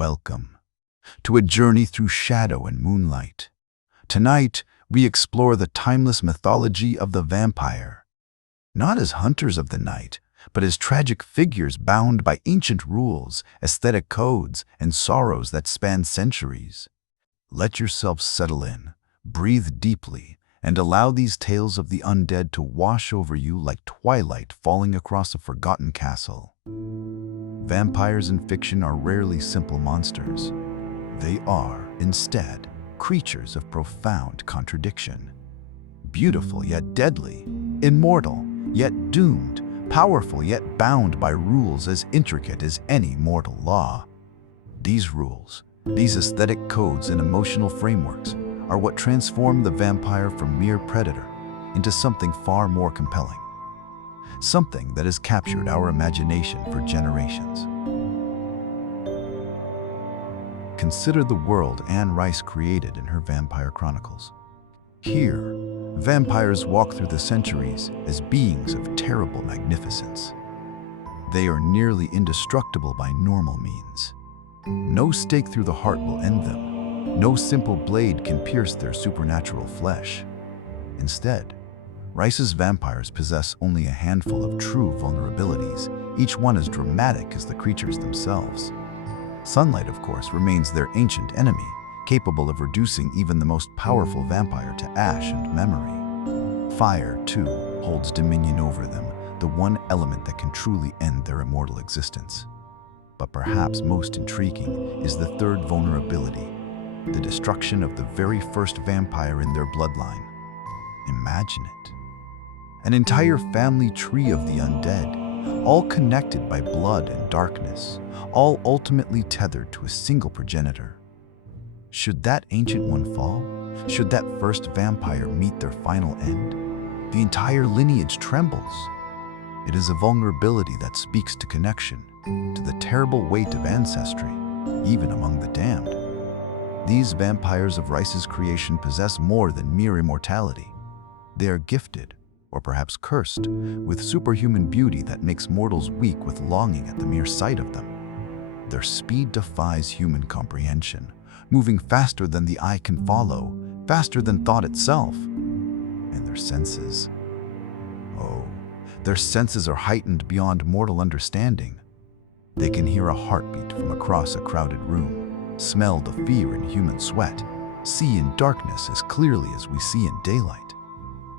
welcome to a journey through shadow and moonlight. Tonight, we explore the timeless mythology of the vampire, not as hunters of the night, but as tragic figures bound by ancient rules, aesthetic codes, and sorrows that span centuries. Let yourself settle in, breathe deeply, and allow these tales of the undead to wash over you like twilight falling across a forgotten castle. Vampires in fiction are rarely simple monsters. They are, instead, creatures of profound contradiction. Beautiful yet deadly, immortal yet doomed, powerful yet bound by rules as intricate as any mortal law. These rules, these aesthetic codes and emotional frameworks, are what transform the vampire from mere predator into something far more compelling. Something that has captured our imagination for generations. Consider the world Anne Rice created in her Vampire Chronicles. Here, vampires walk through the centuries as beings of terrible magnificence. They are nearly indestructible by normal means. No stake through the heart will end them. No simple blade can pierce their supernatural flesh. Instead, Rice's vampires possess only a handful of true vulnerabilities, each one as dramatic as the creatures themselves. Sunlight, of course, remains their ancient enemy, capable of reducing even the most powerful vampire to ash and memory. Fire, too, holds dominion over them, the one element that can truly end their immortal existence. But perhaps most intriguing is the third vulnerability, the destruction of the very first vampire in their bloodline. Imagine it. An entire family tree of the undead, all connected by blood and darkness, all ultimately tethered to a single progenitor. Should that ancient one fall? Should that first vampire meet their final end? The entire lineage trembles. It is a vulnerability that speaks to connection, to the terrible weight of ancestry, even among the damned. These vampires of Rice's creation possess more than mere immortality. They are gifted, or perhaps cursed, with superhuman beauty that makes mortals weak with longing at the mere sight of them. Their speed defies human comprehension, moving faster than the eye can follow, faster than thought itself. And their senses, their senses are heightened beyond mortal understanding. They can hear a heartbeat from across a crowded room, smell the fear in human sweat, see in darkness as clearly as we see in daylight.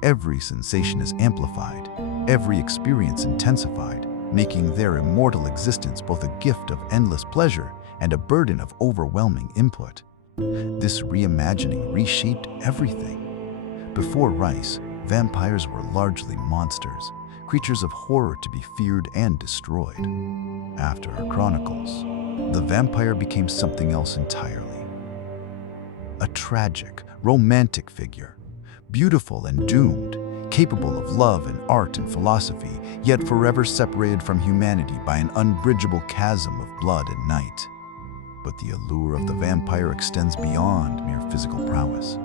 Every sensation is amplified, every experience intensified, making their immortal existence both a gift of endless pleasure and a burden of overwhelming input. This reimagining reshaped everything. Before Rice, vampires were largely monsters, creatures of horror to be feared and destroyed. After her Chronicles, the vampire became something else entirely. A tragic, romantic figure, beautiful and doomed, capable of love and art and philosophy, yet forever separated from humanity by an unbridgeable chasm of blood and night. But the allure of the vampire extends beyond mere physical prowess.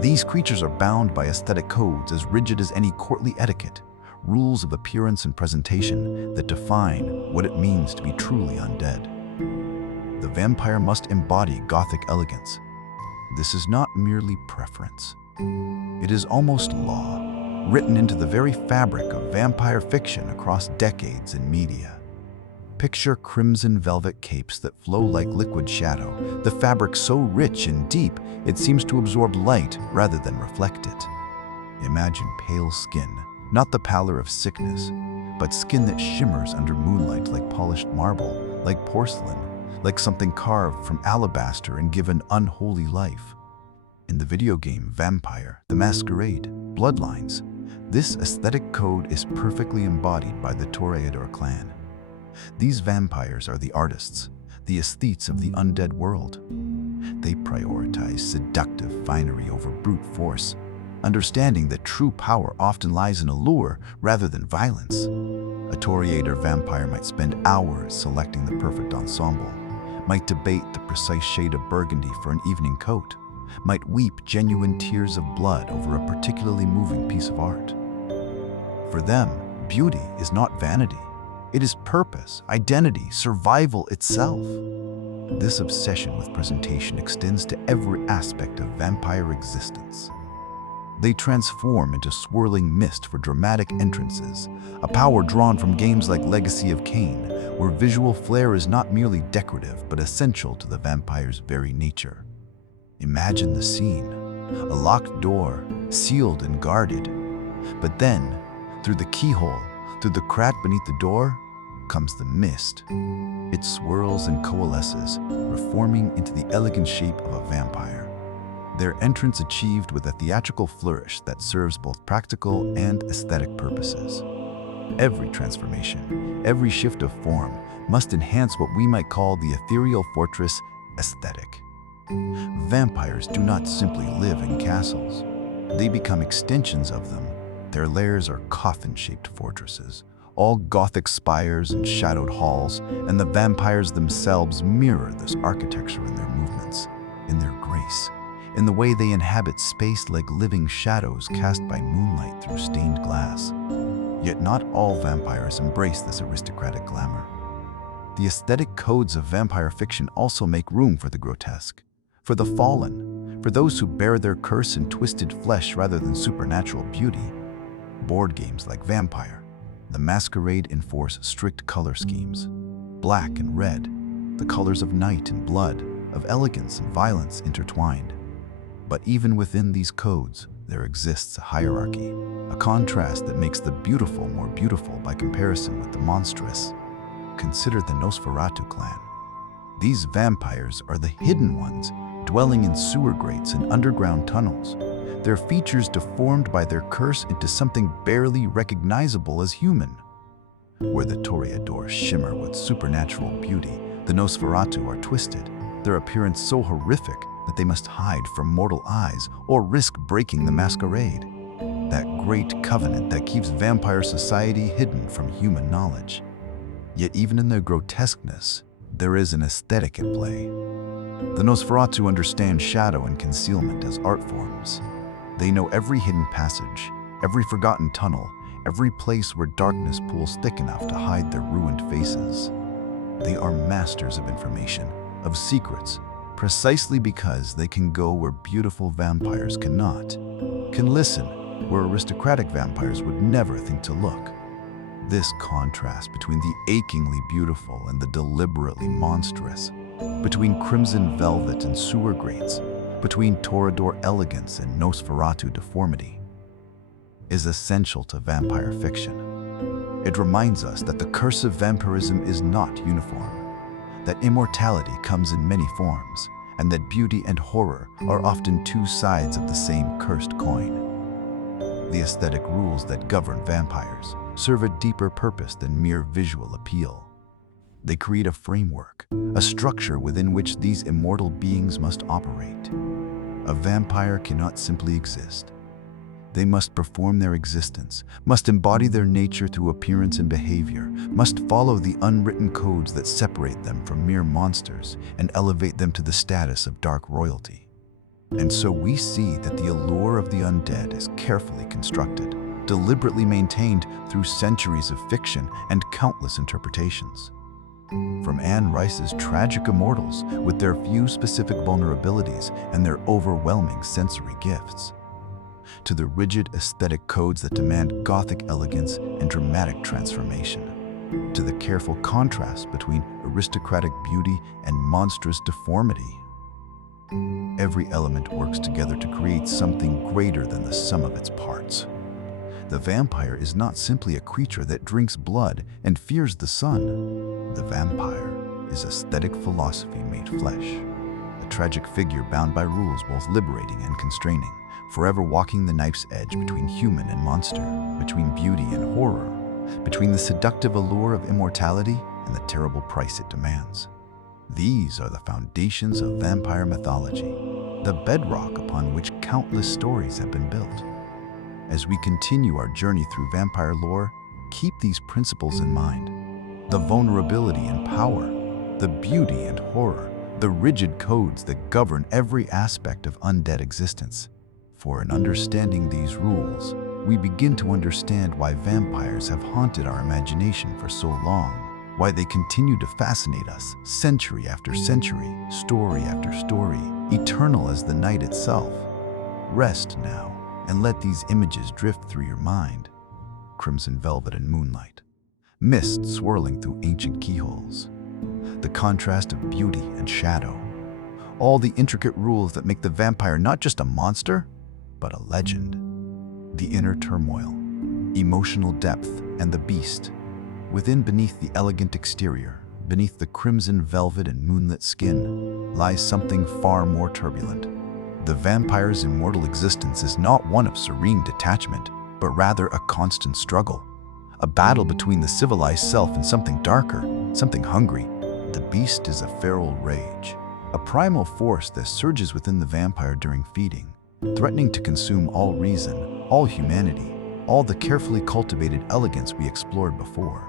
These creatures are bound by aesthetic codes as rigid as any courtly etiquette, rules of appearance and presentation that define what it means to be truly undead. The vampire must embody gothic elegance. This is not merely preference. It is almost law, written into the very fabric of vampire fiction across decades in media. Picture crimson velvet capes that flow like liquid shadow, the fabric so rich and deep it seems to absorb light rather than reflect it. Imagine pale skin, not the pallor of sickness, but skin that shimmers under moonlight like polished marble, like porcelain, like something carved from alabaster and given unholy life. In the video game Vampire: The Masquerade, Bloodlines, this aesthetic code is perfectly embodied by the Toreador clan. These vampires are the artists, the aesthetes of the undead world. They prioritize seductive finery over brute force, understanding that true power often lies in allure rather than violence. A Toreador vampire might spend hours selecting the perfect ensemble, might debate the precise shade of burgundy for an evening coat, might weep genuine tears of blood over a particularly moving piece of art. For them, beauty is not vanity. It is purpose, identity, survival itself. This obsession with presentation extends to every aspect of vampire existence. They transform into swirling mist for dramatic entrances, a power drawn from games like Legacy of Kain, where visual flair is not merely decorative but essential to the vampire's very nature. Imagine the scene: a locked door, sealed and guarded. But then, through the keyhole, through the crack beneath the door, comes the mist. It swirls and coalesces, reforming into the elegant shape of a vampire. Their entrance achieved with a theatrical flourish that serves both practical and aesthetic purposes. Every transformation, every shift of form, must enhance what we might call the ethereal fortress aesthetic. Vampires do not simply live in castles. They become extensions of them. Their lairs are coffin-shaped fortresses, all gothic spires and shadowed halls, and the vampires themselves mirror this architecture in their movements, in their grace, in the way they inhabit space like living shadows cast by moonlight through stained glass. Yet not all vampires embrace this aristocratic glamour. The aesthetic codes of vampire fiction also make room for the grotesque, for the fallen, for those who bear their curse in twisted flesh rather than supernatural beauty. Board games like Vampire, the Masquerade enforce strict color schemes: black and red, the colors of night and blood, of elegance and violence intertwined. But even within these codes, there exists a hierarchy, a contrast that makes the beautiful more beautiful by comparison with the monstrous. Consider the Nosferatu clan. These vampires are the hidden ones, dwelling in sewer grates and underground tunnels, their features deformed by their curse into something barely recognizable as human. Where the Toreador shimmer with supernatural beauty, the Nosferatu are twisted, their appearance so horrific that they must hide from mortal eyes or risk breaking the Masquerade, that great covenant that keeps vampire society hidden from human knowledge. Yet even in their grotesqueness, there is an aesthetic at play. The Nosferatu understand shadow and concealment as art forms. They know every hidden passage, every forgotten tunnel, every place where darkness pools thick enough to hide their ruined faces. They are masters of information, of secrets, precisely because they can go where beautiful vampires cannot, can listen where aristocratic vampires would never think to look. This contrast between the achingly beautiful and the deliberately monstrous, between crimson velvet and sewer grates, between Toreador elegance and Nosferatu deformity, is essential to vampire fiction. It reminds us that the curse of vampirism is not uniform, that immortality comes in many forms, and that beauty and horror are often two sides of the same cursed coin. The aesthetic rules that govern vampires serve a deeper purpose than mere visual appeal. They create a framework, a structure within which these immortal beings must operate. A vampire cannot simply exist. They must perform their existence, must embody their nature through appearance and behavior, must follow the unwritten codes that separate them from mere monsters and elevate them to the status of dark royalty. And so we see that the allure of the undead is carefully constructed, deliberately maintained through centuries of fiction and countless interpretations. From Anne Rice's tragic immortals with their few specific vulnerabilities and their overwhelming sensory gifts, to the rigid aesthetic codes that demand gothic elegance and dramatic transformation, to the careful contrast between aristocratic beauty and monstrous deformity. Every element works together to create something greater than the sum of its parts. The vampire is not simply a creature that drinks blood and fears the sun. The vampire is aesthetic philosophy made flesh, a tragic figure bound by rules both liberating and constraining, forever walking the knife's edge between human and monster, between beauty and horror, between the seductive allure of immortality and the terrible price it demands. These are the foundations of vampire mythology, the bedrock upon which countless stories have been built. As we continue our journey through vampire lore, keep these principles in mind: the vulnerability and power, the beauty and horror, the rigid codes that govern every aspect of undead existence. For in understanding these rules, we begin to understand why vampires have haunted our imagination for so long. why they continue to fascinate us century after century, story after story, eternal as the night itself. Rest now and let these images drift through your mind. Crimson velvet and moonlight, mist swirling through ancient keyholes, the contrast of beauty and shadow, all the intricate rules that make the vampire not just a monster, but a legend. The inner turmoil, emotional depth, and the beast. Within, beneath the elegant exterior, beneath the crimson velvet and moonlit skin, lies something far more turbulent. The vampire's immortal existence is not one of serene detachment, but rather a constant struggle. A battle between the civilized self and something darker, something hungry. The beast is a feral rage, a primal force that surges within the vampire during feeding, threatening to consume all reason, all humanity, all the carefully cultivated elegance we explored before.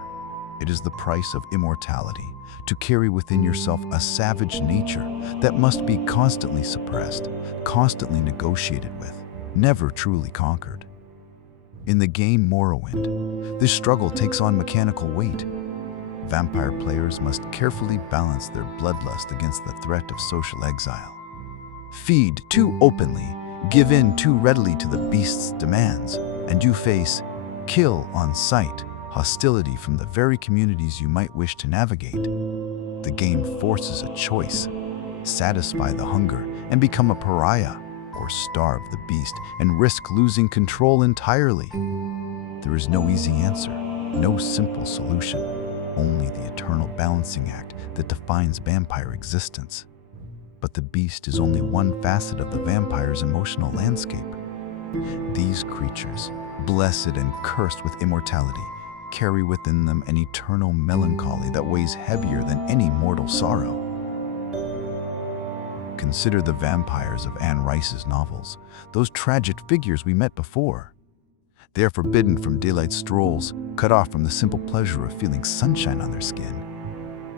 It is the price of immortality, to carry within yourself a savage nature that must be constantly suppressed, constantly negotiated with, never truly conquered. In the game Morrowind, this struggle takes on mechanical weight. Vampire players must carefully balance their bloodlust against the threat of social exile. Feed too openly, give in too readily to the beast's demands, and you face kill on sight, hostility from the very communities you might wish to navigate. The game forces a choice: satisfy the hunger and become a pariah, or starve the beast and risk losing control entirely. There is no easy answer, no simple solution, only the eternal balancing act that defines vampire existence. But the beast is only one facet of the vampire's emotional landscape. These creatures, blessed and cursed with immortality, carry within them an eternal melancholy that weighs heavier than any mortal sorrow. Consider the vampires of Anne Rice's novels, those tragic figures we met before. They are forbidden from daylight strolls, cut off from the simple pleasure of feeling sunshine on their skin.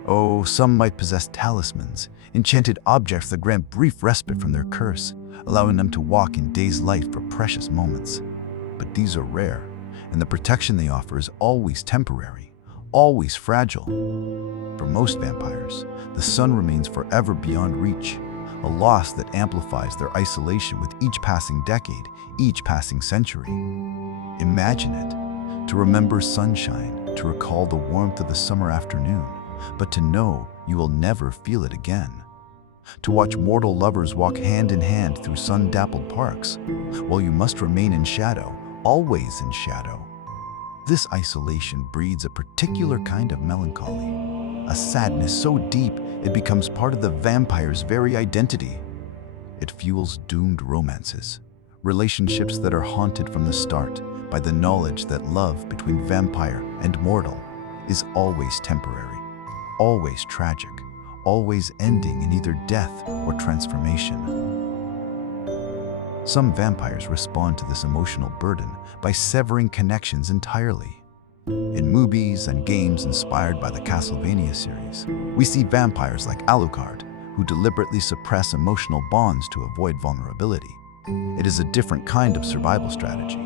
Oh, some might possess talismans, enchanted objects that grant brief respite from their curse, allowing them to walk in day's light for precious moments. But these are rare, and the protection they offer is always temporary, always fragile. For most vampires, the sun remains forever beyond reach, a loss that amplifies their isolation with each passing decade, each passing century. Imagine it, to remember sunshine, to recall the warmth of the summer afternoon, but to know you will never feel it again. To watch mortal lovers walk hand in hand through sun-dappled parks, while you must remain in shadow, always in shadow. This isolation breeds a particular kind of melancholy, a sadness so deep it becomes part of the vampire's very identity. It fuels doomed romances, relationships that are haunted from the start by the knowledge that love between vampire and mortal is always temporary, always tragic, always ending in either death or transformation. Some vampires respond to this emotional burden by severing connections entirely. In movies and games inspired by the Castlevania series, we see vampires like Alucard, who deliberately suppress emotional bonds to avoid vulnerability. It is a different kind of survival strategy.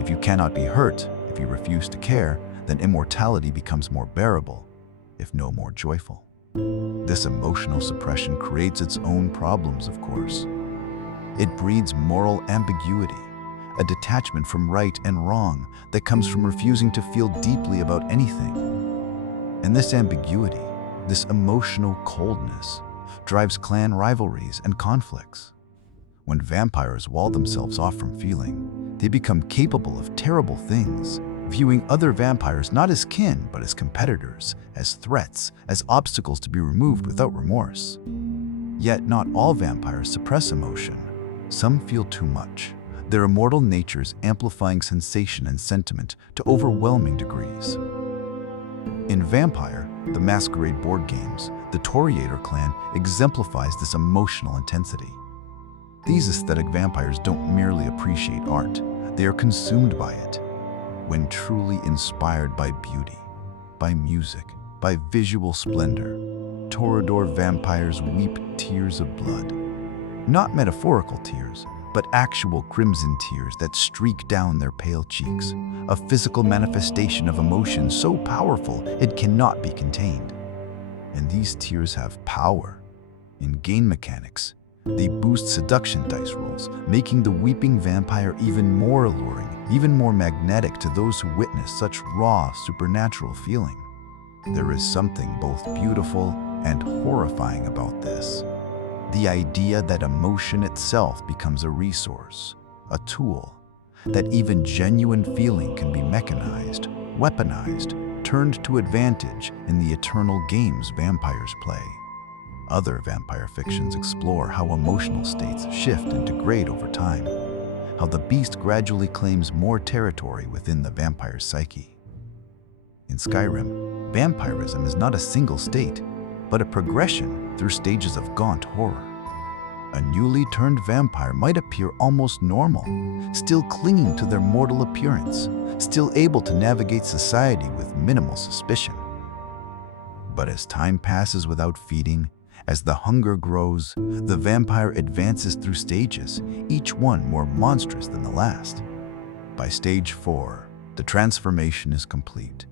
If you cannot be hurt, if you refuse to care, then immortality becomes more bearable, if no more joyful. This emotional suppression creates its own problems, of course. It breeds moral ambiguity, a detachment from right and wrong that comes from refusing to feel deeply about anything. And this ambiguity, this emotional coldness, drives clan rivalries and conflicts. When vampires wall themselves off from feeling, they become capable of terrible things, viewing other vampires not as kin, but as competitors, as threats, as obstacles to be removed without remorse. Yet not all vampires suppress emotion. Some feel too much, their immortal natures amplifying sensation and sentiment to overwhelming degrees. In Vampire, the Masquerade board games, the Toreador clan exemplifies this emotional intensity. These aesthetic vampires don't merely appreciate art, they are consumed by it. When truly inspired by beauty, by music, by visual splendor, Toreador vampires weep tears of blood. Not metaphorical tears, but actual crimson tears that streak down their pale cheeks, a physical manifestation of emotion so powerful it cannot be contained. And these tears have power. In game mechanics, they boost seduction dice rolls, making the weeping vampire even more alluring, even more magnetic to those who witness such raw, supernatural feeling. There is something both beautiful and horrifying about this. The idea that emotion itself becomes a resource, a tool, that even genuine feeling can be mechanized, weaponized, turned to advantage in the eternal games vampires play. Other vampire fictions explore how emotional states shift and degrade over time, how the beast gradually claims more territory within the vampire's psyche. In Skyrim, vampirism is not a single state, but a progression through stages of gaunt horror. A newly turned vampire might appear almost normal, still clinging to their mortal appearance, still able to navigate society with minimal suspicion. But as time passes without feeding, as the hunger grows, the vampire advances through stages, each one more monstrous than the last. By stage 4, the transformation is complete.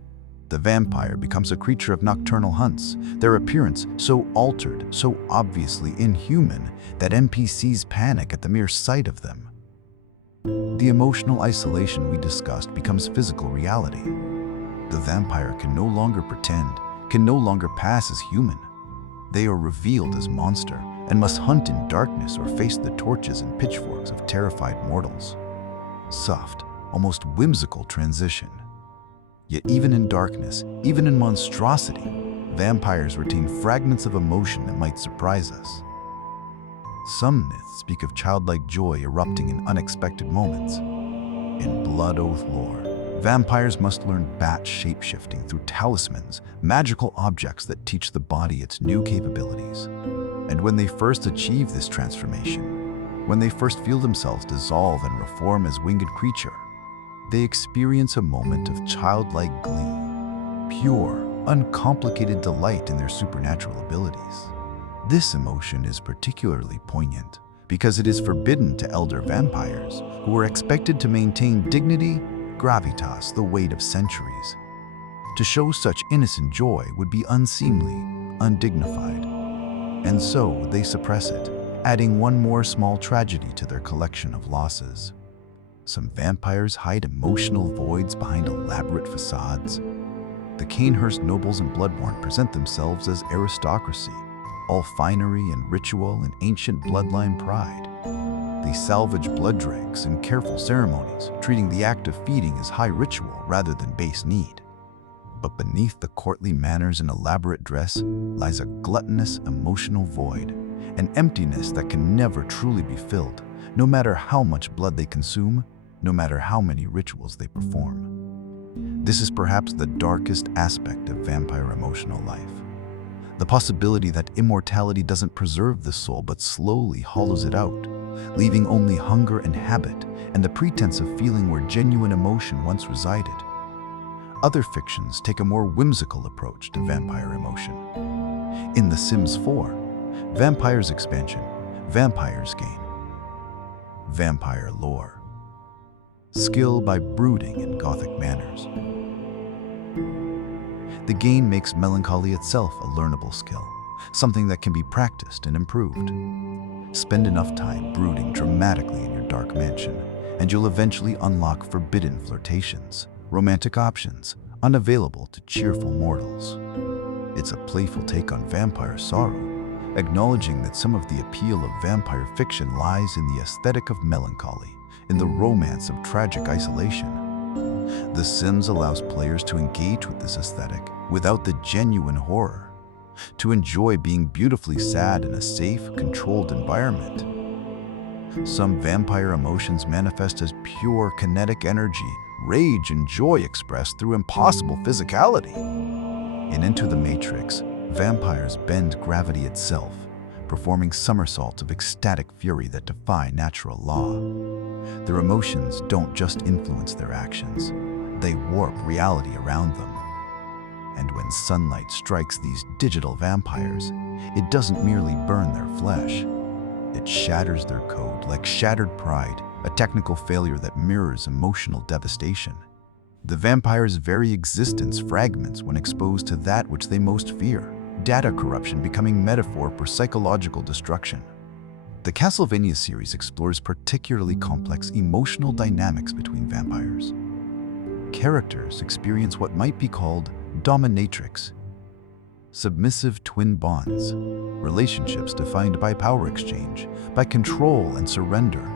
The vampire becomes a creature of nocturnal hunts, their appearance so altered, so obviously inhuman, that NPCs panic at the mere sight of them. The emotional isolation we discussed becomes physical reality. The vampire can no longer pretend, can no longer pass as human. They are revealed as monster and must hunt in darkness or face the torches and pitchforks of terrified mortals. Soft, almost whimsical transition. Yet even in darkness, even in monstrosity, vampires retain fragments of emotion that might surprise us. Some myths speak of childlike joy erupting in unexpected moments. In Blood Oath lore, vampires must learn bat shapeshifting through talismans, magical objects that teach the body its new capabilities. And when they first achieve this transformation, when they first feel themselves dissolve and reform as winged creature, they experience a moment of childlike glee, pure, uncomplicated delight in their supernatural abilities. This emotion is particularly poignant because it is forbidden to elder vampires who are expected to maintain dignity, gravitas, the weight of centuries. To show such innocent joy would be unseemly, undignified, and so they suppress it, adding one more small tragedy to their collection of losses. Some vampires hide emotional voids behind elaborate facades. The Canehurst nobles and Bloodborne present themselves as aristocracy, all finery and ritual and ancient bloodline pride. They salvage blood dregs in careful ceremonies, treating the act of feeding as high ritual rather than base need. But beneath the courtly manners and elaborate dress lies a gluttonous emotional void, an emptiness that can never truly be filled, no matter how much blood they consume, no matter how many rituals they perform. This is perhaps the darkest aspect of vampire emotional life. The possibility that immortality doesn't preserve the soul but slowly hollows it out, leaving only hunger and habit and the pretense of feeling where genuine emotion once resided. Other fictions take a more whimsical approach to vampire emotion. In The Sims 4, Vampires expansion, Vampires gain. Vampire lore. Skill by brooding in gothic manners. The game makes melancholy itself a learnable skill, something that can be practiced and improved. Spend enough time brooding dramatically in your dark mansion, and you'll eventually unlock forbidden flirtations, romantic options, unavailable to cheerful mortals. It's a playful take on vampire sorrow, acknowledging that some of the appeal of vampire fiction lies in the aesthetic of melancholy, in the romance of tragic isolation. The Sims allows players to engage with this aesthetic without the genuine horror, to enjoy being beautifully sad in a safe, controlled environment. Some vampire emotions manifest as pure kinetic energy, rage and joy expressed through impossible physicality. In Into the Matrix, vampires bend gravity itself, performing somersaults of ecstatic fury that defy natural law. Their emotions don't just influence their actions, they warp reality around them. And when sunlight strikes these digital vampires, it doesn't merely burn their flesh. It shatters their code like shattered pride, a technical failure that mirrors emotional devastation. The vampire's very existence fragments when exposed to that which they most fear, data corruption becoming metaphor for psychological destruction. The Castlevania series explores particularly complex emotional dynamics between vampires. Characters experience what might be called dominatrix, submissive twin bonds, relationships defined by power exchange, by control and surrender,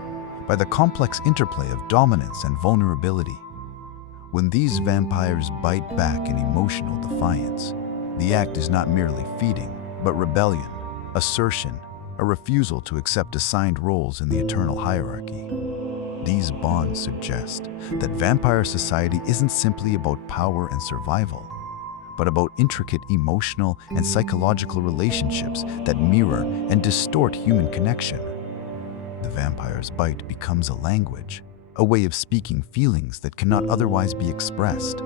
by the complex interplay of dominance and vulnerability. When these vampires bite back in emotional defiance, the act is not merely feeding, but rebellion, assertion, a refusal to accept assigned roles in the eternal hierarchy. These bonds suggest that vampire society isn't simply about power and survival, but about intricate emotional and psychological relationships that mirror and distort human connection. The vampire's bite becomes a language, a way of speaking feelings that cannot otherwise be expressed.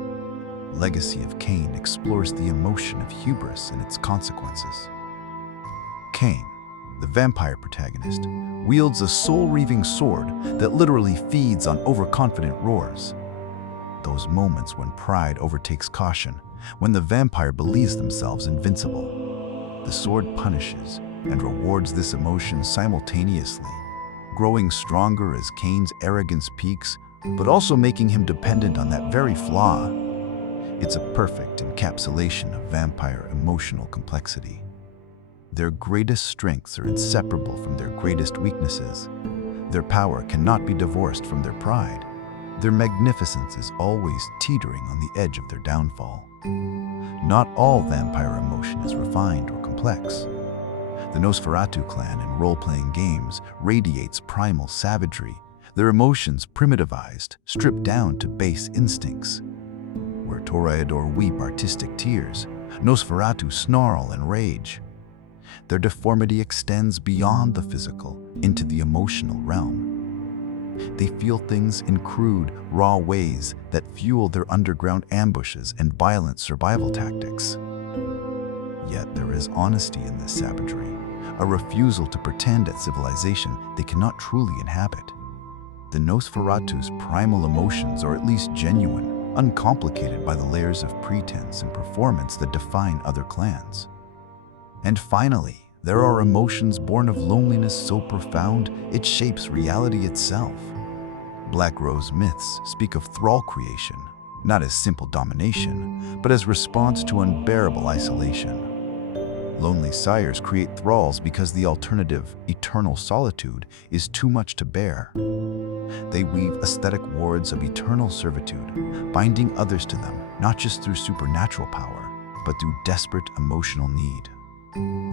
Legacy of Cain explores the emotion of hubris and its consequences. Cain, the vampire protagonist, wields a soul-reaving sword that literally feeds on overconfident roars. Those moments when pride overtakes caution, when the vampire believes themselves invincible. The sword punishes and rewards this emotion simultaneously, growing stronger as Cain's arrogance peaks, but also making him dependent on that very flaw. It's a perfect encapsulation of vampire emotional complexity. Their greatest strengths are inseparable from their greatest weaknesses. Their power cannot be divorced from their pride. Their magnificence is always teetering on the edge of their downfall. Not all vampire emotion is refined or complex. The Nosferatu clan in role-playing games radiates primal savagery, their emotions primitivized, stripped down to base instincts. Where Toreador weep artistic tears, Nosferatu snarl and rage. Their deformity extends beyond the physical into the emotional realm. They feel things in crude, raw ways that fuel their underground ambushes and violent survival tactics. Yet there is honesty in this savagery, a refusal to pretend at civilization they cannot truly inhabit. The Nosferatu's primal emotions are at least genuine, uncomplicated by the layers of pretense and performance that define other clans. And finally, there are emotions born of loneliness so profound it shapes reality itself. Black Rose myths speak of thrall creation, not as simple domination, but as response to unbearable isolation. Lonely sires create thralls because the alternative, eternal solitude, is too much to bear. They weave aesthetic wards of eternal servitude, binding others to them not just through supernatural power, but through desperate emotional need.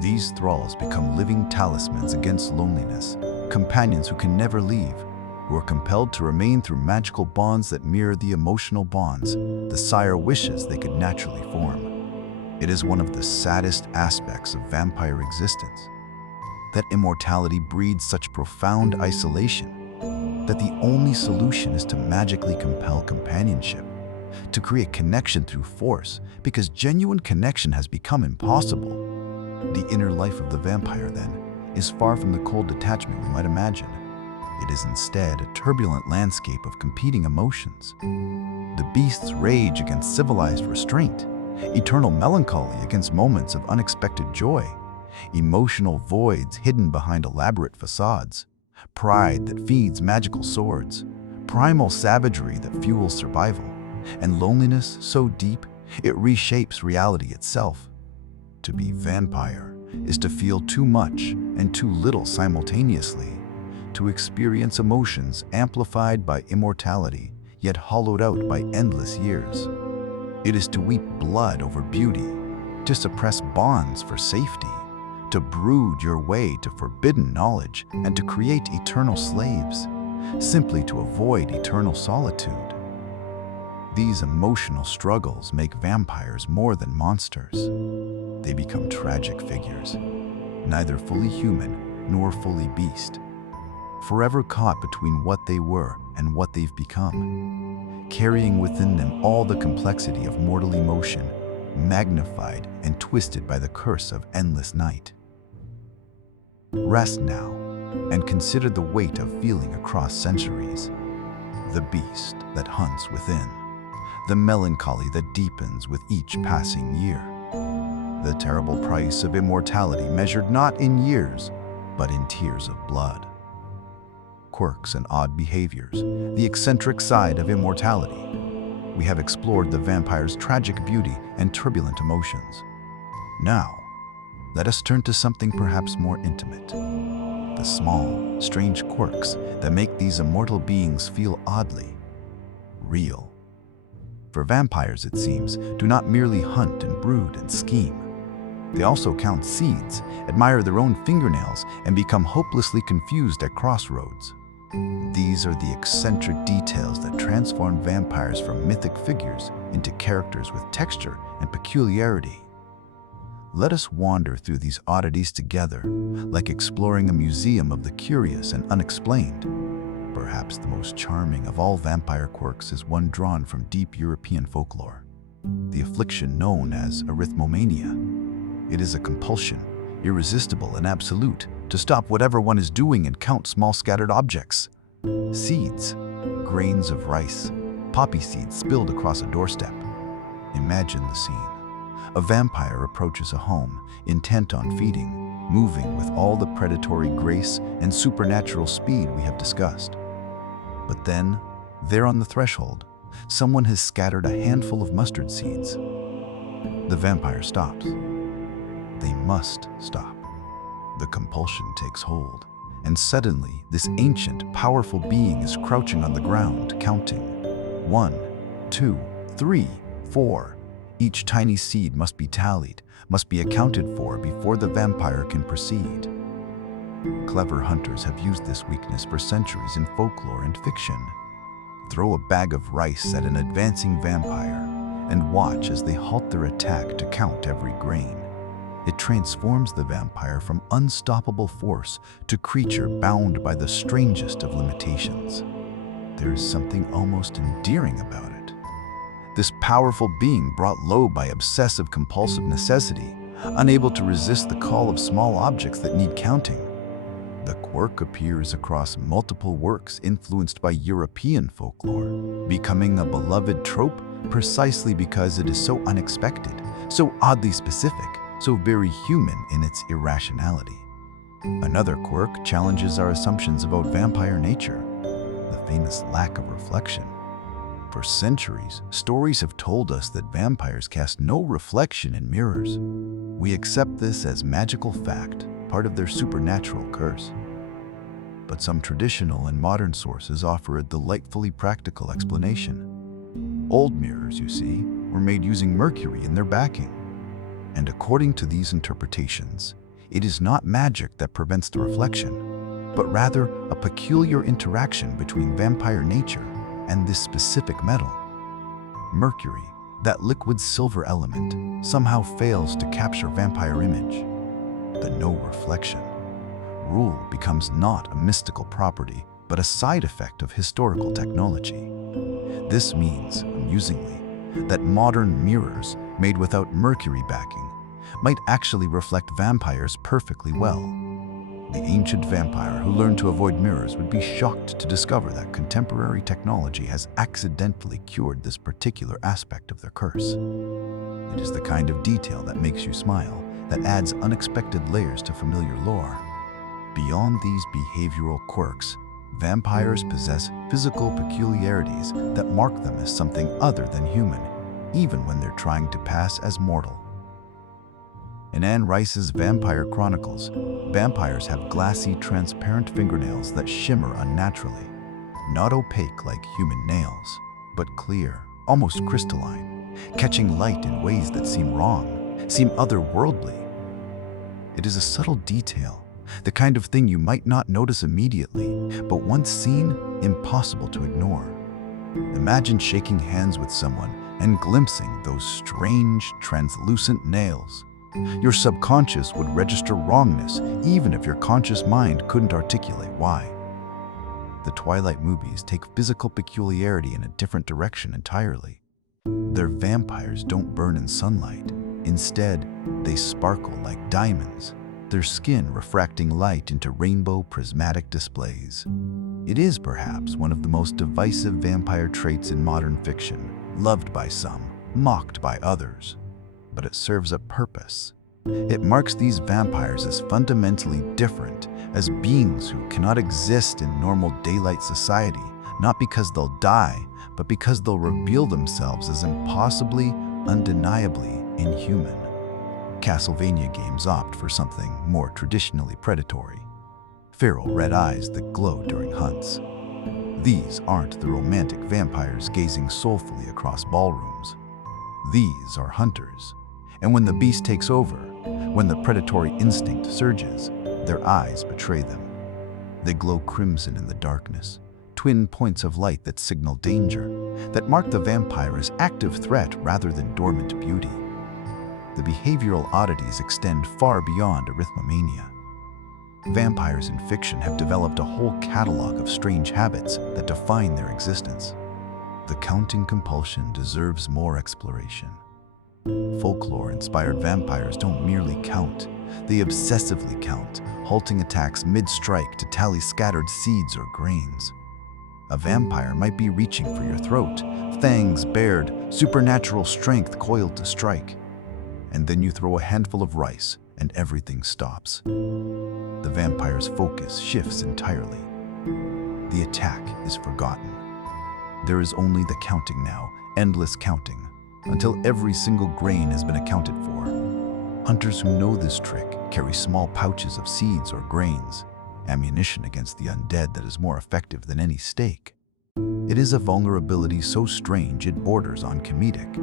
These thralls become living talismans against loneliness, companions who can never leave, who are compelled to remain through magical bonds that mirror the emotional bonds the sire wishes they could naturally form. It is one of the saddest aspects of vampire existence, that immortality breeds such profound isolation, that the only solution is to magically compel companionship, to create connection through force, because genuine connection has become impossible. The inner life of the vampire, then, is far from the cold detachment we might imagine. It is instead a turbulent landscape of competing emotions. The beast's rage against civilized restraint, eternal melancholy against moments of unexpected joy, emotional voids hidden behind elaborate facades, pride that feeds magical swords, primal savagery that fuels survival, and loneliness so deep it reshapes reality itself. To be vampire is to feel too much and too little simultaneously, to experience emotions amplified by immortality, yet hollowed out by endless years. It is to weep blood over beauty, to suppress bonds for safety, to brood your way to forbidden knowledge, and to create eternal slaves, simply to avoid eternal solitude. These emotional struggles make vampires more than monsters. They become tragic figures, neither fully human nor fully beast, forever caught between what they were and what they've become, carrying within them all the complexity of mortal emotion, magnified and twisted by the curse of endless night. Rest now, And consider the weight of feeling across centuries. The beast that hunts within. The melancholy that deepens with each passing year. The terrible price of immortality measured not in years, but in tears of blood. Quirks and odd behaviors, the eccentric side of immortality. We have explored the vampire's tragic beauty and turbulent emotions. Now, let us turn to something perhaps more intimate. The small, strange quirks that make these immortal beings feel oddly real. For vampires, it seems, do not merely hunt and brood and scheme. They also count seeds, admire their own fingernails, and become hopelessly confused at crossroads. These are the eccentric details that transform vampires from mythic figures into characters with texture and peculiarity. Let us wander through these oddities together, like exploring a museum of the curious and unexplained. Perhaps the most charming of all vampire quirks is one drawn from deep European folklore, the affliction known as Arithmomania. It is a compulsion, irresistible and absolute, to stop whatever one is doing and count small scattered objects. Seeds, grains of rice, poppy seeds spilled across a doorstep. Imagine the scene. A vampire approaches a home, intent on feeding, moving with all the predatory grace and supernatural speed we have discussed. But then, there on the threshold, someone has scattered a handful of mustard seeds. The vampire stops. They must stop. The compulsion takes hold, and suddenly this ancient, powerful being is crouching on the ground, counting. 1, 2, 3, 4. Each tiny seed must be tallied, must be accounted for before the vampire can proceed. Clever hunters have used this weakness for centuries in folklore and fiction. Throw a bag of rice at an advancing vampire and watch as they halt their attack to count every grain. It transforms the vampire from unstoppable force to creature bound by the strangest of limitations. There is something almost endearing about it. This powerful being brought low by obsessive-compulsive necessity, unable to resist the call of small objects that need counting. The quirk appears across multiple works influenced by European folklore, becoming a beloved trope precisely because it is so unexpected, so oddly specific, so very human in its irrationality. Another quirk challenges our assumptions about vampire nature, the famous lack of reflection. For centuries, stories have told us that vampires cast no reflection in mirrors. We accept this as magical fact, part of their supernatural curse. But some traditional and modern sources offer a delightfully practical explanation. Old mirrors, you see, were made using mercury in their backing. And according to these interpretations, it is not magic that prevents the reflection, but rather a peculiar interaction between vampire nature and this specific metal. Mercury, that liquid silver element, somehow fails to capture vampire image. The no reflection rule becomes not a mystical property, but a side effect of historical technology. This means, amusingly, that modern mirrors made without mercury backing might actually reflect vampires perfectly well. The ancient vampire who learned to avoid mirrors would be shocked to discover that contemporary technology has accidentally cured this particular aspect of their curse. It is the kind of detail that makes you smile, that adds unexpected layers to familiar lore. Beyond these behavioral quirks, vampires possess physical peculiarities that mark them as something other than human, even when they're trying to pass as mortal. In Anne Rice's Vampire Chronicles, vampires have glassy, transparent fingernails that shimmer unnaturally, not opaque like human nails, but clear, almost crystalline, catching light in ways that seem wrong, seem otherworldly. It is a subtle detail, the kind of thing you might not notice immediately, but once seen, impossible to ignore. Imagine shaking hands with someone and glimpsing those strange, translucent nails. Your subconscious would register wrongness, even if your conscious mind couldn't articulate why. The Twilight movies take physical peculiarity in a different direction entirely. Their vampires don't burn in sunlight. Instead, they sparkle like diamonds, their skin refracting light into rainbow prismatic displays. It is perhaps one of the most divisive vampire traits in modern fiction, loved by some, mocked by others. But it serves a purpose. It marks these vampires as fundamentally different, as beings who cannot exist in normal daylight society, not because they'll die, but because they'll reveal themselves as impossibly, undeniably inhuman. Castlevania games opt for something more traditionally predatory. Feral red eyes that glow during hunts. These aren't the romantic vampires gazing soulfully across ballrooms. These are hunters. And when the beast takes over, when the predatory instinct surges, their eyes betray them. They glow crimson in the darkness, twin points of light that signal danger, that mark the vampire as active threat rather than dormant beauty. The behavioral oddities extend far beyond Arithmomania. Vampires in fiction have developed a whole catalog of strange habits that define their existence. The counting compulsion deserves more exploration. Folklore-inspired vampires don't merely count, they obsessively count, halting attacks mid-strike to tally scattered seeds or grains. A vampire might be reaching for your throat, fangs bared, supernatural strength coiled to strike. And then you throw a handful of rice and everything stops. The vampire's focus shifts entirely. The attack is forgotten. There is only the counting now, endless counting, until every single grain has been accounted for. Hunters who know this trick carry small pouches of seeds or grains, ammunition against the undead that is more effective than any stake. It is a vulnerability so strange it borders on comedic,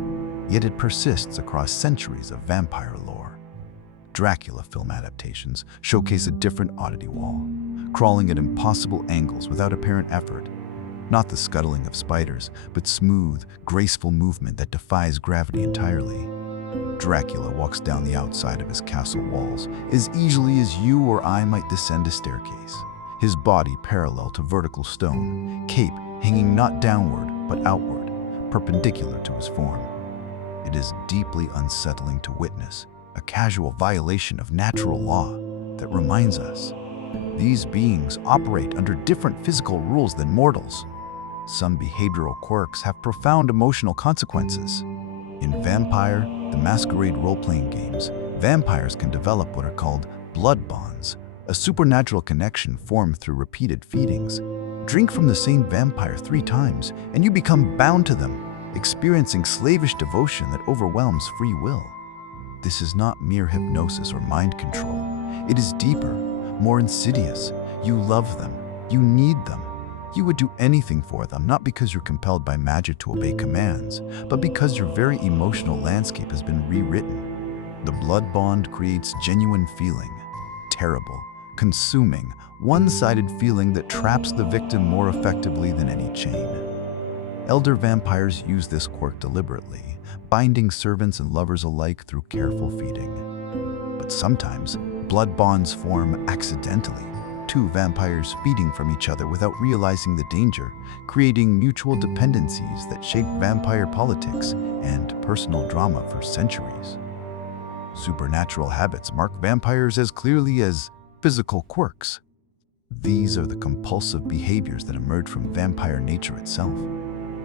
yet it persists across centuries of vampire lore. Dracula film adaptations showcase a different oddity wall, crawling at impossible angles without apparent effort. Not the scuttling of spiders, but smooth, graceful movement that defies gravity entirely. Dracula walks down the outside of his castle walls as easily as you or I might descend a staircase, his body parallel to vertical stone, cape hanging not downward but outward, perpendicular to his form. It is deeply unsettling to witness, a casual violation of natural law that reminds us these beings operate under different physical rules than mortals. Some behavioral quirks have profound emotional consequences. In Vampire, the Masquerade role-playing games, vampires can develop what are called blood bonds, a supernatural connection formed through repeated feedings. Drink from the same vampire 3 times, and you become bound to them, experiencing slavish devotion that overwhelms free will. This is not mere hypnosis or mind control. It is deeper, more insidious. You love them. You need them. You would do anything for them, not because you're compelled by magic to obey commands, but because your very emotional landscape has been rewritten. The blood bond creates genuine feeling, terrible, consuming, one-sided feeling that traps the victim more effectively than any chain. Elder vampires use this quirk deliberately, binding servants and lovers alike through careful feeding. But sometimes, blood bonds form accidentally, 2 vampires feeding from each other without realizing the danger, creating mutual dependencies that shape vampire politics and personal drama for centuries. Supernatural habits mark vampires as clearly as physical quirks. These are the compulsive behaviors that emerge from vampire nature itself.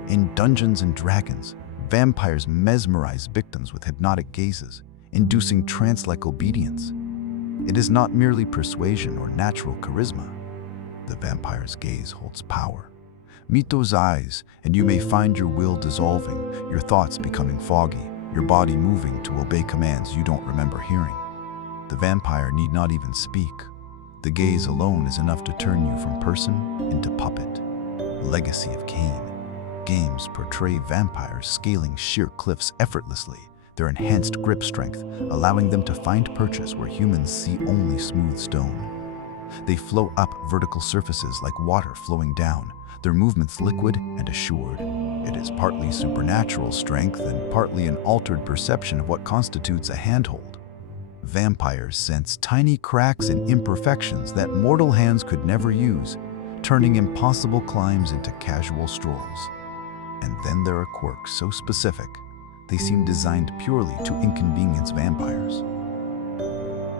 In Dungeons and Dragons, vampires mesmerize victims with hypnotic gazes, inducing trance-like obedience. It is not merely persuasion or natural charisma. The vampire's gaze holds power. Meet those eyes, and you may find your will dissolving, your thoughts becoming foggy, your body moving to obey commands you don't remember hearing. The vampire need not even speak. The gaze alone is enough to turn you from person into puppet. Legacy of Cain. Games portray vampires scaling sheer cliffs effortlessly, their enhanced grip strength allowing them to find purchase where humans see only smooth stone. They flow up vertical surfaces like water flowing down, their movements liquid and assured. It is partly supernatural strength and partly an altered perception of what constitutes a handhold. Vampires sense tiny cracks and imperfections that mortal hands could never use, turning impossible climbs into casual strolls. And then there are quirks so specific, they seem designed purely to inconvenience vampires.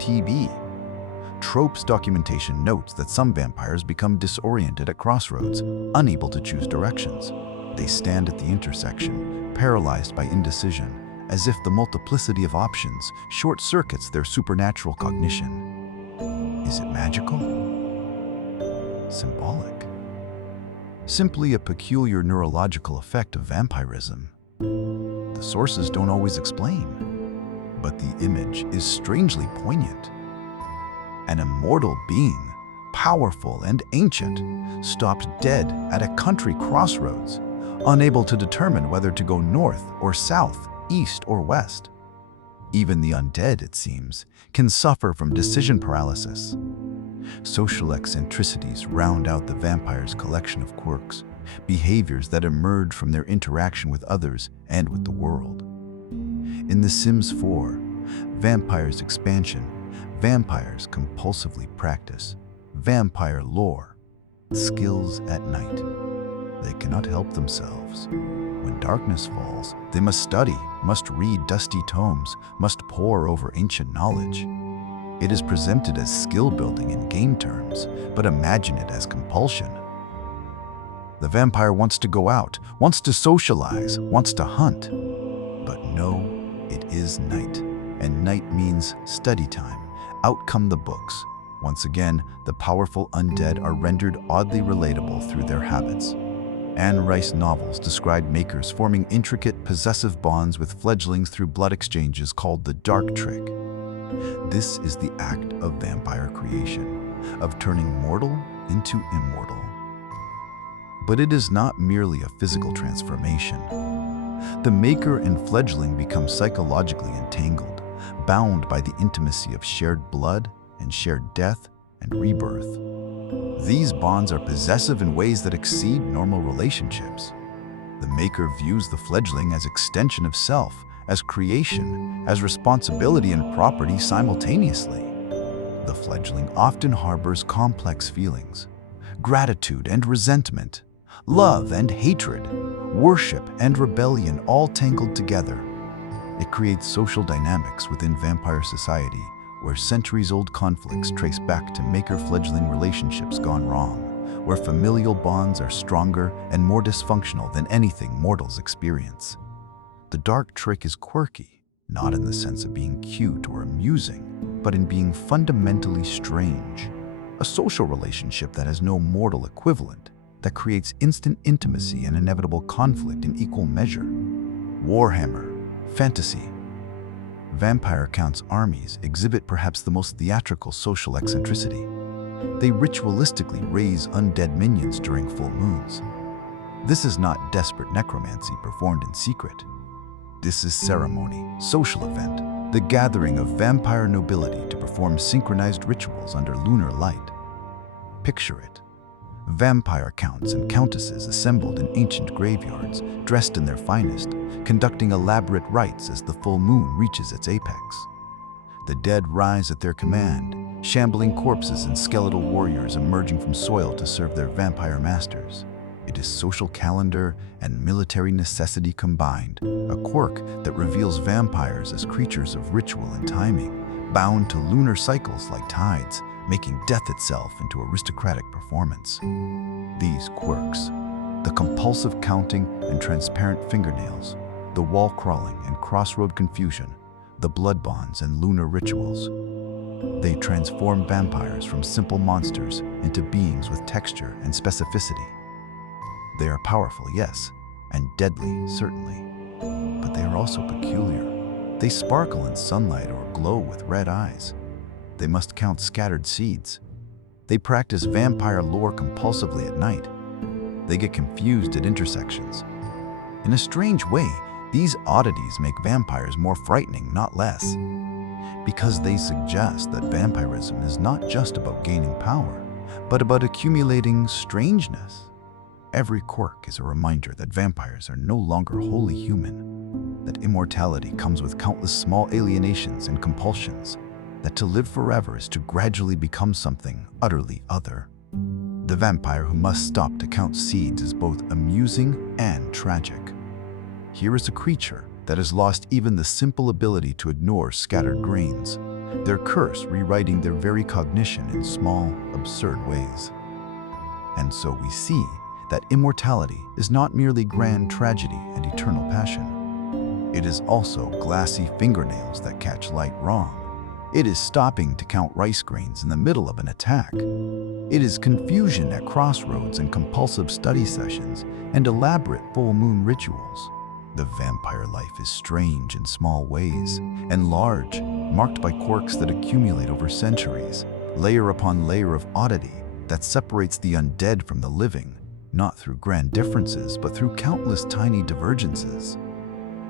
TB, Tropes documentation notes that some vampires become disoriented at crossroads, unable to choose directions. They stand at the intersection, paralyzed by indecision, as if the multiplicity of options short-circuits their supernatural cognition. Is it magical? Symbolic? Simply a peculiar neurological effect of vampirism? The sources don't always explain, but the image is strangely poignant. An immortal being, powerful and ancient, stopped dead at a country crossroads, unable to determine whether to go north or south, east or west. Even the undead, it seems, can suffer from decision paralysis. Social eccentricities round out the vampire's collection of quirks, behaviors that emerge from their interaction with others and with the world. In The Sims 4, Vampire's Expansion, vampires compulsively practice vampire lore, skills at night. They cannot help themselves. When darkness falls, they must study, must read dusty tomes, must pore over ancient knowledge. It is presented as skill building in game terms, but imagine it as compulsion. The vampire wants to go out, wants to socialize, wants to hunt. But no, it is night, and night means study time. Out come the books. Once again, the powerful undead are rendered oddly relatable through their habits. Anne Rice novels describe makers forming intricate, possessive bonds with fledglings through blood exchanges called the dark trick. This is the act of vampire creation, of turning mortal into immortal. But it is not merely a physical transformation. The maker and fledgling become psychologically entangled, bound by the intimacy of shared blood and shared death and rebirth. These bonds are possessive in ways that exceed normal relationships. The maker views the fledgling as extension of self, as creation, as responsibility and property simultaneously. The fledgling often harbors complex feelings: gratitude and resentment, love and hatred, worship and rebellion, all tangled together. It creates social dynamics within vampire society where centuries-old conflicts trace back to maker-fledgling relationships gone wrong, where familial bonds are stronger and more dysfunctional than anything mortals experience. The dark trick is quirky, not in the sense of being cute or amusing, but in being fundamentally strange. A social relationship that has no mortal equivalent, that creates instant intimacy and inevitable conflict in equal measure. Warhammer, fantasy. Vampire Counts armies exhibit perhaps the most theatrical social eccentricity. They ritualistically raise undead minions during full moons. This is not desperate necromancy performed in secret. This is ceremony, social event, the gathering of vampire nobility to perform synchronized rituals under lunar light. Picture it. Vampire counts and countesses assembled in ancient graveyards, dressed in their finest, conducting elaborate rites as the full moon reaches its apex. The dead rise at their command, shambling corpses and skeletal warriors emerging from soil to serve their vampire masters. It is social calendar and military necessity combined, a quirk that reveals vampires as creatures of ritual and timing, bound to lunar cycles like tides, making death itself into aristocratic performance. These quirks, the compulsive counting and transparent fingernails, the wall crawling and crossroad confusion, the blood bonds and lunar rituals, they transform vampires from simple monsters into beings with texture and specificity. They are powerful, yes, and deadly, certainly, but they are also peculiar. They sparkle in sunlight or glow with red eyes. They must count scattered seeds. They practice vampire lore compulsively at night. They get confused at intersections. In a strange way, these oddities make vampires more frightening, not less, because they suggest that vampirism is not just about gaining power, but about accumulating strangeness. Every quirk is a reminder that vampires are no longer wholly human, that immortality comes with countless small alienations and compulsions, that to live forever is to gradually become something utterly other. The vampire who must stop to count seeds is both amusing and tragic. Here is a creature that has lost even the simple ability to ignore scattered grains, their curse rewriting their very cognition in small, absurd ways. And so we see that immortality is not merely grand tragedy and eternal passion. It is also glassy fingernails that catch light wrong. It is stopping to count rice grains in the middle of an attack. It is confusion at crossroads and compulsive study sessions and elaborate full moon rituals. The vampire life is strange in small ways and large, marked by quirks that accumulate over centuries, layer upon layer of oddity that separates the undead from the living, not through grand differences, but through countless tiny divergences.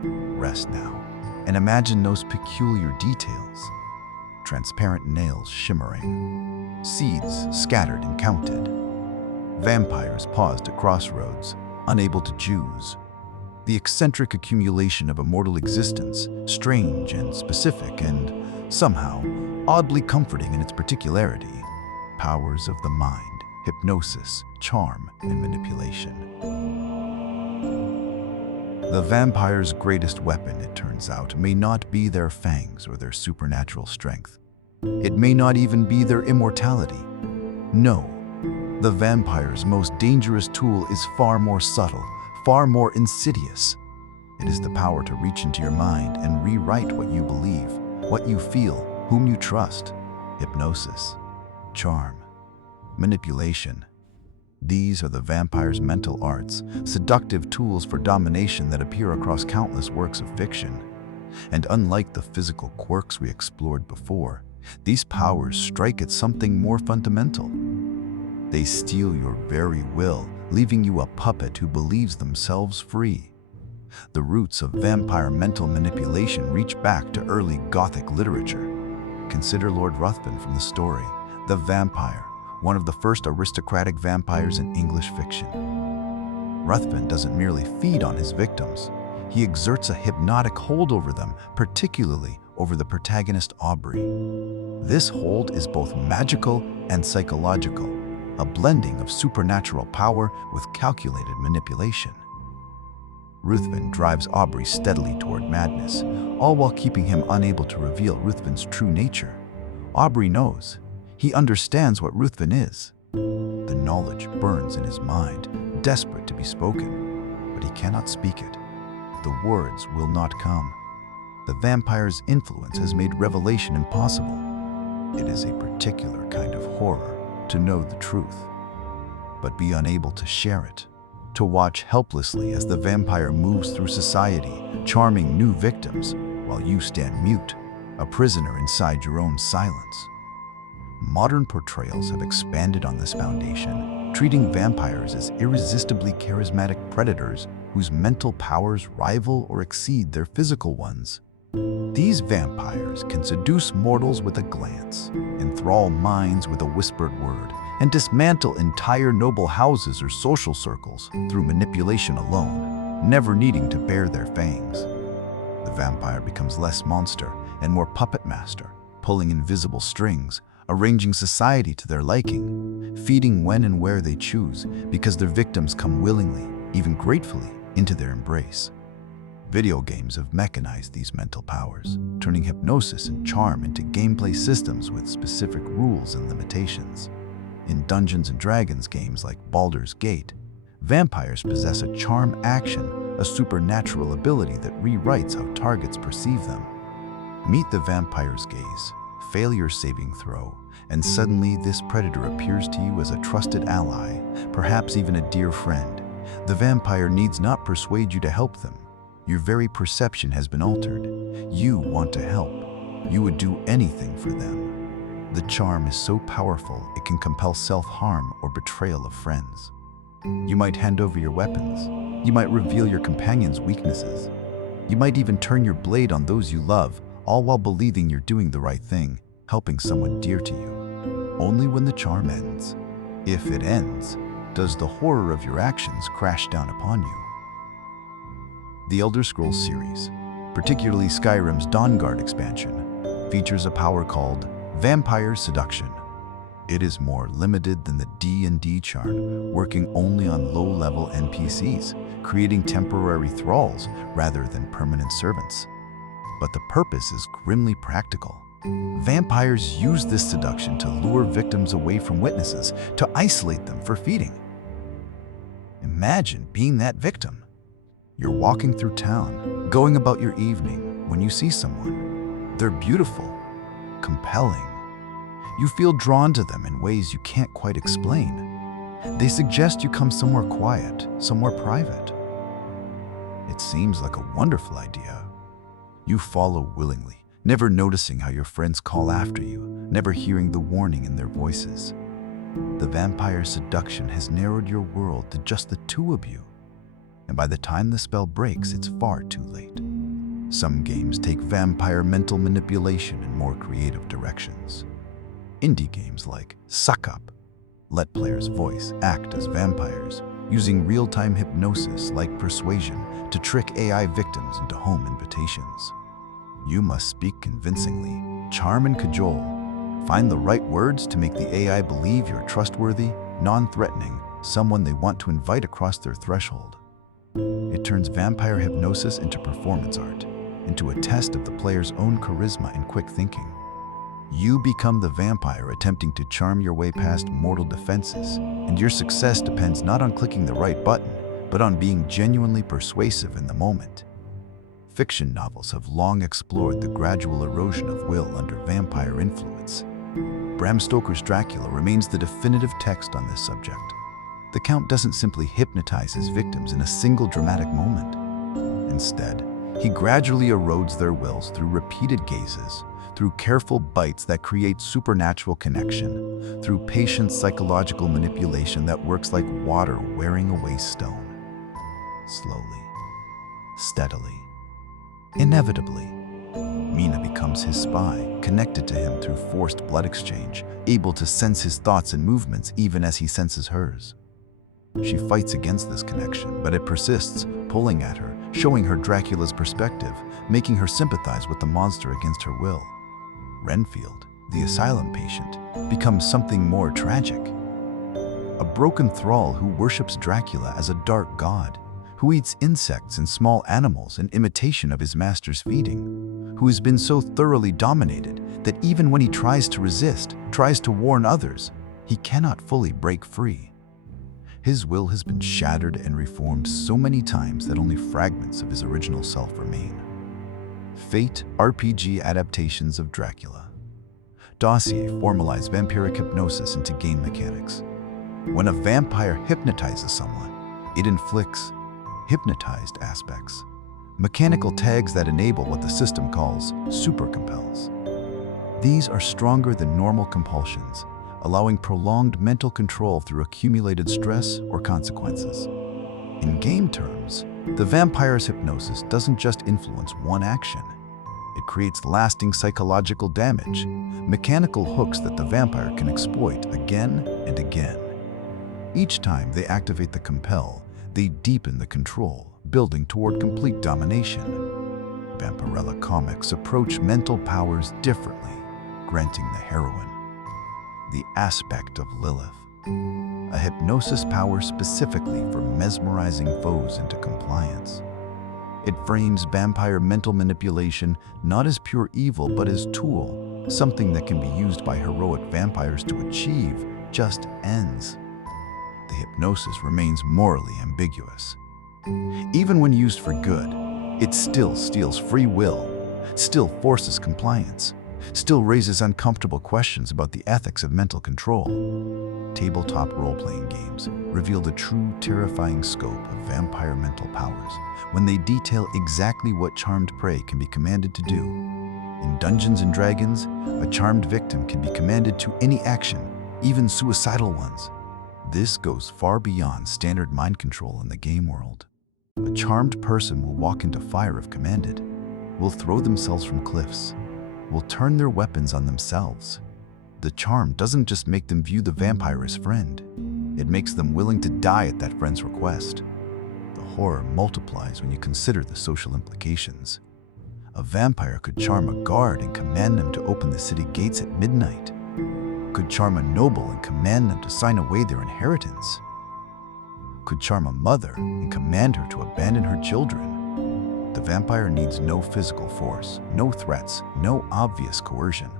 Rest now and imagine those peculiar details. Transparent nails shimmering, seeds scattered and counted. Vampires paused at crossroads, unable to choose. The eccentric accumulation of immortal existence, strange and specific and, somehow, oddly comforting in its particularity. Powers of the mind, hypnosis, charm, and manipulation. The vampire's greatest weapon, it turns out, may not be their fangs or their supernatural strength. It may not even be their immortality. No, the vampire's most dangerous tool is far more subtle, far more insidious. It is the power to reach into your mind and rewrite what you believe, what you feel, whom you trust. Hypnosis, charm, manipulation. These are the vampire's mental arts, seductive tools for domination that appear across countless works of fiction. And unlike the physical quirks we explored before, these powers strike at something more fundamental. They steal your very will, leaving you a puppet who believes themselves free. The roots of vampire mental manipulation reach back to early Gothic literature. Consider Lord Ruthven from the story, The Vampire, one of the first aristocratic vampires in English fiction. Ruthven doesn't merely feed on his victims. He exerts a hypnotic hold over them, particularly over the protagonist Aubrey. This hold is both magical and psychological, a blending of supernatural power with calculated manipulation. Ruthven drives Aubrey steadily toward madness, all while keeping him unable to reveal Ruthven's true nature. Aubrey knows. He understands what Ruthven is. The knowledge burns in his mind, desperate to be spoken, but he cannot speak it. The words will not come. The vampire's influence has made revelation impossible. It is a particular kind of horror to know the truth, but be unable to share it. To watch helplessly as the vampire moves through society, charming new victims, while you stand mute, a prisoner inside your own silence. Modern portrayals have expanded on this foundation, treating vampires as irresistibly charismatic predators whose mental powers rival or exceed their physical ones. These vampires can seduce mortals with a glance, enthrall minds with a whispered word, and dismantle entire noble houses or social circles through manipulation alone, never needing to bare their fangs. The vampire becomes less monster and more puppet master, pulling invisible strings, arranging society to their liking, feeding when and where they choose, because their victims come willingly, even gratefully, into their embrace. Video games have mechanized these mental powers, turning hypnosis and charm into gameplay systems with specific rules and limitations. In Dungeons & Dragons games like Baldur's Gate, vampires possess a charm action, a supernatural ability that rewrites how targets perceive them. Meet the vampire's gaze, fail your saving throw, and suddenly this predator appears to you as a trusted ally, perhaps even a dear friend. The vampire needs not persuade you to help them. Your very perception has been altered. You want to help. You would do anything for them. The charm is so powerful it can compel self-harm or betrayal of friends. You might hand over your weapons. You might reveal your companion's weaknesses. You might even turn your blade on those you love, all while believing you're doing the right thing, helping someone dear to you. Only when the charm ends, if it ends, does the horror of your actions crash down upon you. The Elder Scrolls series, particularly Skyrim's Dawnguard expansion, features a power called Vampire Seduction. It is more limited than the D&D charm, working only on low-level NPCs, creating temporary thralls rather than permanent servants. But the purpose is grimly practical. Vampires use this seduction to lure victims away from witnesses, to isolate them for feeding. Imagine being that victim. You're walking through town, going about your evening, when you see someone. They're beautiful, compelling. You feel drawn to them in ways you can't quite explain. They suggest you come somewhere quiet, somewhere private. It seems like a wonderful idea. You follow willingly, never noticing how your friends call after you, never hearing the warning in their voices. The vampire seduction has narrowed your world to just the two of you. And by the time the spell breaks, it's far too late. Some games take vampire mental manipulation in more creative directions. Indie games like Suck Up let players' voice act as vampires, using real-time hypnosis like persuasion to trick AI victims into home invitations. You must speak convincingly, charm and cajole, find the right words to make the AI believe you're trustworthy, non-threatening, someone they want to invite across their threshold. It turns vampire hypnosis into performance art, into a test of the player's own charisma and quick thinking. You become the vampire attempting to charm your way past mortal defenses, and your success depends not on clicking the right button, but on being genuinely persuasive in the moment. Fiction novels have long explored the gradual erosion of will under vampire influence. Bram Stoker's Dracula remains the definitive text on this subject. The Count doesn't simply hypnotize his victims in a single dramatic moment. Instead, he gradually erodes their wills through repeated gazes, through careful bites that create supernatural connection, through patient psychological manipulation that works like water wearing away stone. Slowly, steadily, inevitably, Mina becomes his spy, connected to him through forced blood exchange, able to sense his thoughts and movements even as he senses hers. She fights against this connection, but it persists, pulling at her, showing her Dracula's perspective, making her sympathize with the monster against her will. Renfield, the asylum patient, becomes something more tragic. A broken thrall who worships Dracula as a dark god, who eats insects and small animals in imitation of his master's feeding, who has been so thoroughly dominated that even when he tries to resist, tries to warn others, he cannot fully break free. His will has been shattered and reformed so many times that only fragments of his original self remain. Fate RPG adaptations of Dracula. Dossier formalized vampiric hypnosis into game mechanics. When a vampire hypnotizes someone, it inflicts hypnotized aspects, mechanical tags that enable what the system calls super compels. These are stronger than normal compulsions, allowing prolonged mental control through accumulated stress or consequences. In game terms, the vampire's hypnosis doesn't just influence one action. It creates lasting psychological damage, mechanical hooks that the vampire can exploit again and again. Each time they activate the compel, they deepen the control, building toward complete domination. Vampirella comics approach mental powers differently, granting the heroine the aspect of Lilith, a hypnosis power specifically for mesmerizing foes into compliance. It frames vampire mental manipulation not as pure evil but as tool, something that can be used by heroic vampires to achieve just ends. The hypnosis remains morally ambiguous. Even when used for good, it still steals free will, still forces compliance, still raises uncomfortable questions about the ethics of mental control. Tabletop role-playing games reveal the true terrifying scope of vampire mental powers when they detail exactly what charmed prey can be commanded to do. In Dungeons & Dragons, a charmed victim can be commanded to any action, even suicidal ones. This goes far beyond standard mind control in the game world. A charmed person will walk into fire if commanded, will throw themselves from cliffs, will turn their weapons on themselves. The charm doesn't just make them view the vampire as friend, it makes them willing to die at that friend's request. The horror multiplies when you consider the social implications. A vampire could charm a guard and command them to open the city gates at midnight, could charm a noble and command them to sign away their inheritance, could charm a mother and command her to abandon her children. The vampire needs no physical force, no threats, no obvious coercion.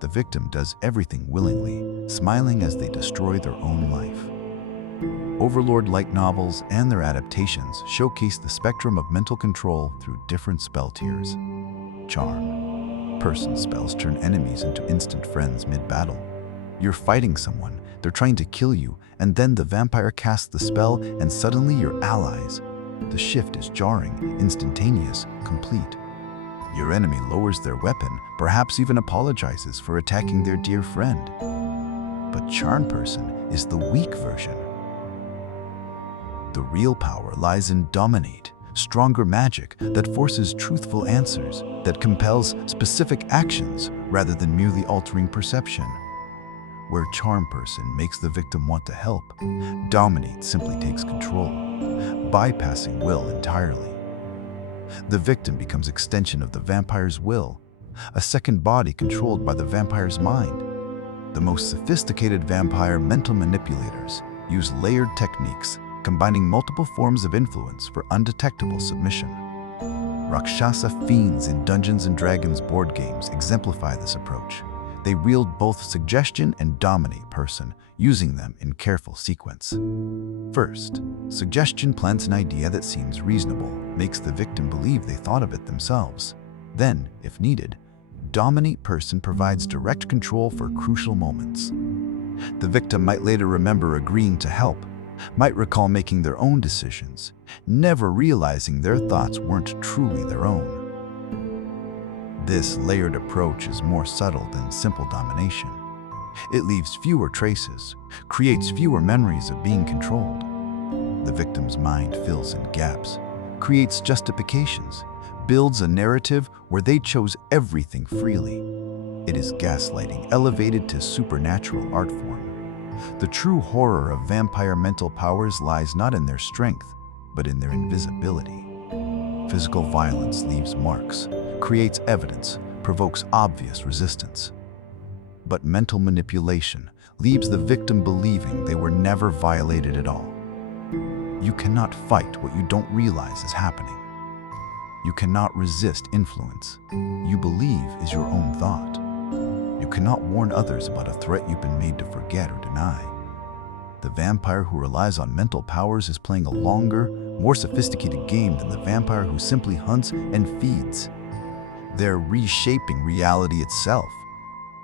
The victim does everything willingly, smiling as they destroy their own life. Overlord light novels and their adaptations showcase the spectrum of mental control through different spell tiers. Charm. Person spells turn enemies into instant friends mid-battle. You're fighting someone, they're trying to kill you, and then the vampire casts the spell and suddenly you're allies. The shift is jarring, instantaneous, complete. Your enemy lowers their weapon, perhaps even apologizes for attacking their dear friend. But Charm Person is the weak version. The real power lies in Dominate, stronger magic that forces truthful answers, that compels specific actions rather than merely altering perception. Where Charm Person makes the victim want to help, Dominate simply takes control, bypassing will entirely. The victim becomes extension of the vampire's will, a second body controlled by the vampire's mind. The most sophisticated vampire mental manipulators use layered techniques, combining multiple forms of influence for undetectable submission. Rakshasa fiends in Dungeons & Dragons board games exemplify this approach. They wield both suggestion and Dominate Person, using them in careful sequence. First, suggestion plants an idea that seems reasonable, makes the victim believe they thought of it themselves. Then, if needed, Dominate Person provides direct control for crucial moments. The victim might later remember agreeing to help, might recall making their own decisions, never realizing their thoughts weren't truly their own. This layered approach is more subtle than simple domination. It leaves fewer traces, creates fewer memories of being controlled. The victim's mind fills in gaps, creates justifications, builds a narrative where they chose everything freely. It is gaslighting elevated to supernatural art form. The true horror of vampire mental powers lies not in their strength, but in their invisibility. Physical violence leaves marks, creates evidence, provokes obvious resistance. But mental manipulation leaves the victim believing they were never violated at all. You cannot fight what you don't realize is happening. You cannot resist influence you believe is your own thought. You cannot warn others about a threat you've been made to forget or deny. The vampire who relies on mental powers is playing a longer, more sophisticated game than the vampire who simply hunts and feeds. They're reshaping reality itself,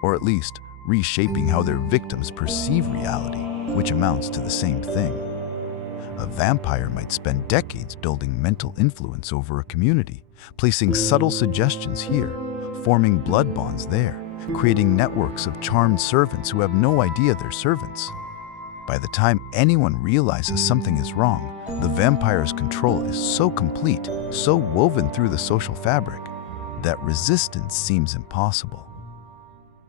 or at least reshaping how their victims perceive reality, which amounts to the same thing. A vampire might spend decades building mental influence over a community, placing subtle suggestions here, forming blood bonds there, creating networks of charmed servants who have no idea they're servants. By the time anyone realizes something is wrong, the vampire's control is so complete, so woven through the social fabric, that resistance seems impossible.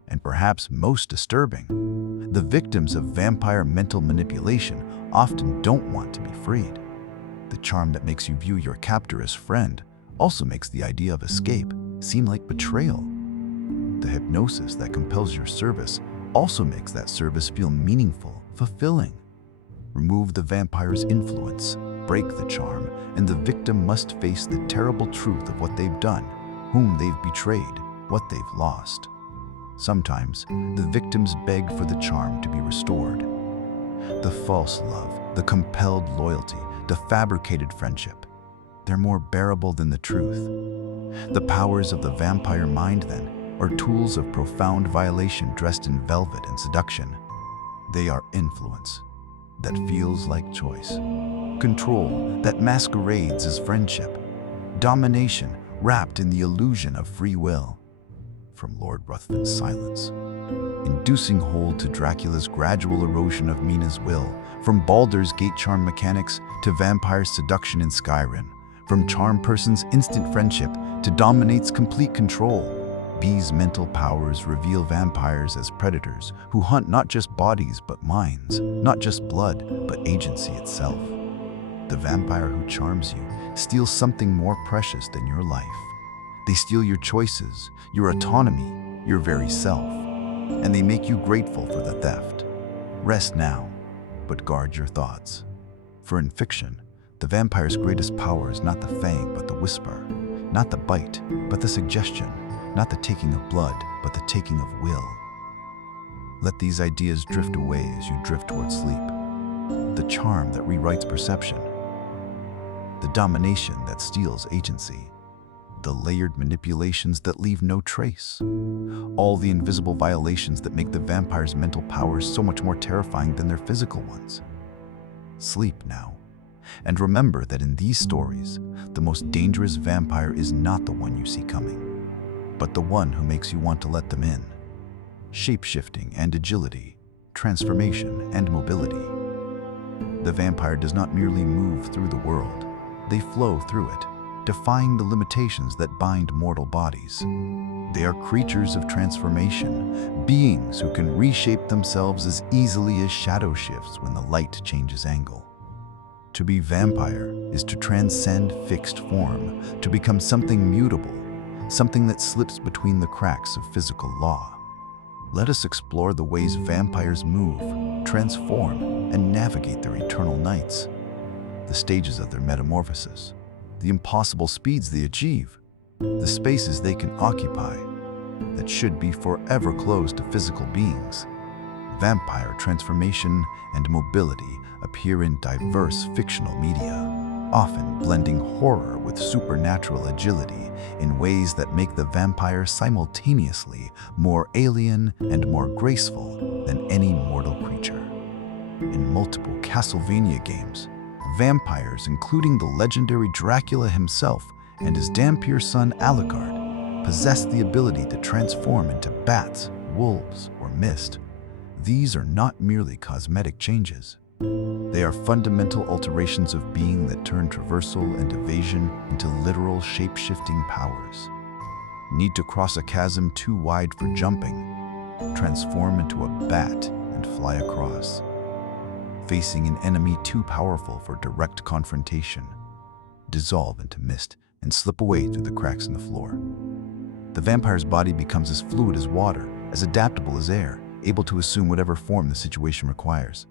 And perhaps most disturbing, the victims of vampire mental manipulation often don't want to be freed. The charm that makes you view your captor as friend also makes the idea of escape seem like betrayal. The hypnosis that compels your service also makes that service feel meaningful, fulfilling. Remove the vampire's influence, break the charm, and the victim must face the terrible truth of what they've done, whom they've betrayed, what they've lost. Sometimes, the victims beg for the charm to be restored. The false love, the compelled loyalty, the fabricated friendship, they're more bearable than the truth. The powers of the vampire mind, then, are tools of profound violation dressed in velvet and seduction. They are influence that feels like choice, control that masquerades as friendship, domination wrapped in the illusion of free will. From Lord Ruthven's silence, inducing hold to Dracula's gradual erosion of Mina's will, from Baldur's Gate charm mechanics to vampire seduction in Skyrim, from Charm Person's instant friendship to Dominate's complete control. These mental powers reveal vampires as predators who hunt not just bodies but minds, not just blood but agency itself. The vampire who charms you steals something more precious than your life. They steal your choices, your autonomy, your very self, and they make you grateful for the theft. Rest now, but guard your thoughts. For in fiction, The vampire's greatest power is not the fang, but the whisper. Not the bite, but the suggestion. Not the taking of blood, but the taking of will. Let these ideas drift away as you drift towards sleep. The charm that rewrites perception. The domination that steals agency. The layered manipulations that leave no trace. All the invisible violations that make the vampire's mental powers so much more terrifying than their physical ones. Sleep now. And remember that in these stories, the most dangerous vampire is not the one you see coming, but the one who makes you want to let them in. Shapeshifting and agility, transformation and mobility. The vampire does not merely move through the world, they flow through it, defying the limitations that bind mortal bodies. They are creatures of transformation, beings who can reshape themselves as easily as shadow shifts when the light changes angle. To be vampire is to transcend fixed form, to become something mutable, something that slips between the cracks of physical law. Let us explore the ways vampires move, transform, and navigate their eternal nights. The stages of their metamorphosis, the impossible speeds they achieve, the spaces they can occupy that should be forever closed to physical beings. Vampire transformation and mobility appear in diverse fictional media, often blending horror with supernatural agility in ways that make the vampire simultaneously more alien and more graceful than any mortal creature. In multiple Castlevania games, vampires, including the legendary Dracula himself and his Dampier son Alucard, possess the ability to transform into bats, wolves, or mist. These are not merely cosmetic changes. They are fundamental alterations of being that turn traversal and evasion into literal shape-shifting powers. Need to cross a chasm too wide for jumping? Transform into a bat and fly across. Facing an enemy too powerful for direct confrontation? Dissolve into mist and slip away through the cracks in the floor. The vampire's body becomes as fluid as water, as adaptable as air, able to assume whatever form the situation requires.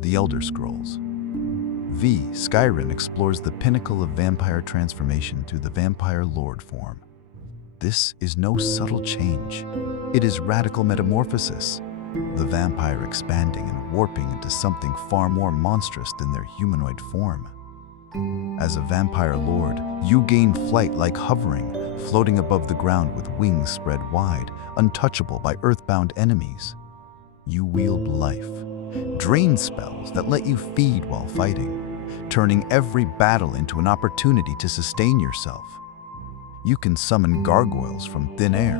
The Elder Scrolls. Skyrim explores the pinnacle of vampire transformation through the vampire lord form. This is no subtle change. It is radical metamorphosis, the vampire expanding and warping into something far more monstrous than their humanoid form. As a vampire lord, you gain flight like hovering, floating above the ground with wings spread wide, untouchable by earthbound enemies. You wield life, drain spells that let you feed while fighting, turning every battle into an opportunity to sustain yourself. You can summon gargoyles from thin air,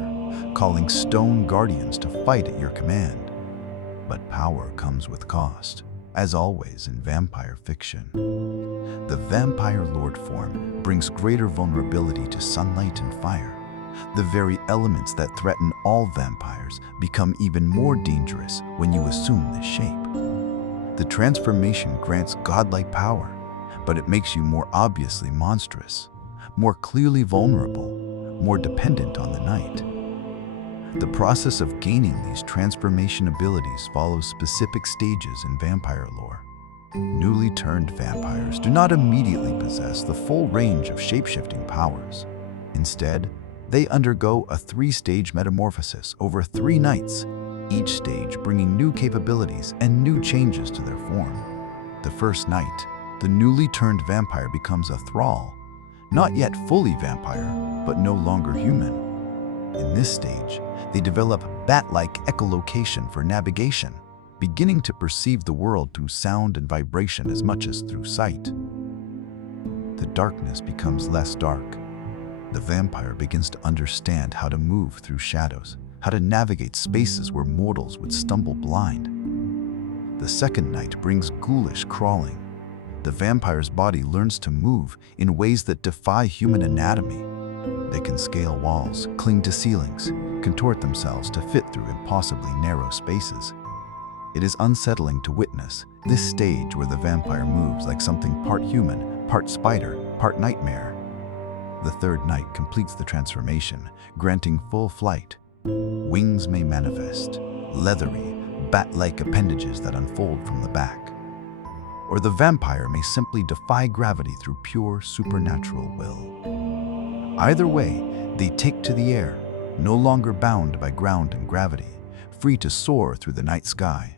calling stone guardians to fight at your command. But power comes with cost, as always in vampire fiction. The vampire lord form brings greater vulnerability to sunlight and fire. The very elements that threaten all vampires become even more dangerous when you assume this shape. The transformation grants godlike power, but it makes you more obviously monstrous, more clearly vulnerable, more dependent on the night. The process of gaining these transformation abilities follows specific stages in vampire lore. Newly turned vampires do not immediately possess the full range of shape-shifting powers. Instead, they undergo a 3-stage metamorphosis over 3 nights, each stage bringing new capabilities and new changes to their form. The first night, the newly turned vampire becomes a thrall, not yet fully vampire, but no longer human. In this stage, they develop bat-like echolocation for navigation, beginning to perceive the world through sound and vibration as much as through sight. The darkness becomes less dark. The vampire begins to understand how to move through shadows, how to navigate spaces where mortals would stumble blind. The second night brings ghoulish crawling. The vampire's body learns to move in ways that defy human anatomy. They can scale walls, cling to ceilings, contort themselves to fit through impossibly narrow spaces. It is unsettling to witness this stage where the vampire moves like something part human, part spider, part nightmare. The third night completes the transformation, granting full flight. Wings may manifest, leathery, bat-like appendages that unfold from the back. or the vampire may simply defy gravity through pure supernatural will. Either way, they take to the air, no longer bound by ground and gravity, free to soar through the night sky.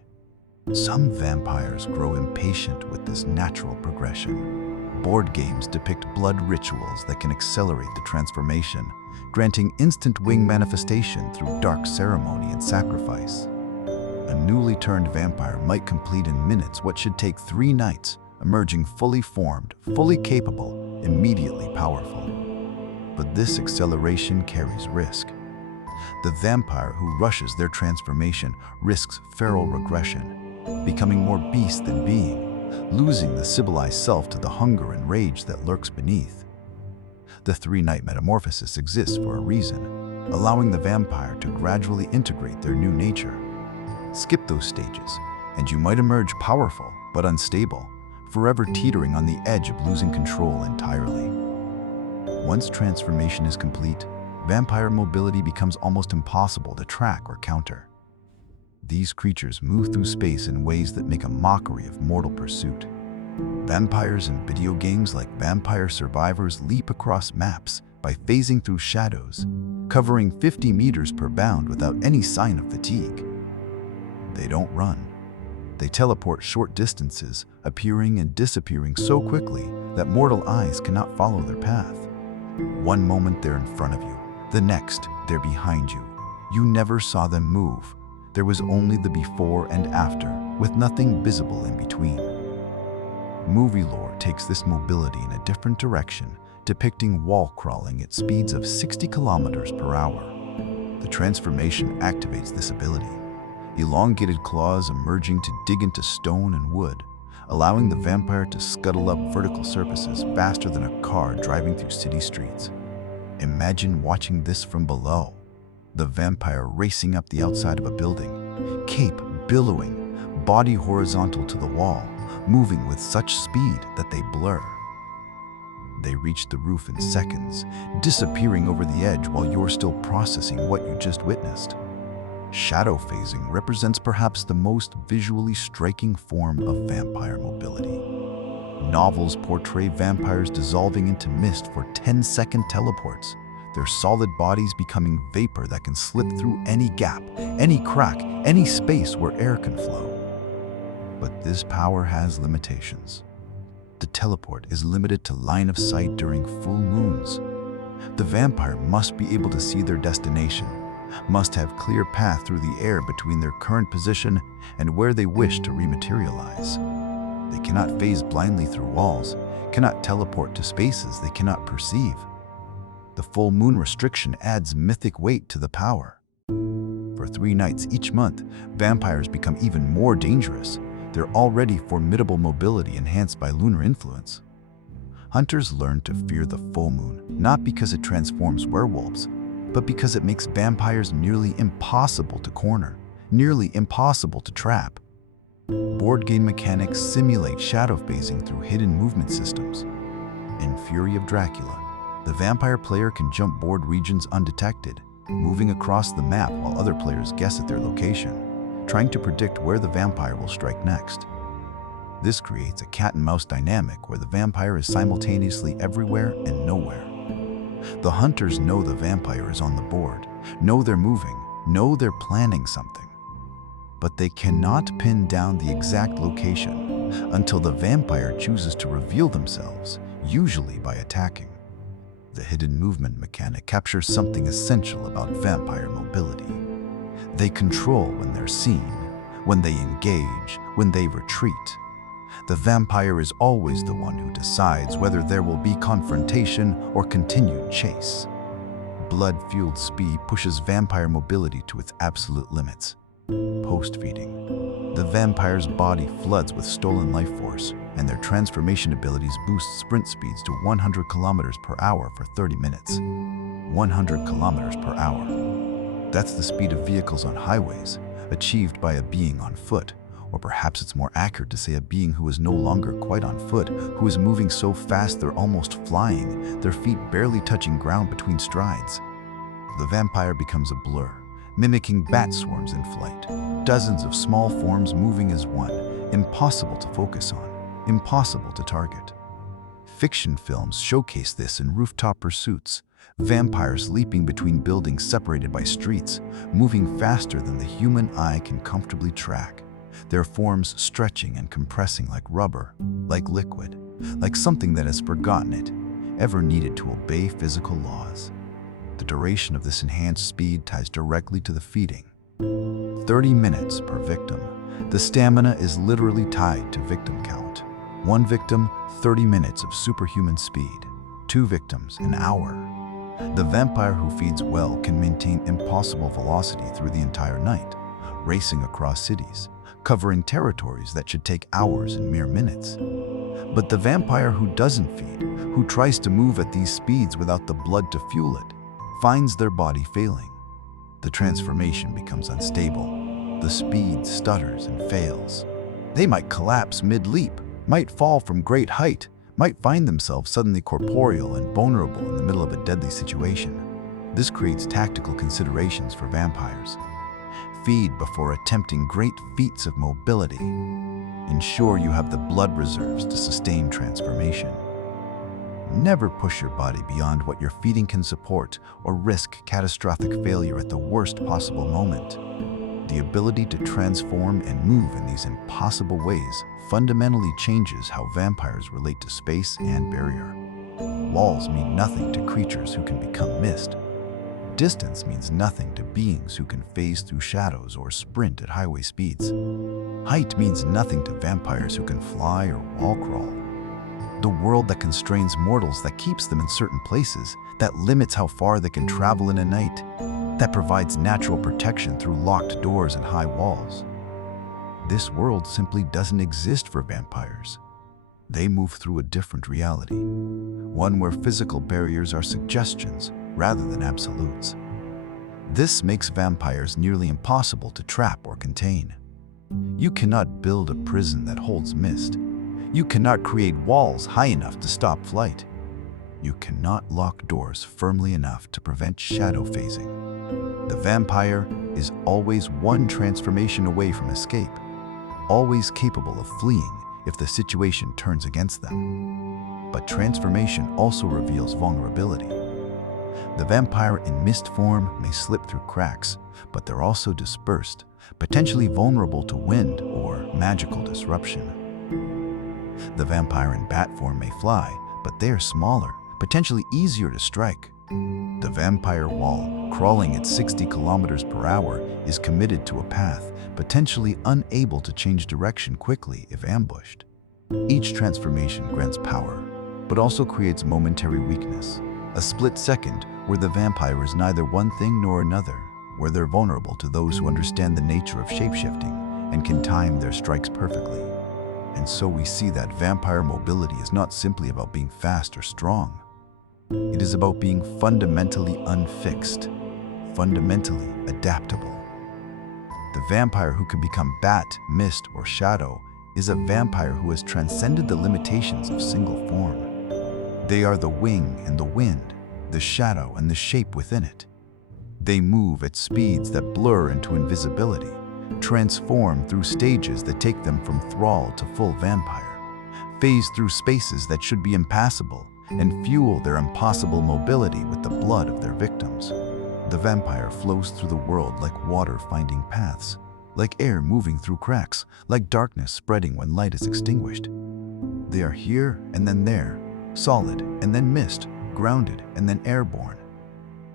Some vampires grow impatient with this natural progression. Board games depict blood rituals that can accelerate the transformation, granting instant wing manifestation through dark ceremony and sacrifice. A newly turned vampire might complete in minutes what should take 3 nights, emerging fully formed, fully capable, immediately powerful. But this acceleration carries risk. The vampire who rushes their transformation risks feral regression, becoming more beast than being, losing the civilized self to the hunger and rage that lurks beneath. The 3-night metamorphosis exists for a reason, allowing the vampire to gradually integrate their new nature. Skip those stages, and you might emerge powerful but unstable, forever teetering on the edge of losing control entirely. Once transformation is complete, vampire mobility becomes almost impossible to track or counter. These creatures move through space in ways that make a mockery of mortal pursuit. Vampires in video games like Vampire Survivors leap across maps by phasing through shadows, covering 50 meters per bound without any sign of fatigue. They don't run. They teleport short distances, appearing and disappearing so quickly that mortal eyes cannot follow their path. One moment they're in front of you, the next they're behind you. You never saw them move. There was only the before and after, with nothing visible in between. Movie lore takes this mobility in a different direction, depicting wall crawling at speeds of 60 kilometers per hour. The transformation activates this ability, elongated claws emerging to dig into stone and wood, allowing the vampire to scuttle up vertical surfaces faster than a car driving through city streets. Imagine watching this from below. The vampire racing up the outside of a building, cape billowing, body horizontal to the wall, moving with such speed that they blur. They reach the roof in seconds, disappearing over the edge while you're still processing what you just witnessed. Shadow phasing represents perhaps the most visually striking form of vampire mobility. Novels portray vampires dissolving into mist for 10-second teleports, their solid bodies becoming vapor that can slip through any gap, any crack, any space where air can flow. But this power has limitations. The teleport is limited to line of sight during full moons. The vampire must be able to see their destination, must have clear path through the air between their current position and where they wish to rematerialize. They cannot phase blindly through walls, cannot teleport to spaces they cannot perceive. The full moon restriction adds mythic weight to the power. For 3 nights each month, vampires become even more dangerous, their already formidable mobility enhanced by lunar influence. Hunters learn to fear the full moon, not because it transforms werewolves, but because it makes vampires nearly impossible to corner, nearly impossible to trap. Board game mechanics simulate shadow phasing through hidden movement systems. In Fury of Dracula, the vampire player can jump board regions undetected, moving across the map while other players guess at their location, trying to predict where the vampire will strike next. This creates a cat-and-mouse dynamic where the vampire is simultaneously everywhere and nowhere. The hunters know the vampire is on the board, know they're moving, know they're planning something. But they cannot pin down the exact location until the vampire chooses to reveal themselves, usually by attacking. The hidden movement mechanic captures something essential about vampire mobility. They control when they're seen, when they engage, when they retreat. The vampire is always the one who decides whether there will be confrontation or continued chase. Blood-fueled speed pushes vampire mobility to its absolute limits. Post-feeding, the vampire's body floods with stolen life force, and their transformation abilities boost sprint speeds to 100 kilometers per hour for 30 minutes. 100 kilometers per hour. That's the speed of vehicles on highways, achieved by a being on foot. Or perhaps it's more accurate to say a being who is no longer quite on foot, who is moving so fast they're almost flying, their feet barely touching ground between strides. The vampire becomes a blur, mimicking bat swarms in flight. Dozens of small forms moving as one, impossible to focus on. impossible to target. Fiction films showcase this in rooftop pursuits, vampires leaping between buildings separated by streets, moving faster than the human eye can comfortably track, their forms stretching and compressing like rubber, like liquid, like something that has forgotten it ever needed to obey physical laws. The duration of this enhanced speed ties directly to the feeding. 30 minutes per victim. The stamina is literally tied to victim count. One victim, 30 minutes of superhuman speed. Two victims, an hour. The vampire who feeds well can maintain impossible velocity through the entire night, racing across cities, covering territories that should take hours in mere minutes. But the vampire who doesn't feed, who tries to move at these speeds without the blood to fuel it, finds their body failing. The transformation becomes unstable. The speed stutters and fails. They might collapse mid-leap, might fall from great height, might find themselves suddenly corporeal and vulnerable in the middle of a deadly situation. This creates tactical considerations for vampires. Feed before attempting great feats of mobility. Ensure you have the blood reserves to sustain transformation. Never push your body beyond what your feeding can support or risk catastrophic failure at the worst possible moment. The ability to transform and move in these impossible ways fundamentally changes how vampires relate to space and barrier. Walls mean nothing to creatures who can become mist. Distance means nothing to beings who can phase through shadows or sprint at highway speeds. Height means nothing to vampires who can fly or wall crawl. The world that constrains mortals, that keeps them in certain places, that limits how far they can travel in a night, that provides natural protection through locked doors and high walls. This world simply doesn't exist for vampires. They move through a different reality, one where physical barriers are suggestions rather than absolutes. This makes vampires nearly impossible to trap or contain. You cannot build a prison that holds mist. You cannot create walls high enough to stop flight. You cannot lock doors firmly enough to prevent shadow phasing. The vampire is always one transformation away from escape, always capable of fleeing if the situation turns against them. But transformation also reveals vulnerability. The vampire in mist form may slip through cracks, but they're also dispersed, potentially vulnerable to wind or magical disruption. The vampire in bat form may fly, but they are smaller, potentially easier to strike. The vampire wall, crawling at 60 kilometers per hour, is committed to a path, potentially unable to change direction quickly if ambushed. Each transformation grants power, but also creates momentary weakness, a split second where the vampire is neither one thing nor another, where they're vulnerable to those who understand the nature of shapeshifting and can time their strikes perfectly. And so we see that vampire mobility is not simply about being fast or strong. It is about being fundamentally unfixed, fundamentally adaptable. The vampire who can become bat, mist, or shadow is a vampire who has transcended the limitations of single form. They are the wing and the wind, the shadow and the shape within it. They move at speeds that blur into invisibility, transform through stages that take them from thrall to full vampire, phase through spaces that should be impassable, and fuel their impossible mobility with the blood of their victims. The vampire flows through the world like water finding paths, like air moving through cracks, like darkness spreading when light is extinguished. They are here and then there, solid and then mist, grounded and then airborne.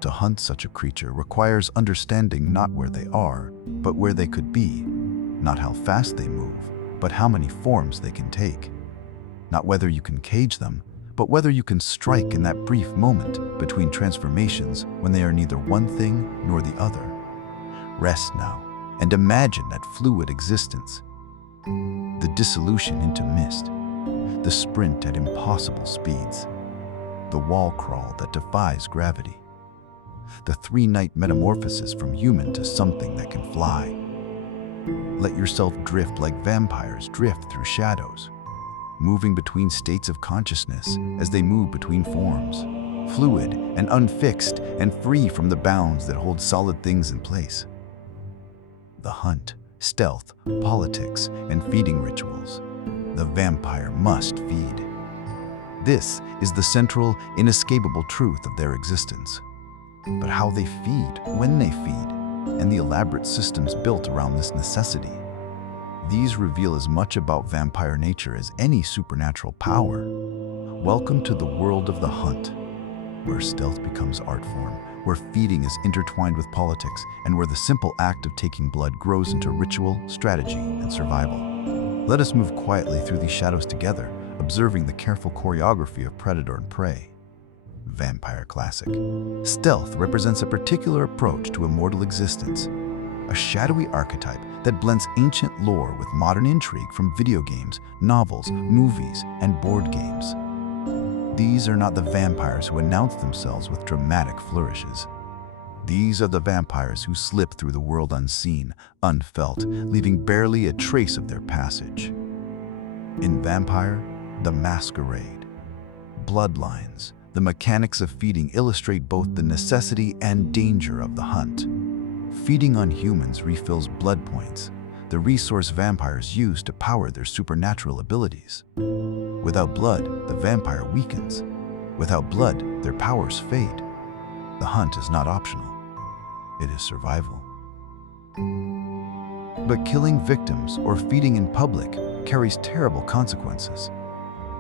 To hunt such a creature requires understanding not where they are, but where they could be, not how fast they move, but how many forms they can take. Not whether you can cage them, but whether you can strike in that brief moment between transformations when they are neither one thing nor the other. Rest now, and imagine that fluid existence. The dissolution into mist, the sprint at impossible speeds, the wall crawl that defies gravity, the three-night metamorphosis from human to something that can fly. Let yourself drift like vampires drift through shadows, moving between states of consciousness as they move between forms, fluid and unfixed and free from the bounds that hold solid things in place. The hunt, stealth, politics, and feeding rituals. The vampire must feed. This is the central, inescapable truth of their existence. But how they feed, when they feed, and the elaborate systems built around this necessity. These reveal as much about vampire nature as any supernatural power. Welcome to the world of the hunt, where stealth becomes art form, where feeding is intertwined with politics, and where the simple act of taking blood grows into ritual, strategy, and survival. Let us move quietly through these shadows together, observing the careful choreography of predator and prey. Vampire classic. Stealth represents a particular approach to immortal existence, a shadowy archetype that blends ancient lore with modern intrigue from video games, novels, movies, and board games. These are not the vampires who announce themselves with dramatic flourishes. These are the vampires who slip through the world unseen, unfelt, leaving barely a trace of their passage. In Vampire, the Masquerade. Bloodlines, the mechanics of feeding illustrate both the necessity and danger of the hunt. Feeding on humans refills blood points, the resource vampires use to power their supernatural abilities. Without blood, the vampire weakens. Without blood, their powers fade. The hunt is not optional. It is survival. But killing victims or feeding in public carries terrible consequences.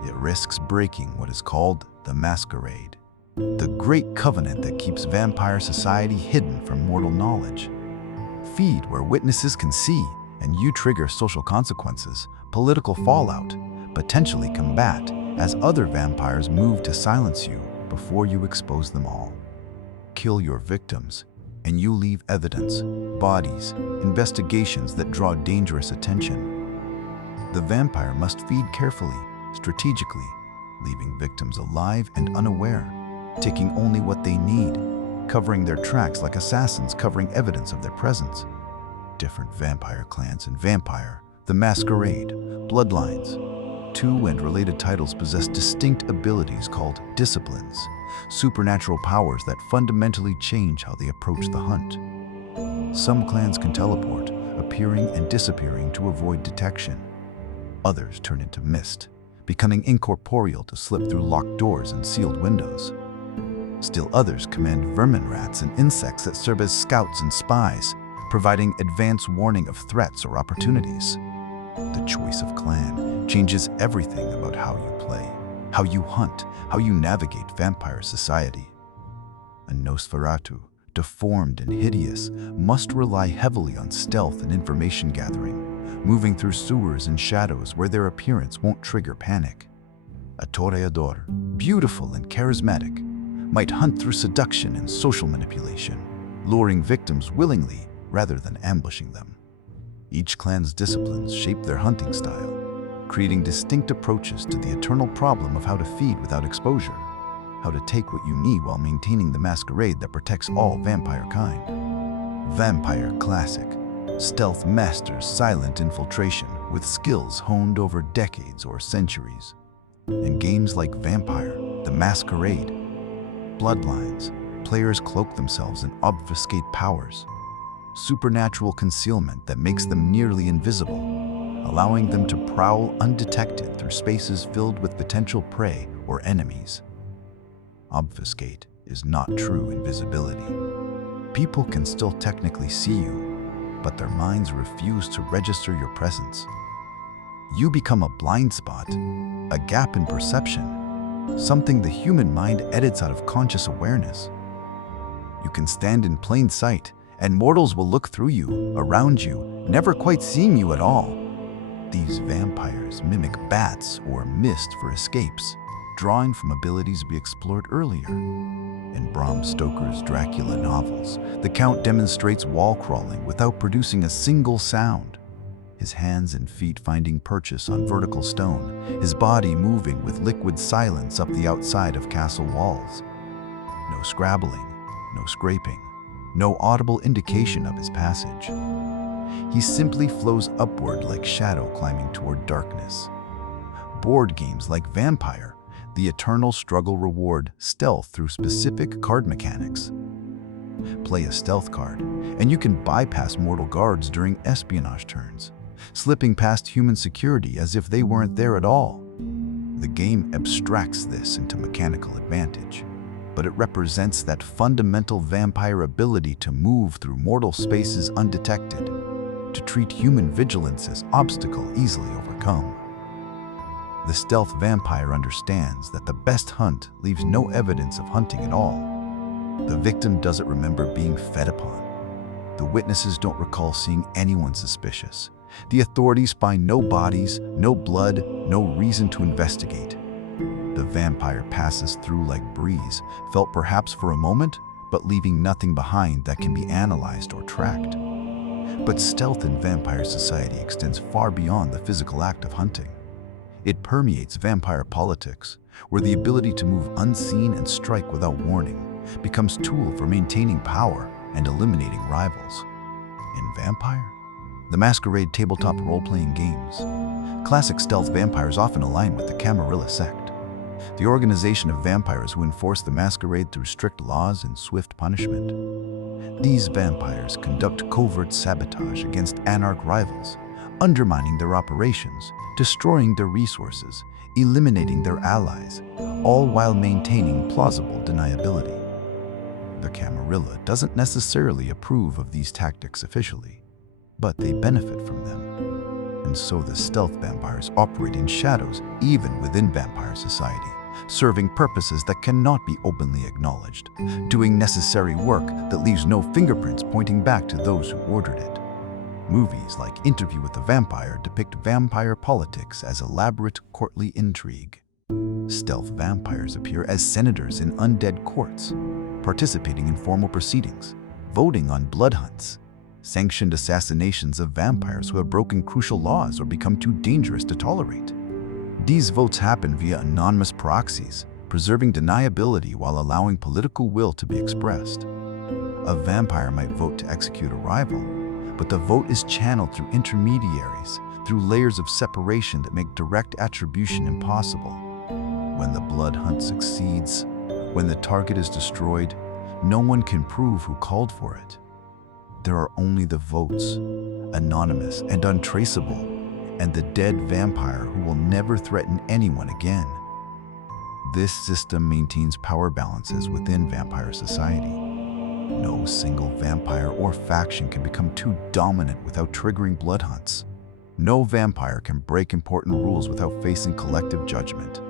It risks breaking what is called the Masquerade, the great covenant that keeps vampire society hidden from mortal knowledge. Feed where witnesses can see, and you trigger social consequences, political fallout, potentially combat, as other vampires move to silence you before you expose them all. Kill your victims, and you leave evidence, bodies, investigations that draw dangerous attention. The vampire must feed carefully, strategically, leaving victims alive and unaware, taking only what they need, covering their tracks like assassins covering evidence of their presence. Different vampire clans in Vampire, the Masquerade, Bloodlines. Two and related titles possess distinct abilities called disciplines, supernatural powers that fundamentally change how they approach the hunt. Some clans can teleport, appearing and disappearing to avoid detection. Others turn into mist, becoming incorporeal to slip through locked doors and sealed windows. Still others command vermin rats and insects that serve as scouts and spies, providing advance warning of threats or opportunities. The choice of clan changes everything about how you play, how you hunt, how you navigate vampire society. A Nosferatu, deformed and hideous, must rely heavily on stealth and information gathering, moving through sewers and shadows where their appearance won't trigger panic. A Toreador, beautiful and charismatic, might hunt through seduction and social manipulation, luring victims willingly rather than ambushing them. Each clan's disciplines shape their hunting style, creating distinct approaches to the eternal problem of how to feed without exposure, how to take what you need while maintaining the masquerade that protects all vampire kind. Vampire Classic. Stealth masters silent infiltration with skills honed over decades or centuries. In games like Vampire, the Masquerade, Bloodlines, players cloak themselves and obfuscate powers, supernatural concealment that makes them nearly invisible, allowing them to prowl undetected through spaces filled with potential prey or enemies. Obfuscate is not true invisibility. People can still technically see you, but their minds refuse to register your presence. You become a blind spot, a gap in perception, something the human mind edits out of conscious awareness. You can stand in plain sight, and mortals will look through you, around you, never quite seeing you at all. These vampires mimic bats or mist for escapes, drawing from abilities we explored earlier. In Bram Stoker's Dracula novels, the Count demonstrates wall crawling without producing a single sound. His hands and feet finding purchase on vertical stone, his body moving with liquid silence up the outside of castle walls. No scrabbling, no scraping, no audible indication of his passage. He simply flows upward like shadow climbing toward darkness. Board games like Vampire, the eternal struggle reward stealth through specific card mechanics. Play a stealth card, and you can bypass mortal guards during espionage turns, slipping past human security as if they weren't there at all. The game abstracts this into mechanical advantage, but it represents that fundamental vampire ability to move through mortal spaces undetected, to treat human vigilance as obstacle easily overcome. The stealth vampire understands that the best hunt leaves no evidence of hunting at all. The victim doesn't remember being fed upon. The witnesses don't recall seeing anyone suspicious. The authorities find no bodies, no blood, no reason to investigate. The vampire passes through like breeze, felt perhaps for a moment, but leaving nothing behind that can be analyzed or tracked. But stealth in vampire society extends far beyond the physical act of hunting. It permeates vampire politics, where the ability to move unseen and strike without warning becomes a tool for maintaining power and eliminating rivals. In Vampire, the Masquerade tabletop role-playing games, classic stealth vampires often align with the Camarilla sect, the organization of vampires who enforce the Masquerade through strict laws and swift punishment. These vampires conduct covert sabotage against anarch rivals, undermining their operations, destroying their resources, eliminating their allies, all while maintaining plausible deniability. The Camarilla doesn't necessarily approve of these tactics officially, but they benefit from them. And so the stealth vampires operate in shadows even within vampire society, serving purposes that cannot be openly acknowledged, doing necessary work that leaves no fingerprints pointing back to those who ordered it. Movies like Interview with the Vampire depict vampire politics as elaborate courtly intrigue. Stealth vampires appear as senators in undead courts, participating in formal proceedings, voting on blood hunts, sanctioned assassinations of vampires who have broken crucial laws or become too dangerous to tolerate. These votes happen via anonymous proxies, preserving deniability while allowing political will to be expressed. A vampire might vote to execute a rival, but the vote is channeled through intermediaries, through layers of separation that make direct attribution impossible. When the blood hunt succeeds, when the target is destroyed, no one can prove who called for it. There are only the votes, anonymous and untraceable, and the dead vampire who will never threaten anyone again. This system maintains power balances within vampire society. No single vampire or faction can become too dominant without triggering blood hunts. No vampire can break important rules without facing collective judgment.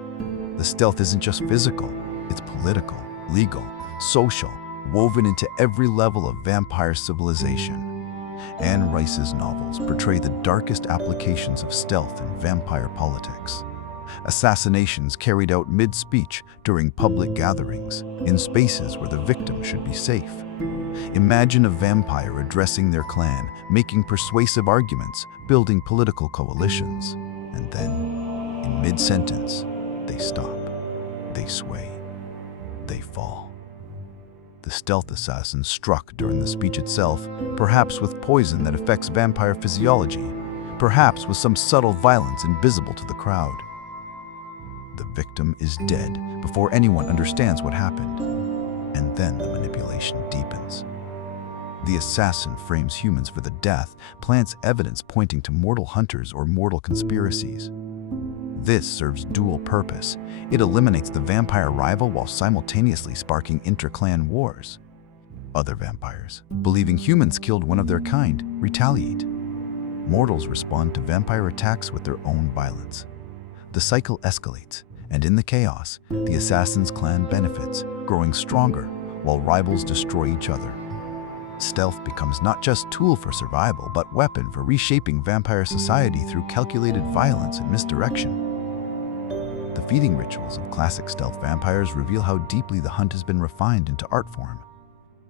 The stealth isn't just physical, it's political, legal, social, woven into every level of vampire civilization. Anne Rice's novels portray the darkest applications of stealth in vampire politics. Assassinations carried out mid-speech during public gatherings, in spaces where the victim should be safe. Imagine a vampire addressing their clan, making persuasive arguments, building political coalitions, and then, in mid-sentence, they stop, they sway, they fall. The stealth assassin struck during the speech itself, perhaps with poison that affects vampire physiology, perhaps with some subtle violence invisible to the crowd. The victim is dead before anyone understands what happened, and then the manipulation deepens. The assassin frames humans for the death, plants evidence pointing to mortal hunters or mortal conspiracies. This serves dual purpose. It eliminates the vampire rival while simultaneously sparking inter-clan wars. Other vampires, believing humans killed one of their kind, retaliate. Mortals respond to vampire attacks with their own violence. The cycle escalates, and in the chaos, the assassin's clan benefits, growing stronger, while rivals destroy each other. Stealth becomes not just a tool for survival, but weapon for reshaping vampire society through calculated violence and misdirection. The feeding rituals of classic stealth vampires reveal how deeply the hunt has been refined into art form.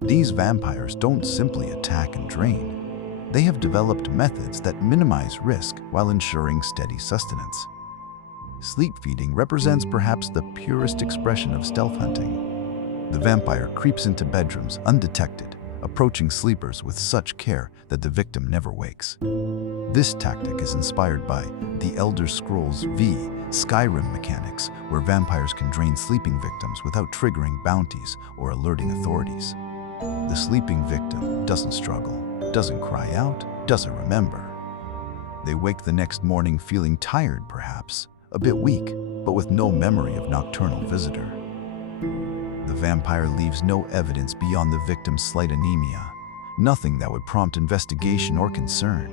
These vampires don't simply attack and drain. They have developed methods that minimize risk while ensuring steady sustenance. Sleep feeding represents perhaps the purest expression of stealth hunting. The vampire creeps into bedrooms undetected, approaching sleepers with such care that the victim never wakes. This tactic is inspired by the Elder Scrolls V Skyrim mechanics, where vampires can drain sleeping victims without triggering bounties or alerting authorities. The sleeping victim doesn't struggle, doesn't cry out, doesn't remember. They wake the next morning feeling tired, perhaps, a bit weak, but with no memory of nocturnal visitor. The vampire leaves no evidence beyond the victim's slight anemia, nothing that would prompt investigation or concern.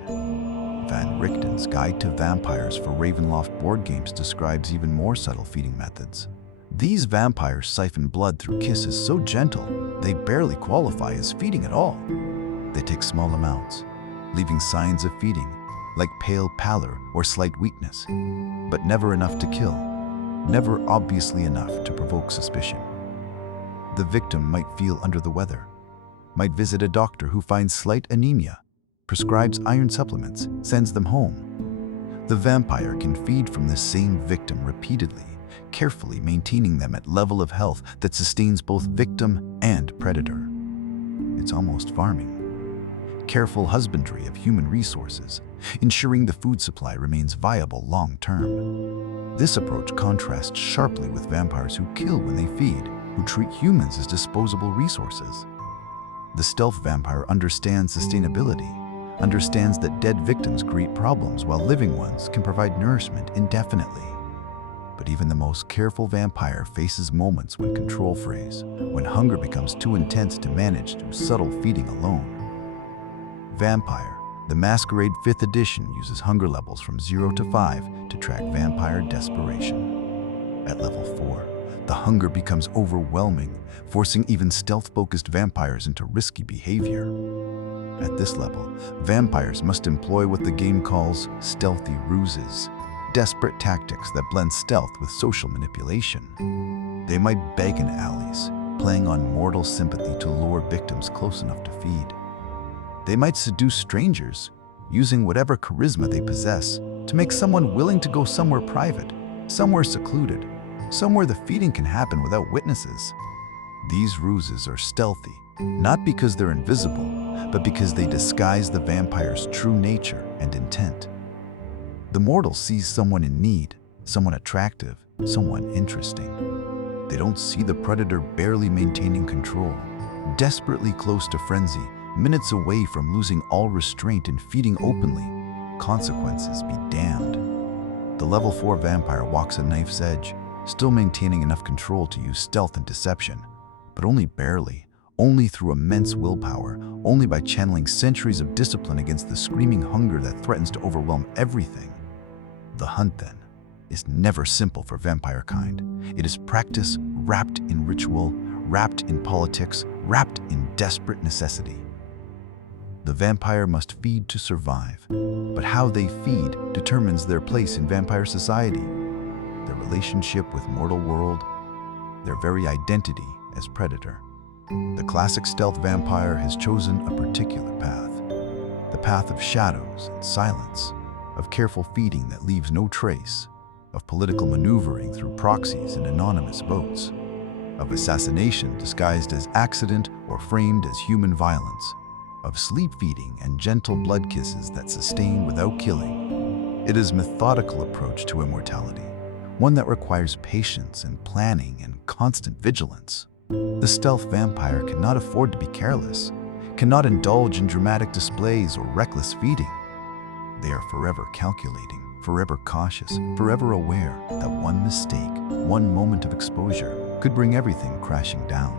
Van Richten's Guide to Vampires for Ravenloft board games describes even more subtle feeding methods. These vampires siphon blood through kisses so gentle, they barely qualify as feeding at all. They take small amounts, leaving signs of feeding, like pale pallor or slight weakness, but never enough to kill, never obviously enough to provoke suspicion. The victim might feel under the weather, might visit a doctor who finds slight anemia, prescribes iron supplements, sends them home. The vampire can feed from the same victim repeatedly, carefully maintaining them at level of health that sustains both victim and predator. It's almost farming. Careful husbandry of human resources, ensuring the food supply remains viable long term. This approach contrasts sharply with vampires who kill when they feed, who treat humans as disposable resources. The stealth vampire understands sustainability, understands that dead victims create problems while living ones can provide nourishment indefinitely. But even the most careful vampire faces moments when control frays, when hunger becomes too intense to manage through subtle feeding alone. Vampire, the Masquerade 5th edition uses hunger levels from 0 to 5 to track vampire desperation. At level 4, the hunger becomes overwhelming, forcing even stealth-focused vampires into risky behavior. At this level, vampires must employ what the game calls stealthy ruses, desperate tactics that blend stealth with social manipulation. They might beg in alleys, playing on mortal sympathy to lure victims close enough to feed. They might seduce strangers, using whatever charisma they possess to make someone willing to go somewhere private, somewhere secluded, somewhere the feeding can happen without witnesses. These ruses are stealthy, not because they're invisible, but because they disguise the vampire's true nature and intent. The mortal sees someone in need, someone attractive, someone interesting. They don't see the predator barely maintaining control, desperately close to frenzy, minutes away from losing all restraint and feeding openly. Consequences be damned. The level 4 vampire walks a knife's edge, still maintaining enough control to use stealth and deception, but only barely, only through immense willpower, only by channeling centuries of discipline against the screaming hunger that threatens to overwhelm everything. The hunt, then, is never simple for vampire kind. It is practice wrapped in ritual, wrapped in politics, wrapped in desperate necessity. The vampire must feed to survive, but how they feed determines their place in vampire society, their relationship with mortal world, their very identity as predator. The classic stealth vampire has chosen a particular path, the path of shadows and silence, of careful feeding that leaves no trace, of political maneuvering through proxies and anonymous votes, of assassination disguised as accident or framed as human violence, of sleep feeding and gentle blood kisses that sustain without killing. It is a methodical approach to immortality, one that requires patience and planning and constant vigilance. The stealth vampire cannot afford to be careless, cannot indulge in dramatic displays or reckless feeding. They are forever calculating, forever cautious, forever aware that one mistake, one moment of exposure could bring everything crashing down.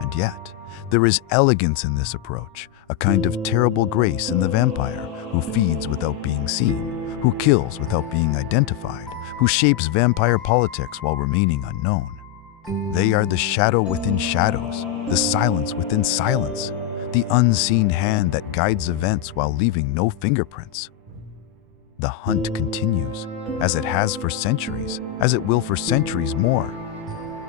And yet, there is elegance in this approach, a kind of terrible grace in the vampire who feeds without being seen, who kills without being identified, who shapes vampire politics while remaining unknown. They are the shadow within shadows, the silence within silence, the unseen hand that guides events while leaving no fingerprints. The hunt continues, as it has for centuries, as it will for centuries more.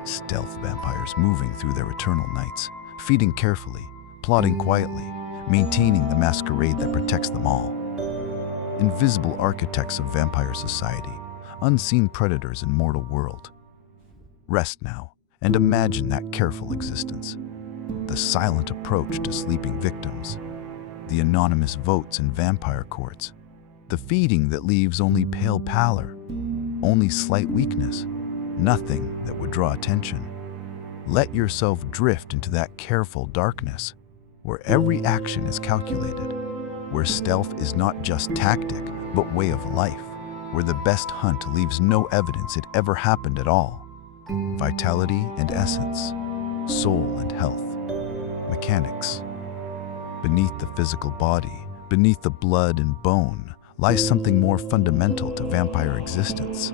Stealth vampires moving through their eternal nights, feeding carefully, plotting quietly, maintaining the masquerade that protects them all. Invisible architects of vampire society, unseen predators in mortal world. Rest now and imagine that careful existence. The silent approach to sleeping victims, the anonymous votes in vampire courts, the feeding that leaves only pale pallor, only slight weakness, nothing that would draw attention. Let yourself drift into that careful darkness, where every action is calculated, where stealth is not just tactic, but way of life, where the best hunt leaves no evidence it ever happened at all. Vitality and essence, soul and health, mechanics. Beneath the physical body, beneath the blood and bone, lies something more fundamental to vampire existence: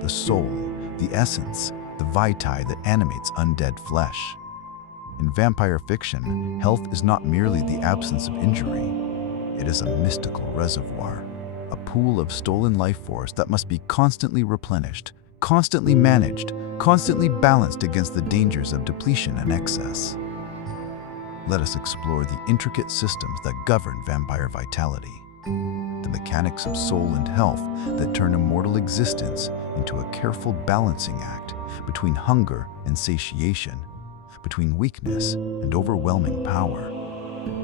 the soul, the essence, the vitae that animates undead flesh. In vampire fiction, health is not merely the absence of injury. It is a mystical reservoir, a pool of stolen life force that must be constantly replenished, constantly managed, constantly balanced against the dangers of depletion and excess. Let us explore the intricate systems that govern vampire vitality, the mechanics of soul and health that turn immortal existence into a careful balancing act between hunger and satiation, between weakness and overwhelming power.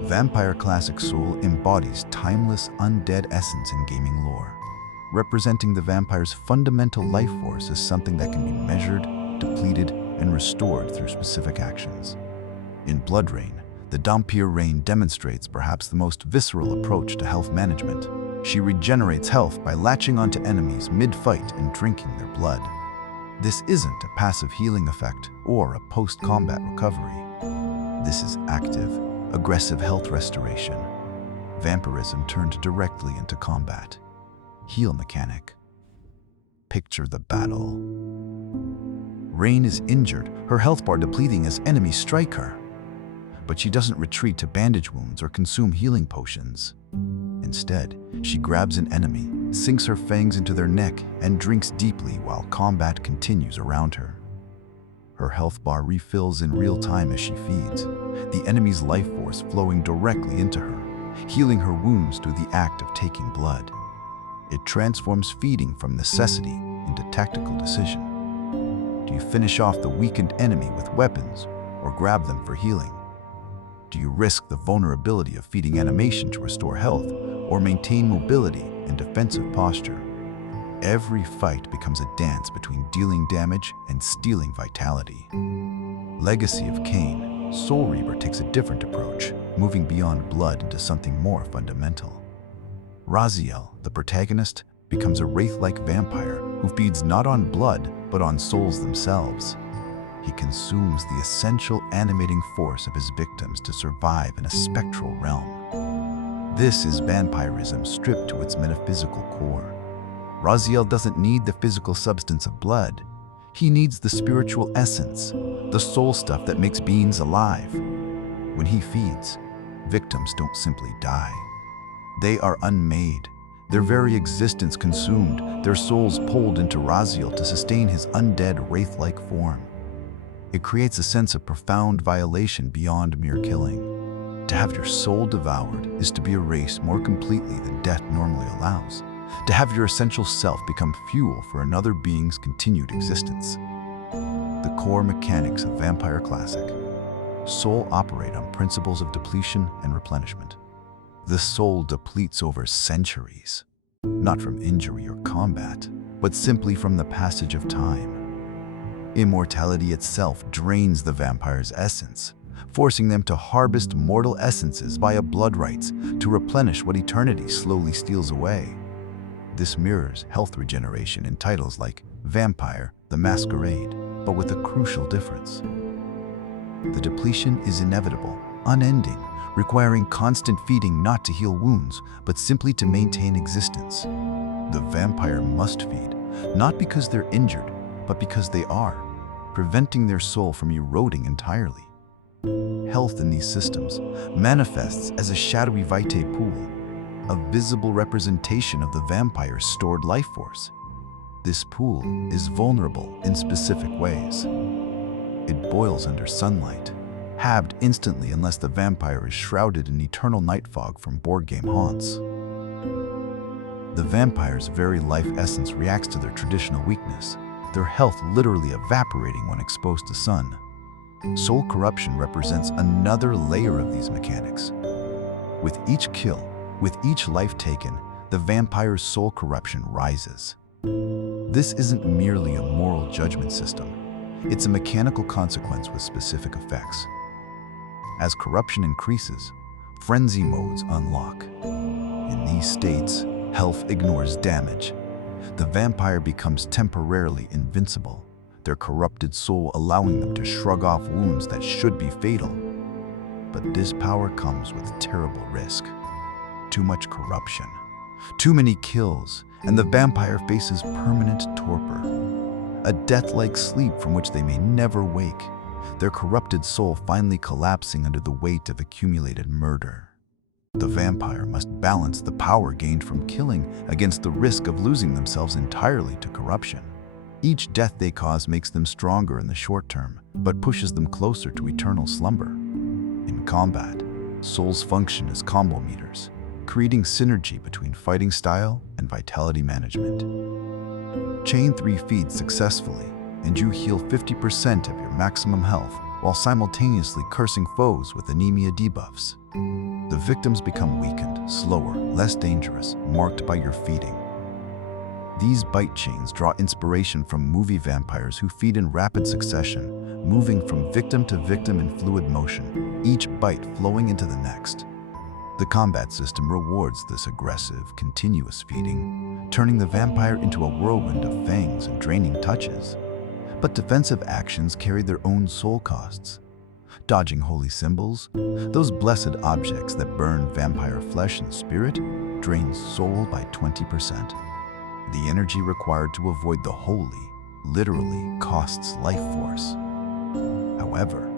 Vampire Classic Soul embodies timeless undead essence in gaming lore, representing the vampire's fundamental life force as something that can be measured, depleted, and restored through specific actions. In Blood Rain, the Dhampir Rain demonstrates perhaps the most visceral approach to health management. She regenerates health by latching onto enemies mid-fight and drinking their blood. This isn't a passive healing effect or a post-combat recovery. This is active, aggressive health restoration. Vampirism turned directly into combat. Heal mechanic. Picture the battle. Rain is injured, her health bar depleting as enemies strike her. But she doesn't retreat to bandage wounds or consume healing potions. Instead, she grabs an enemy, sinks her fangs into their neck, and drinks deeply while combat continues around her. Her health bar refills in real time as she feeds, the enemy's life force flowing directly into her, healing her wounds through the act of taking blood. It transforms feeding from necessity into tactical decision. Do you finish off the weakened enemy with weapons or grab them for healing? Do you risk the vulnerability of feeding animation to restore health or maintain mobility and defensive posture? Every fight becomes a dance between dealing damage and stealing vitality. Legacy of Kain, Soul Reaver takes a different approach, moving beyond blood into something more fundamental. Raziel, the protagonist, becomes a wraith-like vampire who feeds not on blood but on souls themselves. He consumes the essential animating force of his victims to survive in a spectral realm. This is vampirism stripped to its metaphysical core. Raziel doesn't need the physical substance of blood. He needs the spiritual essence, the soul stuff that makes beings alive. When he feeds, victims don't simply die. They are unmade, their very existence consumed, their souls pulled into Raziel to sustain his undead wraith-like form. It creates a sense of profound violation beyond mere killing. To have your soul devoured is to be erased more completely than death normally allows. To have your essential self become fuel for another being's continued existence. The core mechanics of Vampire Classic Soul operate on principles of depletion and replenishment. The soul depletes over centuries, not from injury or combat, but simply from the passage of time. Immortality itself drains the vampire's essence, forcing them to harvest mortal essences via blood rites to replenish what eternity slowly steals away. This mirrors health regeneration in titles like Vampire: The Masquerade, but with a crucial difference. The depletion is inevitable, unending, requiring constant feeding not to heal wounds, but simply to maintain existence. The vampire must feed, not because they're injured, but because they are, preventing their soul from eroding entirely. Health in these systems manifests as a shadowy vitae pool, a visible representation of the vampire's stored life force. This pool is vulnerable in specific ways. It boils under sunlight, halved instantly unless the vampire is shrouded in eternal night fog from board game haunts. The vampire's very life essence reacts to their traditional weakness, their health literally evaporating when exposed to sun. Soul corruption represents another layer of these mechanics. With each kill, with each life taken, the vampire's soul corruption rises. This isn't merely a moral judgment system. It's a mechanical consequence with specific effects. As corruption increases, frenzy modes unlock. In these states, Health ignores damage. The vampire becomes temporarily invincible, their corrupted soul allowing them to shrug off wounds that should be fatal. But this power comes with terrible risk. Too much corruption, too many kills, and the vampire faces permanent torpor. A death-like sleep from which they may never wake, their corrupted soul finally collapsing under the weight of accumulated murder. The vampire must balance the power gained from killing against the risk of losing themselves entirely to corruption. Each death they cause makes them stronger in the short term, but pushes them closer to eternal slumber. In combat, souls function as combo meters, creating synergy between fighting style and vitality management. Chain 3 feeds successfully, and you heal 50% of your maximum health while simultaneously cursing foes with anemia debuffs. The victims become weakened, slower, less dangerous, marked by your feeding. These bite chains draw inspiration from movie vampires who feed in rapid succession, moving from victim to victim in fluid motion, each bite flowing into the next. The combat system rewards this aggressive, continuous feeding, turning the vampire into a whirlwind of fangs and draining touches. But defensive actions carry their own soul costs. Dodging holy symbols, those blessed objects that burn vampire flesh and spirit, drains soul by 20%. The energy required to avoid the holy literally costs life force. However,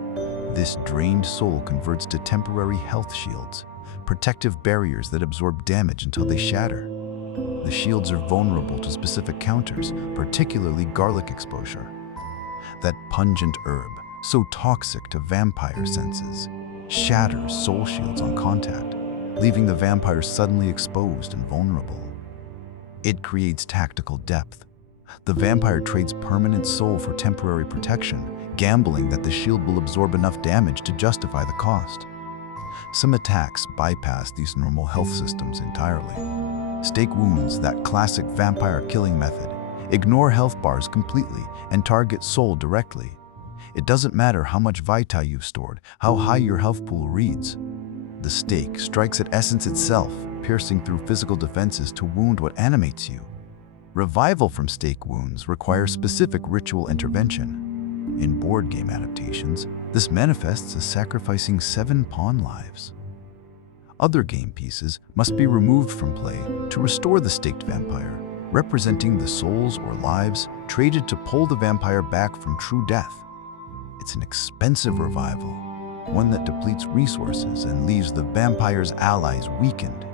this drained soul converts to temporary health shields, protective barriers that absorb damage until they shatter. The shields are vulnerable to specific counters, particularly garlic exposure. That pungent herb, so toxic to vampire senses, shatters soul shields on contact, leaving the vampire suddenly exposed and vulnerable. It creates tactical depth. The vampire trades permanent soul for temporary protection, gambling that the shield will absorb enough damage to justify the cost. Some attacks bypass these normal health systems entirely. Stake wounds, that classic vampire killing method, ignore health bars completely and target soul directly. It doesn't matter how much vita you've stored, how high your health pool reads. The stake strikes at essence itself, piercing through physical defenses to wound what animates you. Revival from stake wounds requires specific ritual intervention. In board game adaptations, this manifests as sacrificing 7 pawn lives. Other game pieces must be removed from play to restore the staked vampire, representing the souls or lives traded to pull the vampire back from true death. It's an expensive revival, one that depletes resources and leaves the vampire's allies weakened.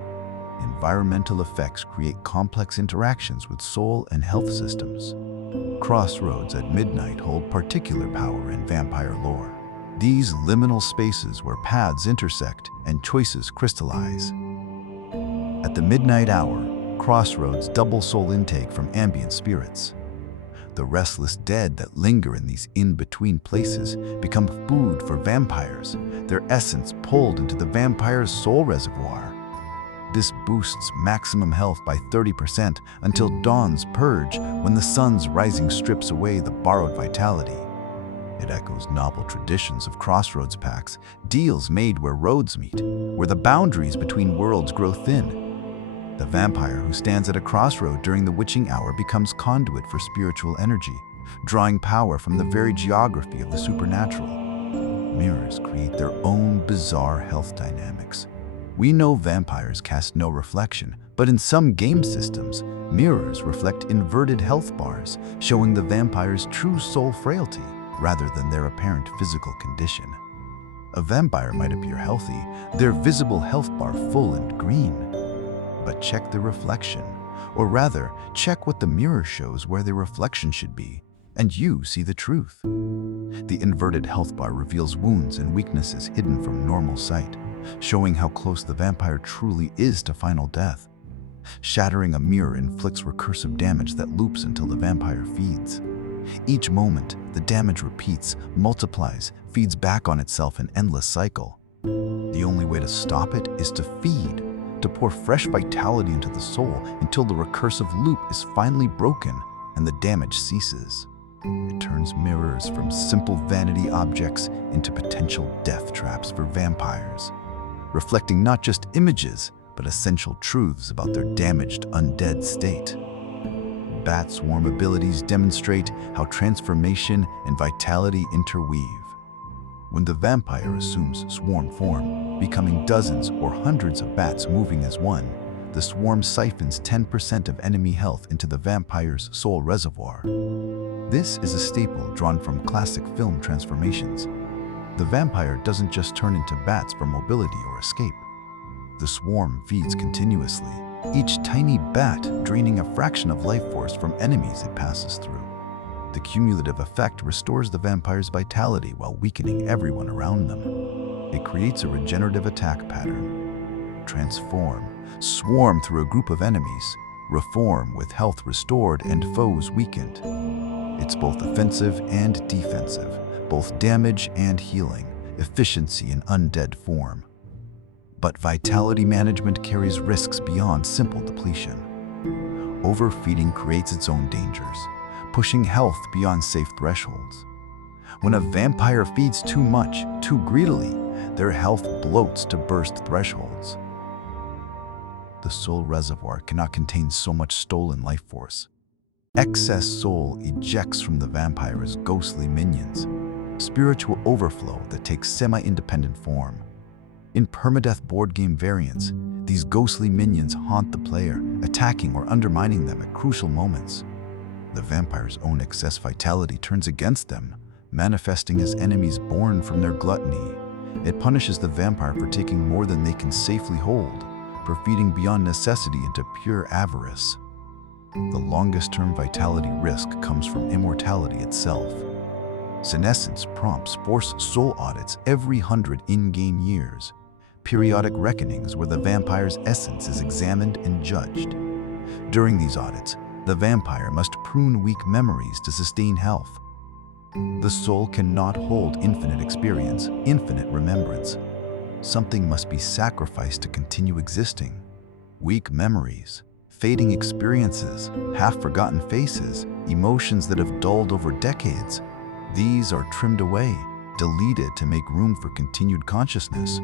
Environmental effects create complex interactions with soul and health systems. Crossroads at midnight hold particular power in vampire lore. These liminal spaces where paths intersect and choices crystallize. At the midnight hour, crossroads double soul intake from ambient spirits. The restless dead that linger in these in-between places become food for vampires, their essence pulled into the vampire's soul reservoir. This boosts maximum health by 30% until dawn's purge, when the sun's rising strips away the borrowed vitality. It echoes novel traditions of crossroads pacts, deals made where roads meet, where the boundaries between worlds grow thin. The vampire who stands at a crossroad during the witching hour becomes conduit for spiritual energy, drawing power from the very geography of the supernatural. Mirrors create their own bizarre health dynamics. We know vampires cast no reflection, but in some game systems, mirrors reflect inverted health bars, showing the vampire's true soul frailty rather than their apparent physical condition. A vampire might appear healthy, their visible health bar full and green. But check the reflection, or rather, check what the mirror shows where the reflection should be, and you see the truth. The inverted health bar reveals wounds and weaknesses hidden from normal sight, showing how close the vampire truly is to final death. Shattering a mirror inflicts recursive damage that loops until the vampire feeds. Each moment, the damage repeats, multiplies, feeds back on itself in endless cycle. The only way to stop it is to feed, to pour fresh vitality into the soul until the recursive loop is finally broken and the damage ceases. It turns mirrors from simple vanity objects into potential death traps for vampires, reflecting not just images, but essential truths about their damaged undead state. Bat swarm abilities demonstrate how transformation and vitality interweave. When the vampire assumes swarm form, becoming dozens or hundreds of bats moving as one, the swarm siphons 10% of enemy health into the vampire's soul reservoir. This is a staple drawn from classic film transformations. The vampire doesn't just turn into bats for mobility or escape. The swarm feeds continuously, each tiny bat draining a fraction of life force from enemies it passes through. The cumulative effect restores the vampire's vitality while weakening everyone around them. It creates a regenerative attack pattern. Transform, swarm through a group of enemies, reform with health restored and foes weakened. It's both offensive and defensive, both damage and healing, efficiency in undead form. But vitality management carries risks beyond simple depletion. Overfeeding creates its own dangers, pushing health beyond safe thresholds. When a vampire feeds too much, too greedily, their health bloats to burst thresholds. The soul reservoir cannot contain so much stolen life force. Excess soul ejects from the vampire's ghostly minions, spiritual overflow that takes semi-independent form. In permadeath board game variants, these ghostly minions haunt the player, attacking or undermining them at crucial moments. The vampire's own excess vitality turns against them, manifesting as enemies born from their gluttony. It punishes the vampire for taking more than they can safely hold, for feeding beyond necessity into pure avarice. The longest-term vitality risk comes from immortality itself. Senescence prompts force soul audits every 100 in-game years, periodic reckonings where the vampire's essence is examined and judged. During these audits, the vampire must prune weak memories to sustain health. The soul cannot hold infinite experience, infinite remembrance. Something must be sacrificed to continue existing. Weak memories, fading experiences, half-forgotten faces, emotions that have dulled over decades. These are trimmed away, deleted to make room for continued consciousness.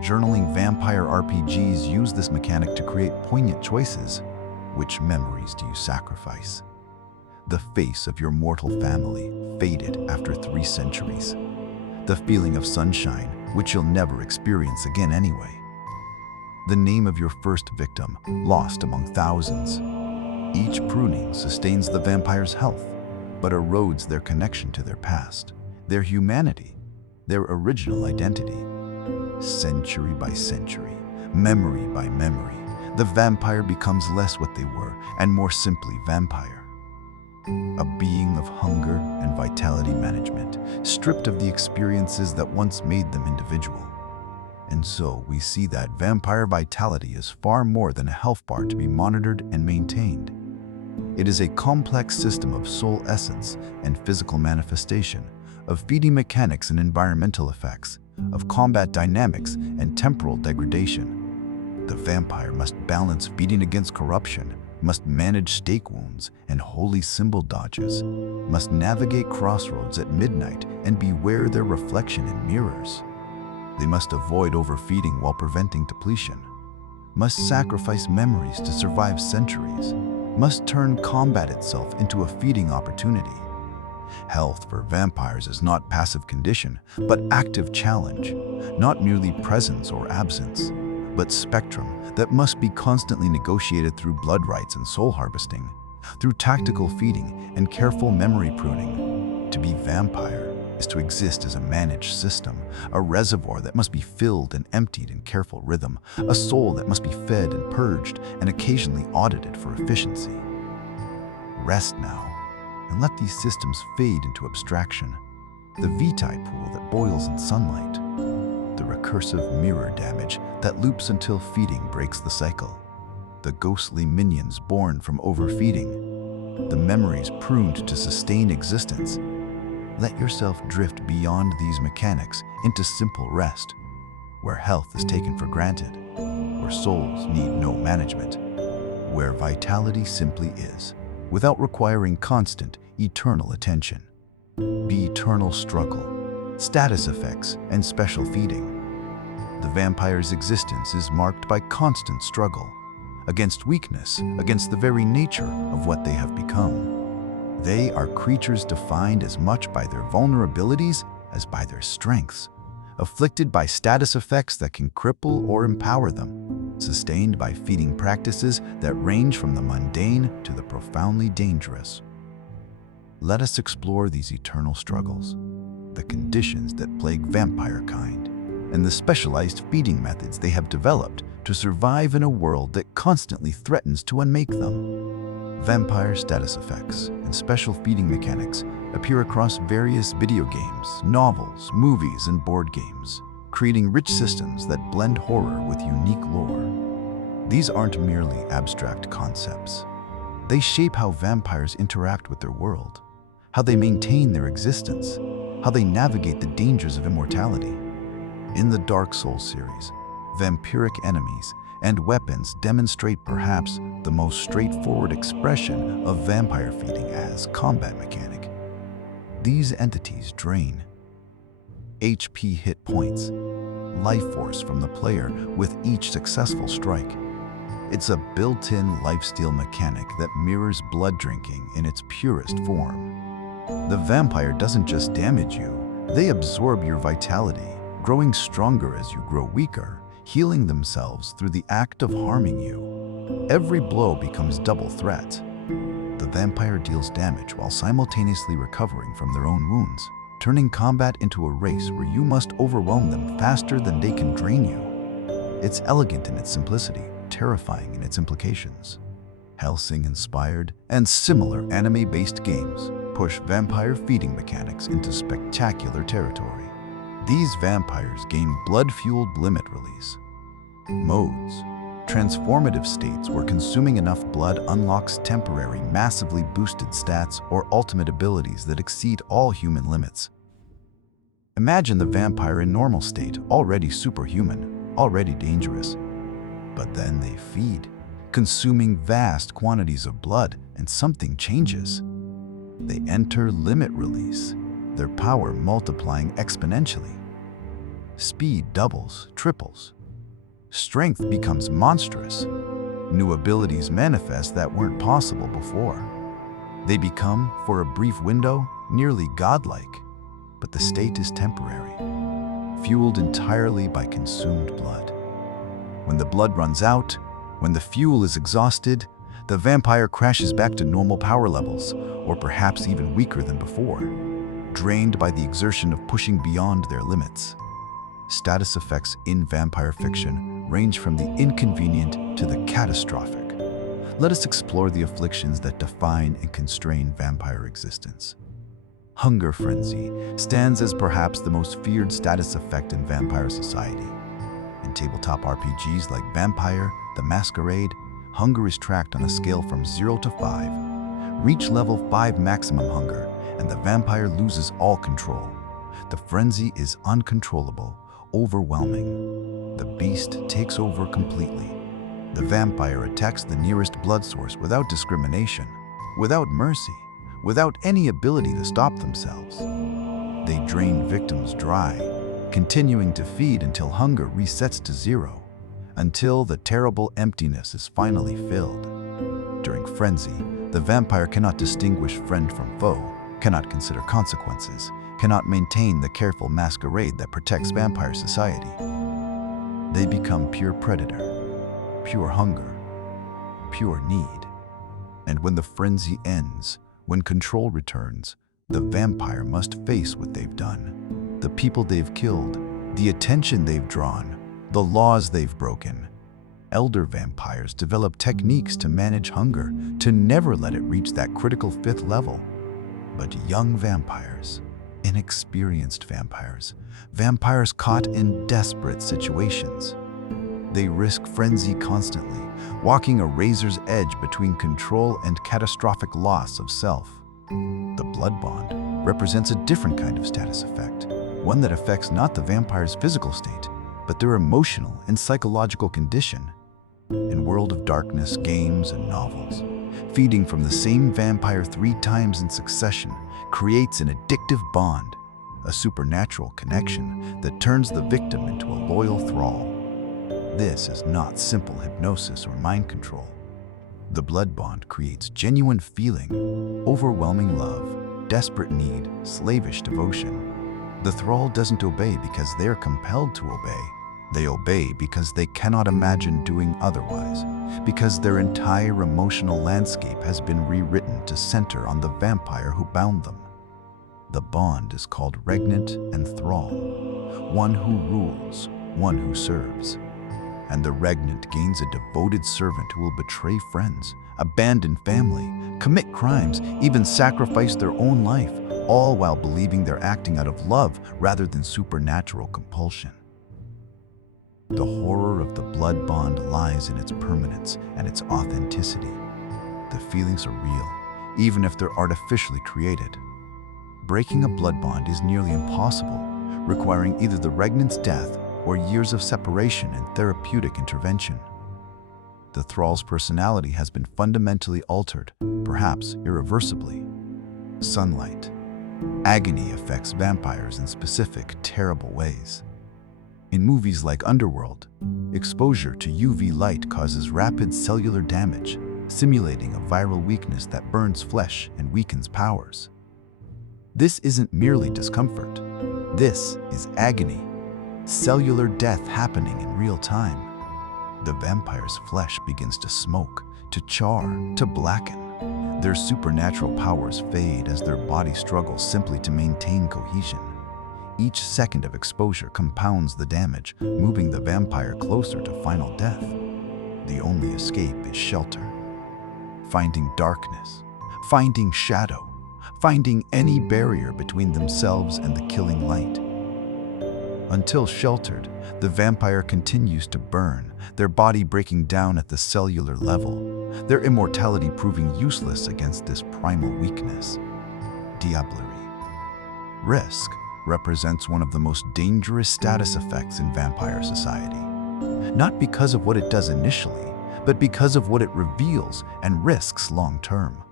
Journaling vampire RPGs use this mechanic to create poignant choices. Which memories do you sacrifice? The face of your mortal family, faded after 3 centuries. The feeling of sunshine, which you'll never experience again anyway. The name of your first victim, lost among thousands. Each pruning sustains the vampire's health, but erodes their connection to their past, their humanity, their original identity. Century by century, memory by memory, the vampire becomes less what they were and more simply vampire. A being of hunger and vitality management, stripped of the experiences that once made them individual. And so we see that vampire vitality is far more than a health bar to be monitored and maintained. It is a complex system of soul essence and physical manifestation, of feeding mechanics and environmental effects, of combat dynamics and temporal degradation. The vampire must balance feeding against corruption, must manage stake wounds and holy symbol dodges, must navigate crossroads at midnight and beware their reflection in mirrors. They must avoid overfeeding while preventing depletion, must sacrifice memories to survive centuries, must turn combat itself into a feeding opportunity. Health for vampires is not passive condition, but active challenge, not merely presence or absence, but spectrum that must be constantly negotiated through blood rites and soul harvesting, through tactical feeding and careful memory pruning. To be vampire is to exist as a managed system, a reservoir that must be filled and emptied in careful rhythm, a soul that must be fed and purged and occasionally audited for efficiency. Rest now, and let these systems fade into abstraction. The vitae pool that boils in sunlight, the recursive mirror damage that loops until feeding breaks the cycle, the ghostly minions born from overfeeding, the memories pruned to sustain existence. Let yourself drift beyond these mechanics into simple rest, where health is taken for granted, where souls need no management, where vitality simply is, without requiring constant, eternal attention. Be eternal struggle, status effects, and special feeding. The vampire's existence is marked by constant struggle against weakness, against the very nature of what they have become. They are creatures defined as much by their vulnerabilities as by their strengths, afflicted by status effects that can cripple or empower them, sustained by feeding practices that range from the mundane to the profoundly dangerous. Let us explore these eternal struggles, the conditions that plague vampire kind, and the specialized feeding methods they have developed to survive in a world that constantly threatens to unmake them. Vampire status effects and special feeding mechanics appear across various video games, novels, movies, and board games, creating rich systems that blend horror with unique lore. These aren't merely abstract concepts. They shape how vampires interact with their world, how they maintain their existence, how they navigate the dangers of immortality. In the Dark Souls series, vampiric enemies and weapons demonstrate perhaps the most straightforward expression of vampire feeding as combat mechanic. These entities drain HP hit points, life force from the player with each successful strike. It's a built-in lifesteal mechanic that mirrors blood drinking in its purest form. The vampire doesn't just damage you, they absorb your vitality, growing stronger as you grow weaker, healing themselves through the act of harming you. Every blow becomes double threat. The vampire deals damage while simultaneously recovering from their own wounds, turning combat into a race where you must overwhelm them faster than they can drain you. It's elegant in its simplicity, terrifying in its implications. Hellsing-inspired and similar anime-based games push vampire feeding mechanics into spectacular territory. These vampires gain blood-fueled limit release modes, transformative states where consuming enough blood unlocks temporary, massively boosted stats or ultimate abilities that exceed all human limits. Imagine the vampire in normal state, already superhuman, already dangerous. But then they feed, consuming vast quantities of blood, and something changes. They enter limit release, their power multiplying exponentially. Speed doubles, triples. Strength becomes monstrous. New abilities manifest that weren't possible before. They become, for a brief window, nearly godlike. But the state is temporary, fueled entirely by consumed blood. When the blood runs out, when the fuel is exhausted, the vampire crashes back to normal power levels, or perhaps even weaker than before, drained by the exertion of pushing beyond their limits. Status effects in vampire fiction range from the inconvenient to the catastrophic. Let us explore the afflictions that define and constrain vampire existence. Hunger frenzy stands as perhaps the most feared status effect in vampire society. In tabletop RPGs like Vampire: The Masquerade, hunger is tracked on a scale from 0 to 5. Reach level 5 maximum hunger, and the vampire loses all control. The frenzy is uncontrollable, overwhelming. The beast takes over completely. The vampire attacks the nearest blood source without discrimination, without mercy, without any ability to stop themselves. They drain victims dry, continuing to feed until hunger resets to 0, until the terrible emptiness is finally filled. During frenzy, the vampire cannot distinguish friend from foe, cannot consider consequences, cannot maintain the careful masquerade that protects vampire society. They become pure predator, pure hunger, pure need. And when the frenzy ends, when control returns, the vampire must face what they've done. The people they've killed, the attention they've drawn, the laws they've broken. Elder vampires develop techniques to manage hunger, to never let it reach that critical 5th level. But young vampires, inexperienced vampires, vampires caught in desperate situations. They risk frenzy constantly, walking a razor's edge between control and catastrophic loss of self. The blood bond represents a different kind of status effect, one that affects not the vampire's physical state, but their emotional and psychological condition. In World of Darkness games and novels, feeding from the same vampire 3 times in succession creates an addictive bond. a supernatural connection that turns the victim into a loyal thrall. This is not simple hypnosis or mind control. The blood bond creates genuine feeling, overwhelming love, desperate need, slavish devotion. The thrall doesn't obey because they're compelled to obey. They obey because they cannot imagine doing otherwise, because their entire emotional landscape has been rewritten to center on the vampire who bound them. The bond is called regnant and thrall, one who rules, one who serves. And the regnant gains a devoted servant who will betray friends, abandon family, commit crimes, even sacrifice their own life, all while believing they're acting out of love rather than supernatural compulsion. The horror of the blood bond lies in its permanence and its authenticity. The feelings are real, even if they're artificially created. Breaking a blood bond is nearly impossible, requiring either the regnant's death or years of separation and therapeutic intervention. The thrall's personality has been fundamentally altered, perhaps irreversibly. Sunlight. Agony affects vampires in specific, terrible ways. In movies like Underworld, exposure to UV light causes rapid cellular damage, simulating a viral weakness that burns flesh and weakens powers. This isn't merely discomfort. This is agony. Cellular death happening in real time. The vampire's flesh begins to smoke, to char, to blacken. Their supernatural powers fade as their body struggles simply to maintain cohesion. Each second of exposure compounds the damage, moving the vampire closer to final death. The only escape is shelter. Finding darkness, finding shadow, finding any barrier between themselves and the killing light. Until sheltered, the vampire continues to burn, their body breaking down at the cellular level, their immortality proving useless against this primal weakness. Diablerie. Risk represents one of the most dangerous status effects in vampire society. Not because of what it does initially, but because of what it reveals and risks long-term.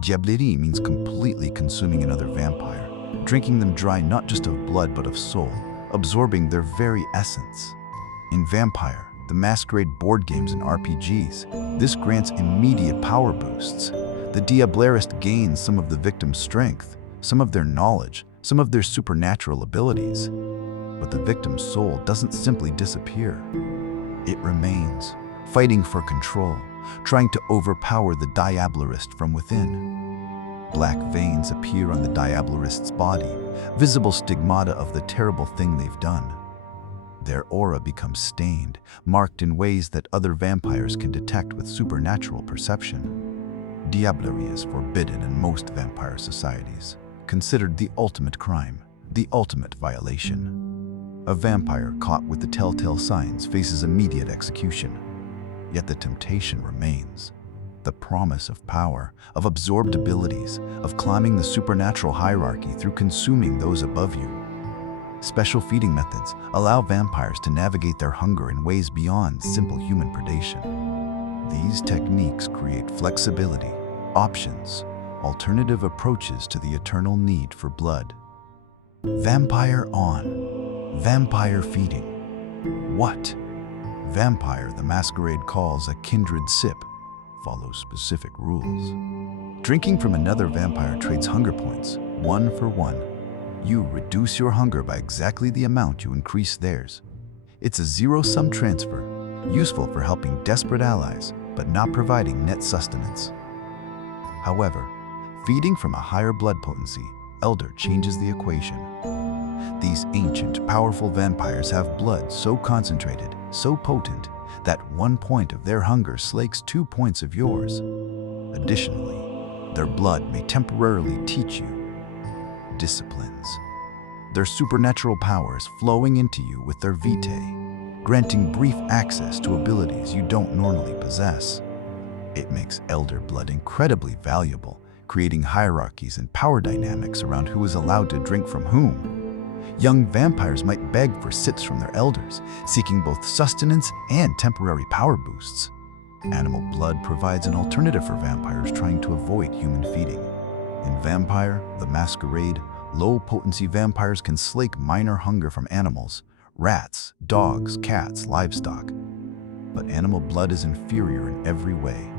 Diablerie means completely consuming another vampire, drinking them dry not just of blood but of soul, absorbing their very essence. In Vampire, the Masquerade board games and RPGs, this grants immediate power boosts. The Diablerist gains some of the victim's strength, some of their knowledge, some of their supernatural abilities. But the victim's soul doesn't simply disappear. It remains, fighting for control, trying to overpower the Diablerist from within. Black veins appear on the Diablerist's body, visible stigmata of the terrible thing they've done. Their aura becomes stained, marked in ways that other vampires can detect with supernatural perception. Diablerie is forbidden in most vampire societies, considered the ultimate crime, the ultimate violation. A vampire caught with the telltale signs faces immediate execution. Yet the temptation remains. The promise of power, of absorbed abilities, of climbing the supernatural hierarchy through consuming those above you. Special feeding methods allow vampires to navigate their hunger in ways beyond simple human predation. These techniques create flexibility, options, alternative approaches to the eternal need for blood. Vampire on, vampire feeding. What? Vampire the Masquerade calls a kindred sip, follows specific rules. Drinking from another vampire trades hunger points, 1 for 1. You reduce your hunger by exactly the amount you increase theirs. It's a zero-sum transfer, useful for helping desperate allies, but not providing net sustenance. However, feeding from a higher blood potency, Elder, changes the equation. These ancient, powerful vampires have blood so concentrated, so potent, that 1 point of their hunger slakes 2 points of yours. Additionally, their blood may temporarily teach you disciplines. Their supernatural powers flowing into you with their vitae, granting brief access to abilities you don't normally possess. It makes Elder blood incredibly valuable, creating hierarchies and power dynamics around who is allowed to drink from whom. Young vampires might beg for sips from their elders, seeking both sustenance and temporary power boosts. Animal blood provides an alternative for vampires trying to avoid human feeding. In Vampire, the Masquerade, Low-potency vampires can slake minor hunger from animals, rats, dogs, cats, livestock. But animal blood is inferior in every way.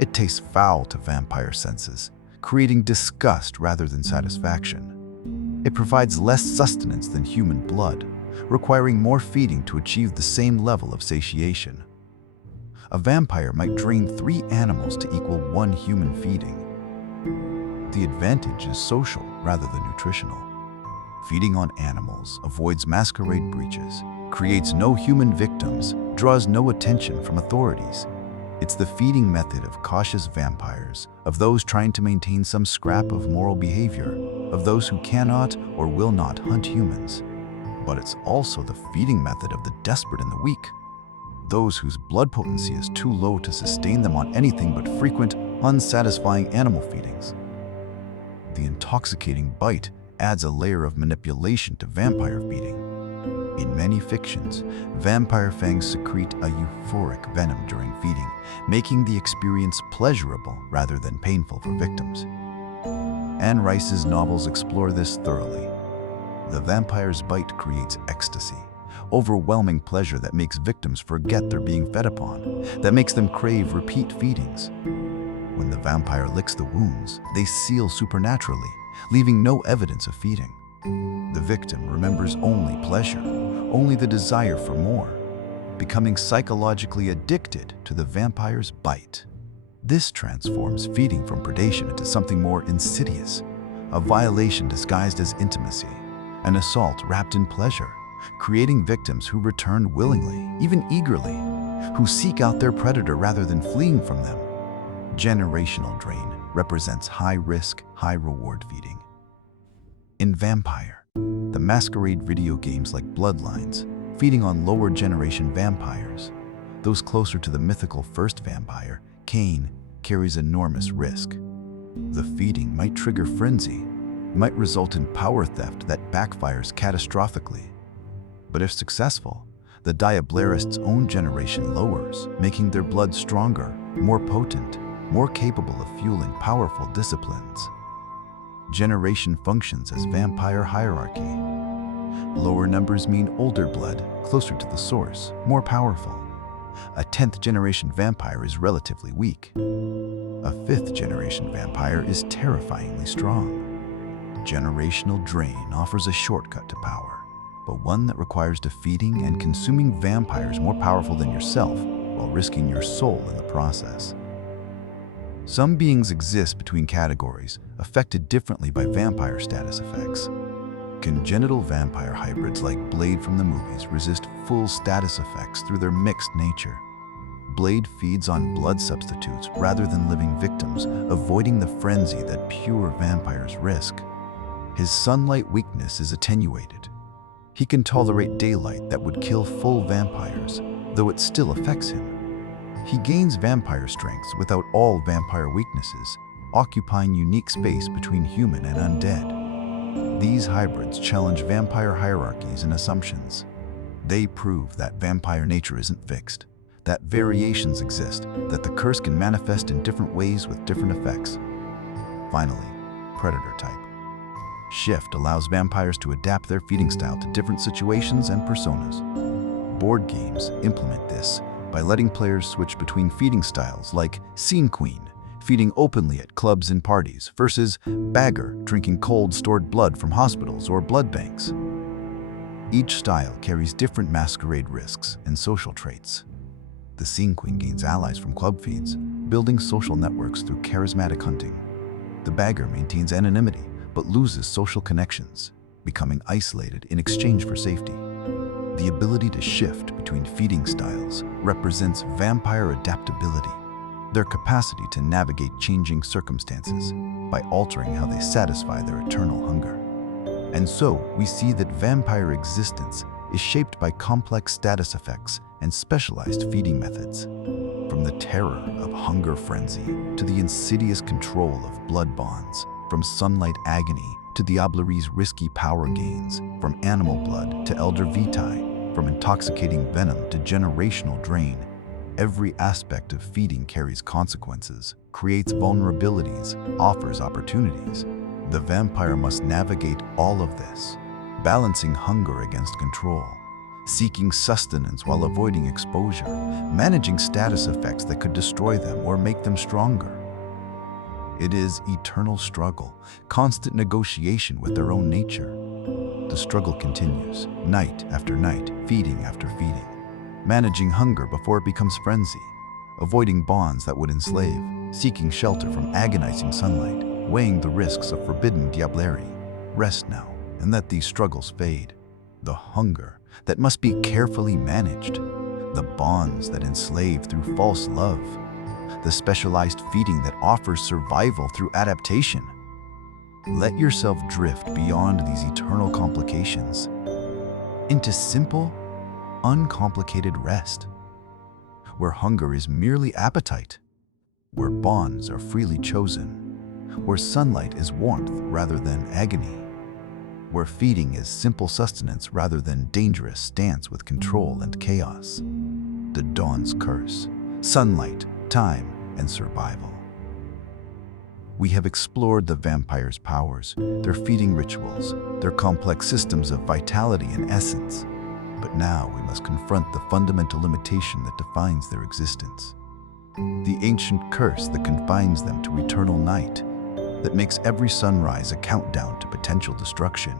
It tastes foul to vampire senses, creating disgust rather than satisfaction. It provides less sustenance than human blood, requiring more feeding to achieve the same level of satiation. A vampire might drain 3 animals to equal 1 human feeding. The advantage is social rather than nutritional. Feeding on animals avoids masquerade breaches, creates no human victims, draws no attention from authorities. It's the feeding method of cautious vampires, of those trying to maintain some scrap of moral behavior, of those who cannot or will not hunt humans. But it's also the feeding method of the desperate and the weak, those whose blood potency is too low to sustain them on anything but frequent, unsatisfying animal feedings. The intoxicating bite adds a layer of manipulation to vampire feeding. In many fictions, vampire fangs secrete a euphoric venom during feeding, making the experience pleasurable rather than painful for victims. Anne Rice's novels explore this thoroughly. The vampire's bite creates ecstasy, overwhelming pleasure that makes victims forget they're being fed upon, that makes them crave repeat feedings. When the vampire licks the wounds, they seal supernaturally, leaving no evidence of feeding. The victim remembers only pleasure, only the desire for more, becoming psychologically addicted to the vampire's bite. This transforms feeding from predation into something more insidious, a violation disguised as intimacy, an assault wrapped in pleasure, creating victims who return willingly, even eagerly, who seek out their predator rather than fleeing from them. Generational drain represents high-risk, high-reward feeding. In Vampire, the Masquerade video games like Bloodlines, feeding on lower-generation vampires. Those closer to the mythical first vampire, Cain, carries enormous risk. The feeding might trigger frenzy, might result in power theft that backfires catastrophically. But if successful, the Diablerist's own generation lowers, making their blood stronger, more potent, more capable of fueling powerful disciplines. Generation functions as vampire hierarchy. Lower numbers mean older blood, closer to the source, more powerful. A 10th generation vampire is relatively weak. A 5th generation vampire is terrifyingly strong. Generational drain offers a shortcut to power, but one that requires defeating and consuming vampires more powerful than yourself while risking your soul in the process. Some beings exist between categories, affected differently by vampire status effects. Congenital vampire hybrids like Blade from the movies resist full status effects through their mixed nature. Blade feeds on blood substitutes rather than living victims, avoiding the frenzy that pure vampires risk. His sunlight weakness is attenuated. He can tolerate daylight that would kill full vampires, though it still affects him. He gains vampire strengths without all vampire weaknesses, occupying unique space between human and undead. These hybrids challenge vampire hierarchies and assumptions. They prove that vampire nature isn't fixed, that variations exist, that the curse can manifest in different ways with different effects. Finally, predator type. Shift allows vampires to adapt their feeding style to different situations and personas. Board games implement this by letting players switch between feeding styles like Scene Queen, feeding openly at clubs and parties, versus Bagger, drinking cold stored blood from hospitals or blood banks. Each style carries different masquerade risks and social traits. The Scene Queen gains allies from club feeds, building social networks through charismatic hunting. The Bagger maintains anonymity but loses social connections, becoming isolated in exchange for safety. The ability to shift between feeding styles represents vampire adaptability, their capacity to navigate changing circumstances by altering how they satisfy their eternal hunger. And so, we see that vampire existence is shaped by complex status effects and specialized feeding methods. From the terror of hunger frenzy to the insidious control of blood bonds, from sunlight agony to Diableries' risky power gains, from animal blood to elder vitae, from intoxicating venom to generational drain, every aspect of feeding carries consequences, creates vulnerabilities, offers opportunities. The vampire must navigate all of this, balancing hunger against control, seeking sustenance while avoiding exposure, managing status effects that could destroy them or make them stronger. It is eternal struggle, constant negotiation with their own nature. The struggle continues, night after night, feeding after feeding, managing hunger before it becomes frenzy, avoiding bonds that would enslave, seeking shelter from agonizing sunlight, weighing the risks of forbidden diablerie. Rest now, and let these struggles fade. The hunger that must be carefully managed, the bonds that enslave through false love, the specialized feeding that offers survival through adaptation. Let yourself drift beyond these eternal complications into simple, uncomplicated rest, where hunger is merely appetite, where bonds are freely chosen, where sunlight is warmth rather than agony, where feeding is simple sustenance rather than dangerous stance with control and chaos. The dawn's curse, sunlight, time, and survival. We have explored the vampire's powers, their feeding rituals, their complex systems of vitality and essence. But now we must confront the fundamental limitation that defines their existence. The ancient curse that confines them to eternal night, that makes every sunrise a countdown to potential destruction.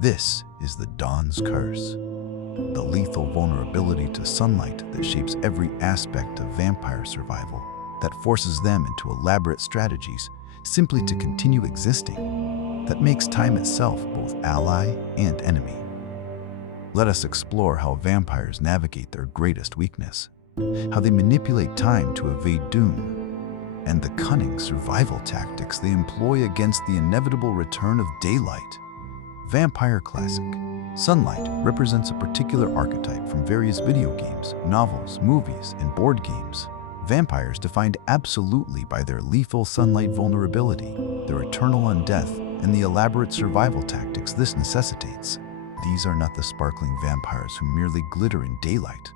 This is the dawn's curse, the lethal vulnerability to sunlight that shapes every aspect of vampire survival, that forces them into elaborate strategies simply to continue existing, that makes time itself both ally and enemy. Let us explore how vampires navigate their greatest weakness, how they manipulate time to evade doom, and the cunning survival tactics they employ against the inevitable return of daylight. Vampire Classic. Sunlight represents a particular archetype from various video games, novels, movies, and board games. Vampires defined absolutely by their lethal sunlight vulnerability, their eternal undeath, and the elaborate survival tactics this necessitates. These are not the sparkling vampires who merely glitter in daylight.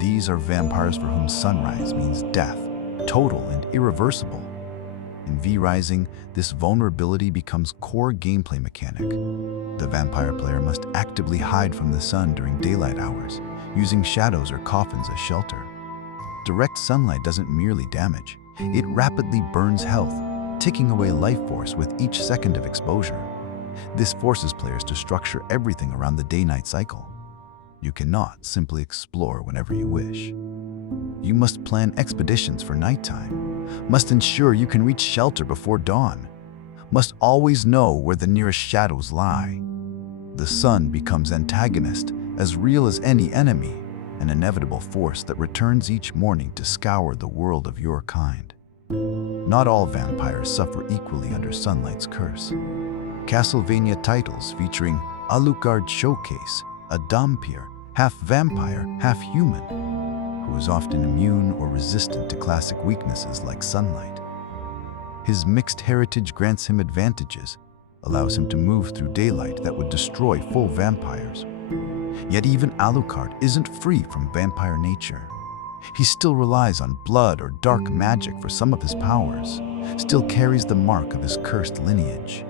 These are vampires for whom sunrise means death, total and irreversible. In V-Rising, this vulnerability becomes core gameplay mechanic. The vampire player must actively hide from the sun during daylight hours, using shadows or coffins as shelter. Direct sunlight doesn't merely damage, it rapidly burns health, taking away life force with each second of exposure. This forces players to structure everything around the day-night cycle. You cannot simply explore whenever you wish. You must plan expeditions for nighttime, must ensure you can reach shelter before dawn, must always know where the nearest shadows lie. The sun becomes antagonist, as real as any enemy, an inevitable force that returns each morning to scour the world of your kind. Not all vampires suffer equally under sunlight's curse. Castlevania titles featuring Alucard showcase a Dhampir, half vampire, half human, who is often immune or resistant to classic weaknesses like sunlight. His mixed heritage grants him advantages, allows him to move through daylight that would destroy full vampires. Yet even Alucard isn't free from vampire nature. He still relies on blood or dark magic for some of his powers, still carries the mark of his cursed lineage.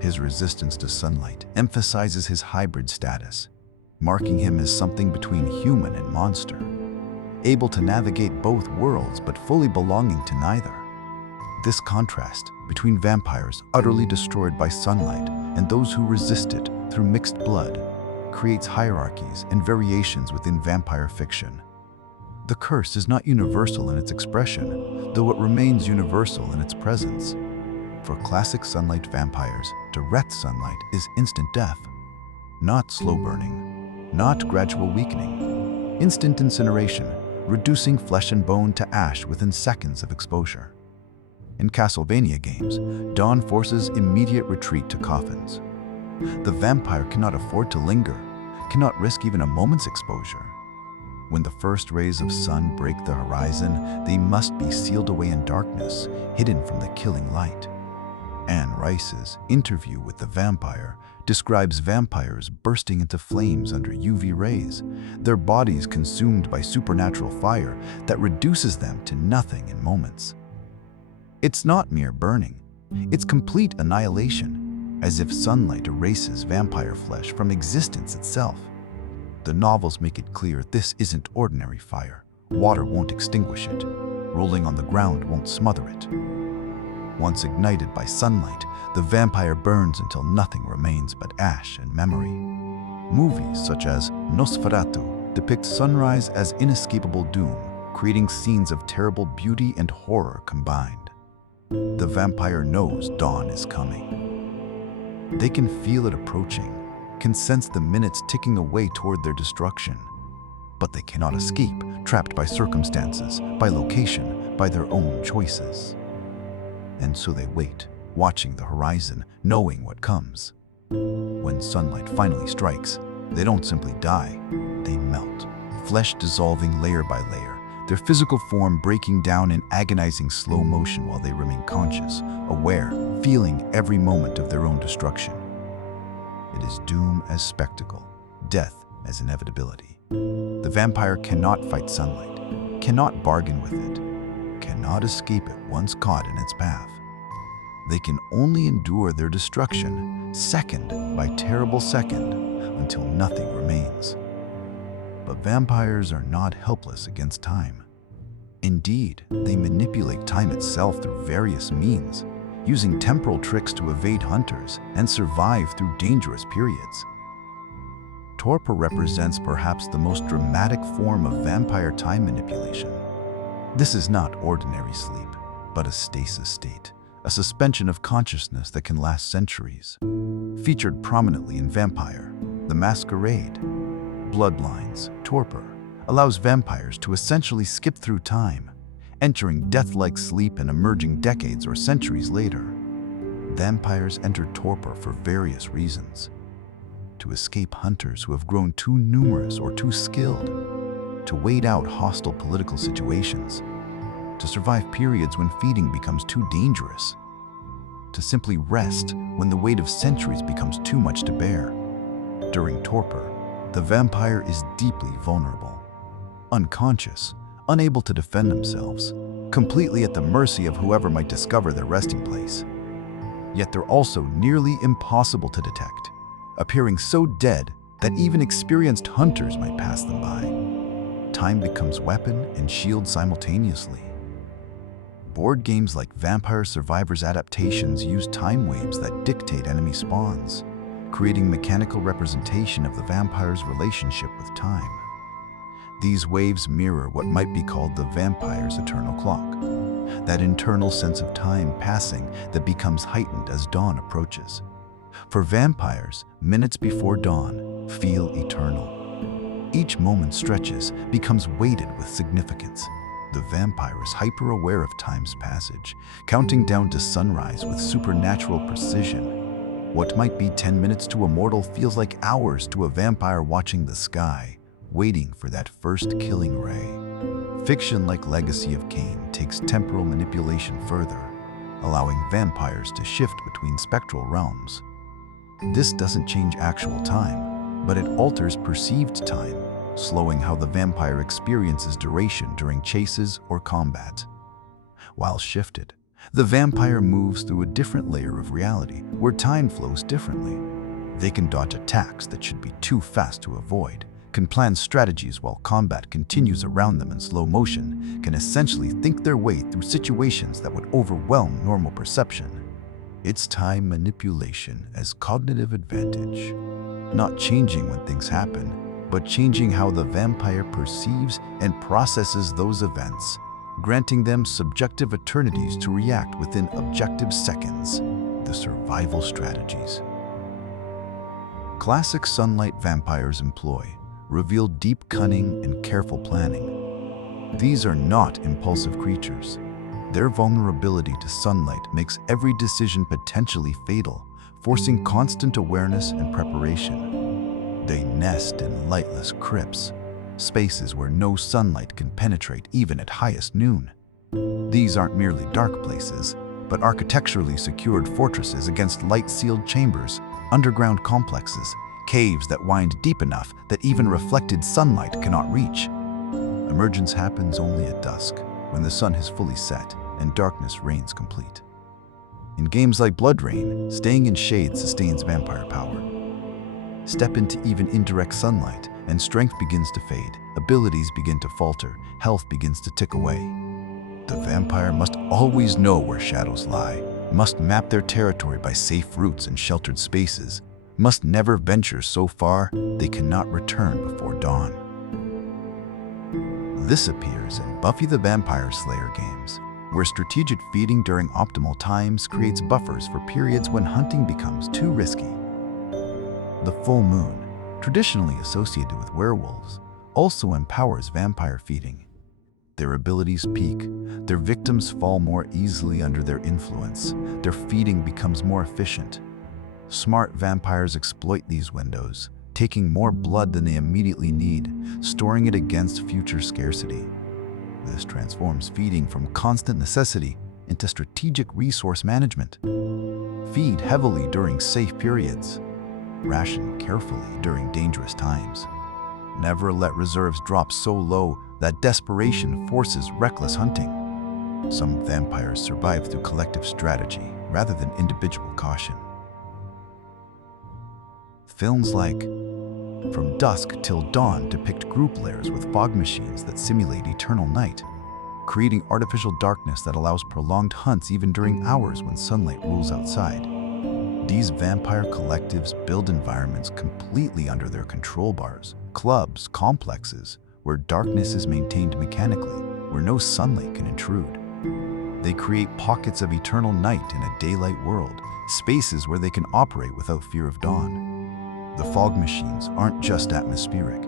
His resistance to sunlight emphasizes his hybrid status, marking him as something between human and monster, able to navigate both worlds but fully belonging to neither. This contrast between vampires utterly destroyed by sunlight and those who resist it through mixed blood creates hierarchies and variations within vampire fiction. The curse is not universal in its expression, though it remains universal in its presence. For classic sunlight vampires, direct sunlight is instant death, not slow burning, not gradual weakening, instant incineration, reducing flesh and bone to ash within seconds of exposure. In Castlevania games, dawn forces immediate retreat to coffins. The vampire cannot afford to linger, cannot risk even a moment's exposure. When the first rays of sun break the horizon, they must be sealed away in darkness, hidden from the killing light. Anne Rice's interview with the vampire describes vampires bursting into flames under UV rays, their bodies consumed by supernatural fire that reduces them to nothing in moments. It's not mere burning, It's complete annihilation, as if sunlight erases vampire flesh from existence itself. The novels make it clear this isn't ordinary fire. Water won't extinguish it. Rolling on the ground won't smother it. Once ignited by sunlight, the vampire burns until nothing remains but ash and memory. Movies such as Nosferatu depict sunrise as inescapable doom, creating scenes of terrible beauty and horror combined. The vampire knows dawn is coming. They can feel it approaching, can sense the minutes ticking away toward their destruction. But they cannot escape, trapped by circumstances, by location, by their own choices. And so they wait, watching the horizon, knowing what comes. When sunlight finally strikes, they don't simply die, they melt, flesh dissolving layer by layer, their physical form breaking down in agonizing slow motion while they remain conscious, aware, feeling every moment of their own destruction. It is doom as spectacle, death as inevitability. The vampire cannot fight sunlight, cannot bargain with it, cannot escape it once caught in its path. They can only endure their destruction, second by terrible second, until nothing remains. But vampires are not helpless against time. Indeed, they manipulate time itself through various means, using temporal tricks to evade hunters and survive through dangerous periods. Torpor represents perhaps the most dramatic form of vampire time manipulation. This is not ordinary sleep, but a stasis state, a suspension of consciousness that can last centuries. Featured prominently in Vampire, the Masquerade, Bloodlines, torpor allows vampires to essentially skip through time, entering death-like sleep and emerging decades or centuries later. Vampires enter torpor for various reasons. To escape hunters who have grown too numerous or too skilled, to wait out hostile political situations, to survive periods when feeding becomes too dangerous, to simply rest when the weight of centuries becomes too much to bear. During torpor, the vampire is deeply vulnerable, unconscious, unable to defend themselves, completely at the mercy of whoever might discover their resting place. Yet they're also nearly impossible to detect, appearing so dead that even experienced hunters might pass them by. Time becomes weapon and shield simultaneously. Board games like Vampire Survivors adaptations use time waves that dictate enemy spawns, creating mechanical representation of the vampire's relationship with time. These waves mirror what might be called the vampire's eternal clock, that internal sense of time passing that becomes heightened as dawn approaches. For vampires, minutes before dawn feel eternal. Each moment stretches, becomes weighted with significance. The vampire is hyper-aware of time's passage, counting down to sunrise with supernatural precision. What might be 10 minutes to a mortal feels like hours to a vampire watching the sky, waiting for that first killing ray. Fiction like Legacy of Kain takes temporal manipulation further, allowing vampires to shift between spectral realms. This doesn't change actual time, but it alters perceived time, slowing how the vampire experiences duration during chases or combat. While shifted, the vampire moves through a different layer of reality where time flows differently. They can dodge attacks that should be too fast to avoid, can plan strategies while combat continues around them in slow motion, can essentially think their way through situations that would overwhelm normal perception. It's time manipulation as cognitive advantage, not changing when things happen, but changing how the vampire perceives and processes those events, granting them subjective eternities to react within objective seconds. The survival strategies classic sunlight vampires employ reveal deep cunning and careful planning. These are not impulsive creatures. Their vulnerability to sunlight makes every decision potentially fatal, forcing constant awareness and preparation. They nest in lightless crypts, spaces where no sunlight can penetrate even at highest noon. These aren't merely dark places, but architecturally secured fortresses against light-sealed chambers, underground complexes, caves that wind deep enough that even reflected sunlight cannot reach. Emergence happens only at dusk, when the sun has fully set and darkness reigns complete. In games like Blood Rain, staying in shade sustains vampire power. Step into even indirect sunlight, and strength begins to fade, abilities begin to falter, health begins to tick away. The vampire must always know where shadows lie, must map their territory by safe routes and sheltered spaces, must never venture so far they cannot return before dawn. This appears in Buffy the Vampire Slayer games, where strategic feeding during optimal times creates buffers for periods when hunting becomes too risky. The full moon, traditionally associated with werewolves, also empowers vampire feeding. Their abilities peak, their victims fall more easily under their influence, their feeding becomes more efficient. Smart vampires exploit these windows, taking more blood than they immediately need, storing it against future scarcity. This transforms feeding from constant necessity into strategic resource management. Feed heavily during safe periods. Ration carefully during dangerous times. Never let reserves drop so low that desperation forces reckless hunting. Some vampires survive through collective strategy rather than individual caution. Films like From Dusk Till Dawn depict group lairs with fog machines that simulate eternal night, creating artificial darkness that allows prolonged hunts even during hours when sunlight rules outside. These vampire collectives build environments completely under their control bars, clubs, complexes, where darkness is maintained mechanically, where no sunlight can intrude. They create pockets of eternal night in a daylight world, spaces where they can operate without fear of dawn. The fog machines aren't just atmospheric,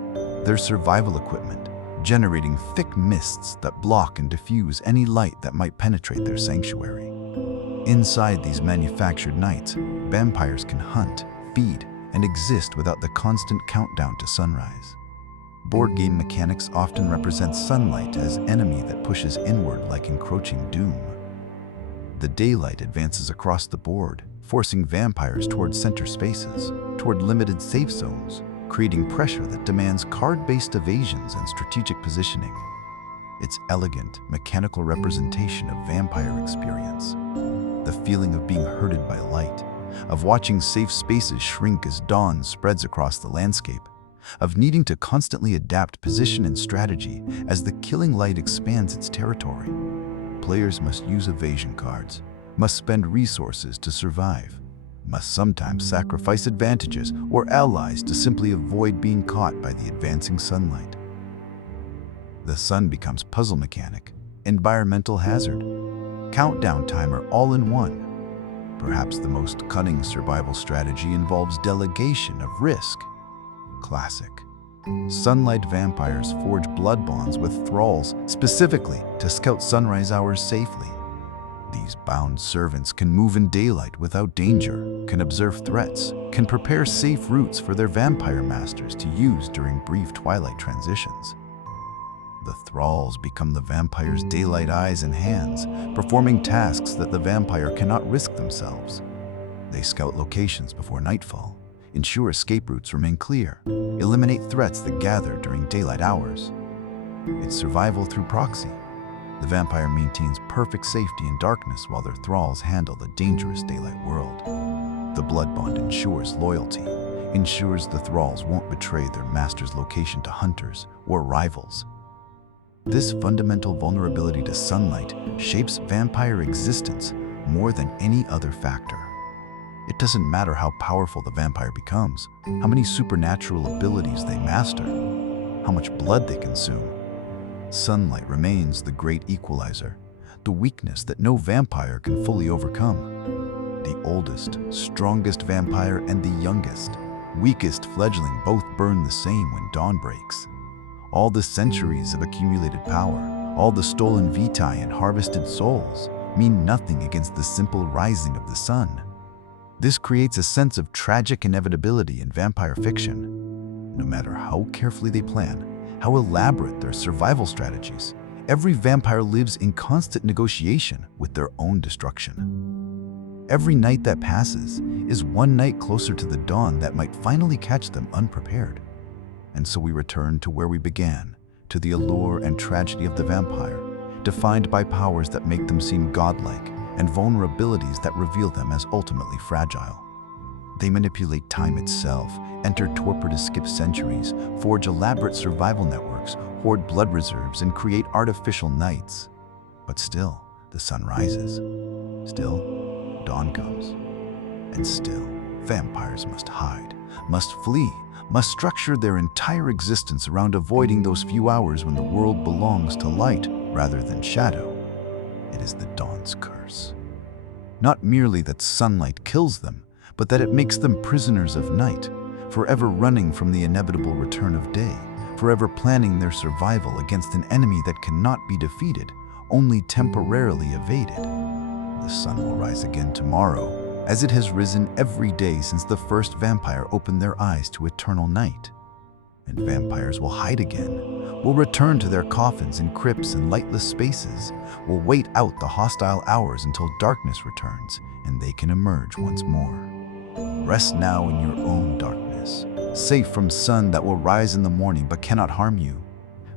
they're survival equipment, generating thick mists that block and diffuse any light that might penetrate their sanctuary. Inside these manufactured nights, vampires can hunt, feed, and exist without the constant countdown to sunrise. Board game mechanics often represent sunlight as enemy that pushes inward like encroaching doom. The daylight advances across the board, forcing vampires toward center spaces, toward limited safe zones, creating pressure that demands card-based evasions and strategic positioning. It's elegant, mechanical representation of vampire experience. The feeling of being herded by light, of watching safe spaces shrink as dawn spreads across the landscape, of needing to constantly adapt position and strategy as the killing light expands its territory. Players must use evasion cards, must spend resources to survive, must sometimes sacrifice advantages or allies to simply avoid being caught by the advancing sunlight. The sun becomes puzzle mechanic, environmental hazard, countdown timer all in one. Perhaps the most cunning survival strategy involves delegation of risk. Classic. Sunlight vampires forge blood bonds with thralls specifically to scout sunrise hours safely. These bound servants can move in daylight without danger, can observe threats, can prepare safe routes for their vampire masters to use during brief twilight transitions. The thralls become the vampire's daylight eyes and hands, performing tasks that the vampire cannot risk themselves. They scout locations before nightfall, ensure escape routes remain clear, eliminate threats that gather during daylight hours. It's survival through proxy. The vampire maintains perfect safety in darkness while their thralls handle the dangerous daylight world. The blood bond ensures loyalty, ensures the thralls won't betray their master's location to hunters or rivals. This fundamental vulnerability to sunlight shapes vampire existence more than any other factor. It doesn't matter how powerful the vampire becomes, how many supernatural abilities they master, how much blood they consume. Sunlight remains the great equalizer, the weakness that no vampire can fully overcome. The oldest, strongest vampire and the youngest, weakest fledgling both burn the same when dawn breaks. All the centuries of accumulated power, all the stolen vitae and harvested souls, mean nothing against the simple rising of the sun. This creates a sense of tragic inevitability in vampire fiction. No matter how carefully they plan, how elaborate their survival strategies, every vampire lives in constant negotiation with their own destruction. Every night that passes is one night closer to the dawn that might finally catch them unprepared. And so we return to where we began, to the allure and tragedy of the vampire, defined by powers that make them seem godlike and vulnerabilities that reveal them as ultimately fragile. They manipulate time itself, enter torpor to skip centuries, forge elaborate survival networks, hoard blood reserves, and create artificial nights. But still, the sun rises. Still, dawn comes. And still, vampires must hide, must flee, must structure their entire existence around avoiding those few hours when the world belongs to light rather than shadow. It is the dawn's curse. Not merely that sunlight kills them, but that it makes them prisoners of night, forever running from the inevitable return of day, forever planning their survival against an enemy that cannot be defeated, only temporarily evaded. The sun will rise again tomorrow, as it has risen every day since the first vampire opened their eyes to eternal night. And vampires will hide again, will return to their coffins in crypts and lightless spaces, will wait out the hostile hours until darkness returns and they can emerge once more. Rest now in your own darkness, safe from sun that will rise in the morning but cannot harm you,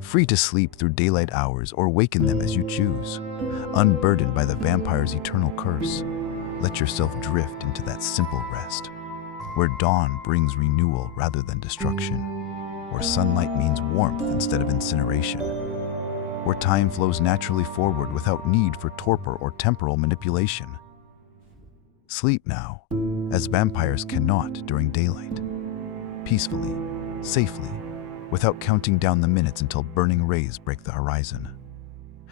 free to sleep through daylight hours or waken them as you choose, unburdened by the vampire's eternal curse. Let yourself drift into that simple rest, where dawn brings renewal rather than destruction, where sunlight means warmth instead of incineration, where time flows naturally forward without need for torpor or temporal manipulation. Sleep now, as vampires cannot during daylight, peacefully, safely, without counting down the minutes until burning rays break the horizon.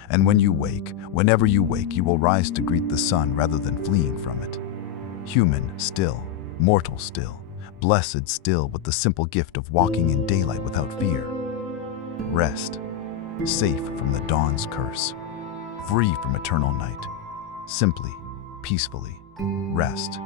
And when you wake, whenever you wake, you will rise to greet the sun rather than fleeing from it. Human still, mortal still, blessed still with the simple gift of walking in daylight without fear. Rest, safe from the dawn's curse, free from eternal night. Simply, peacefully, rest.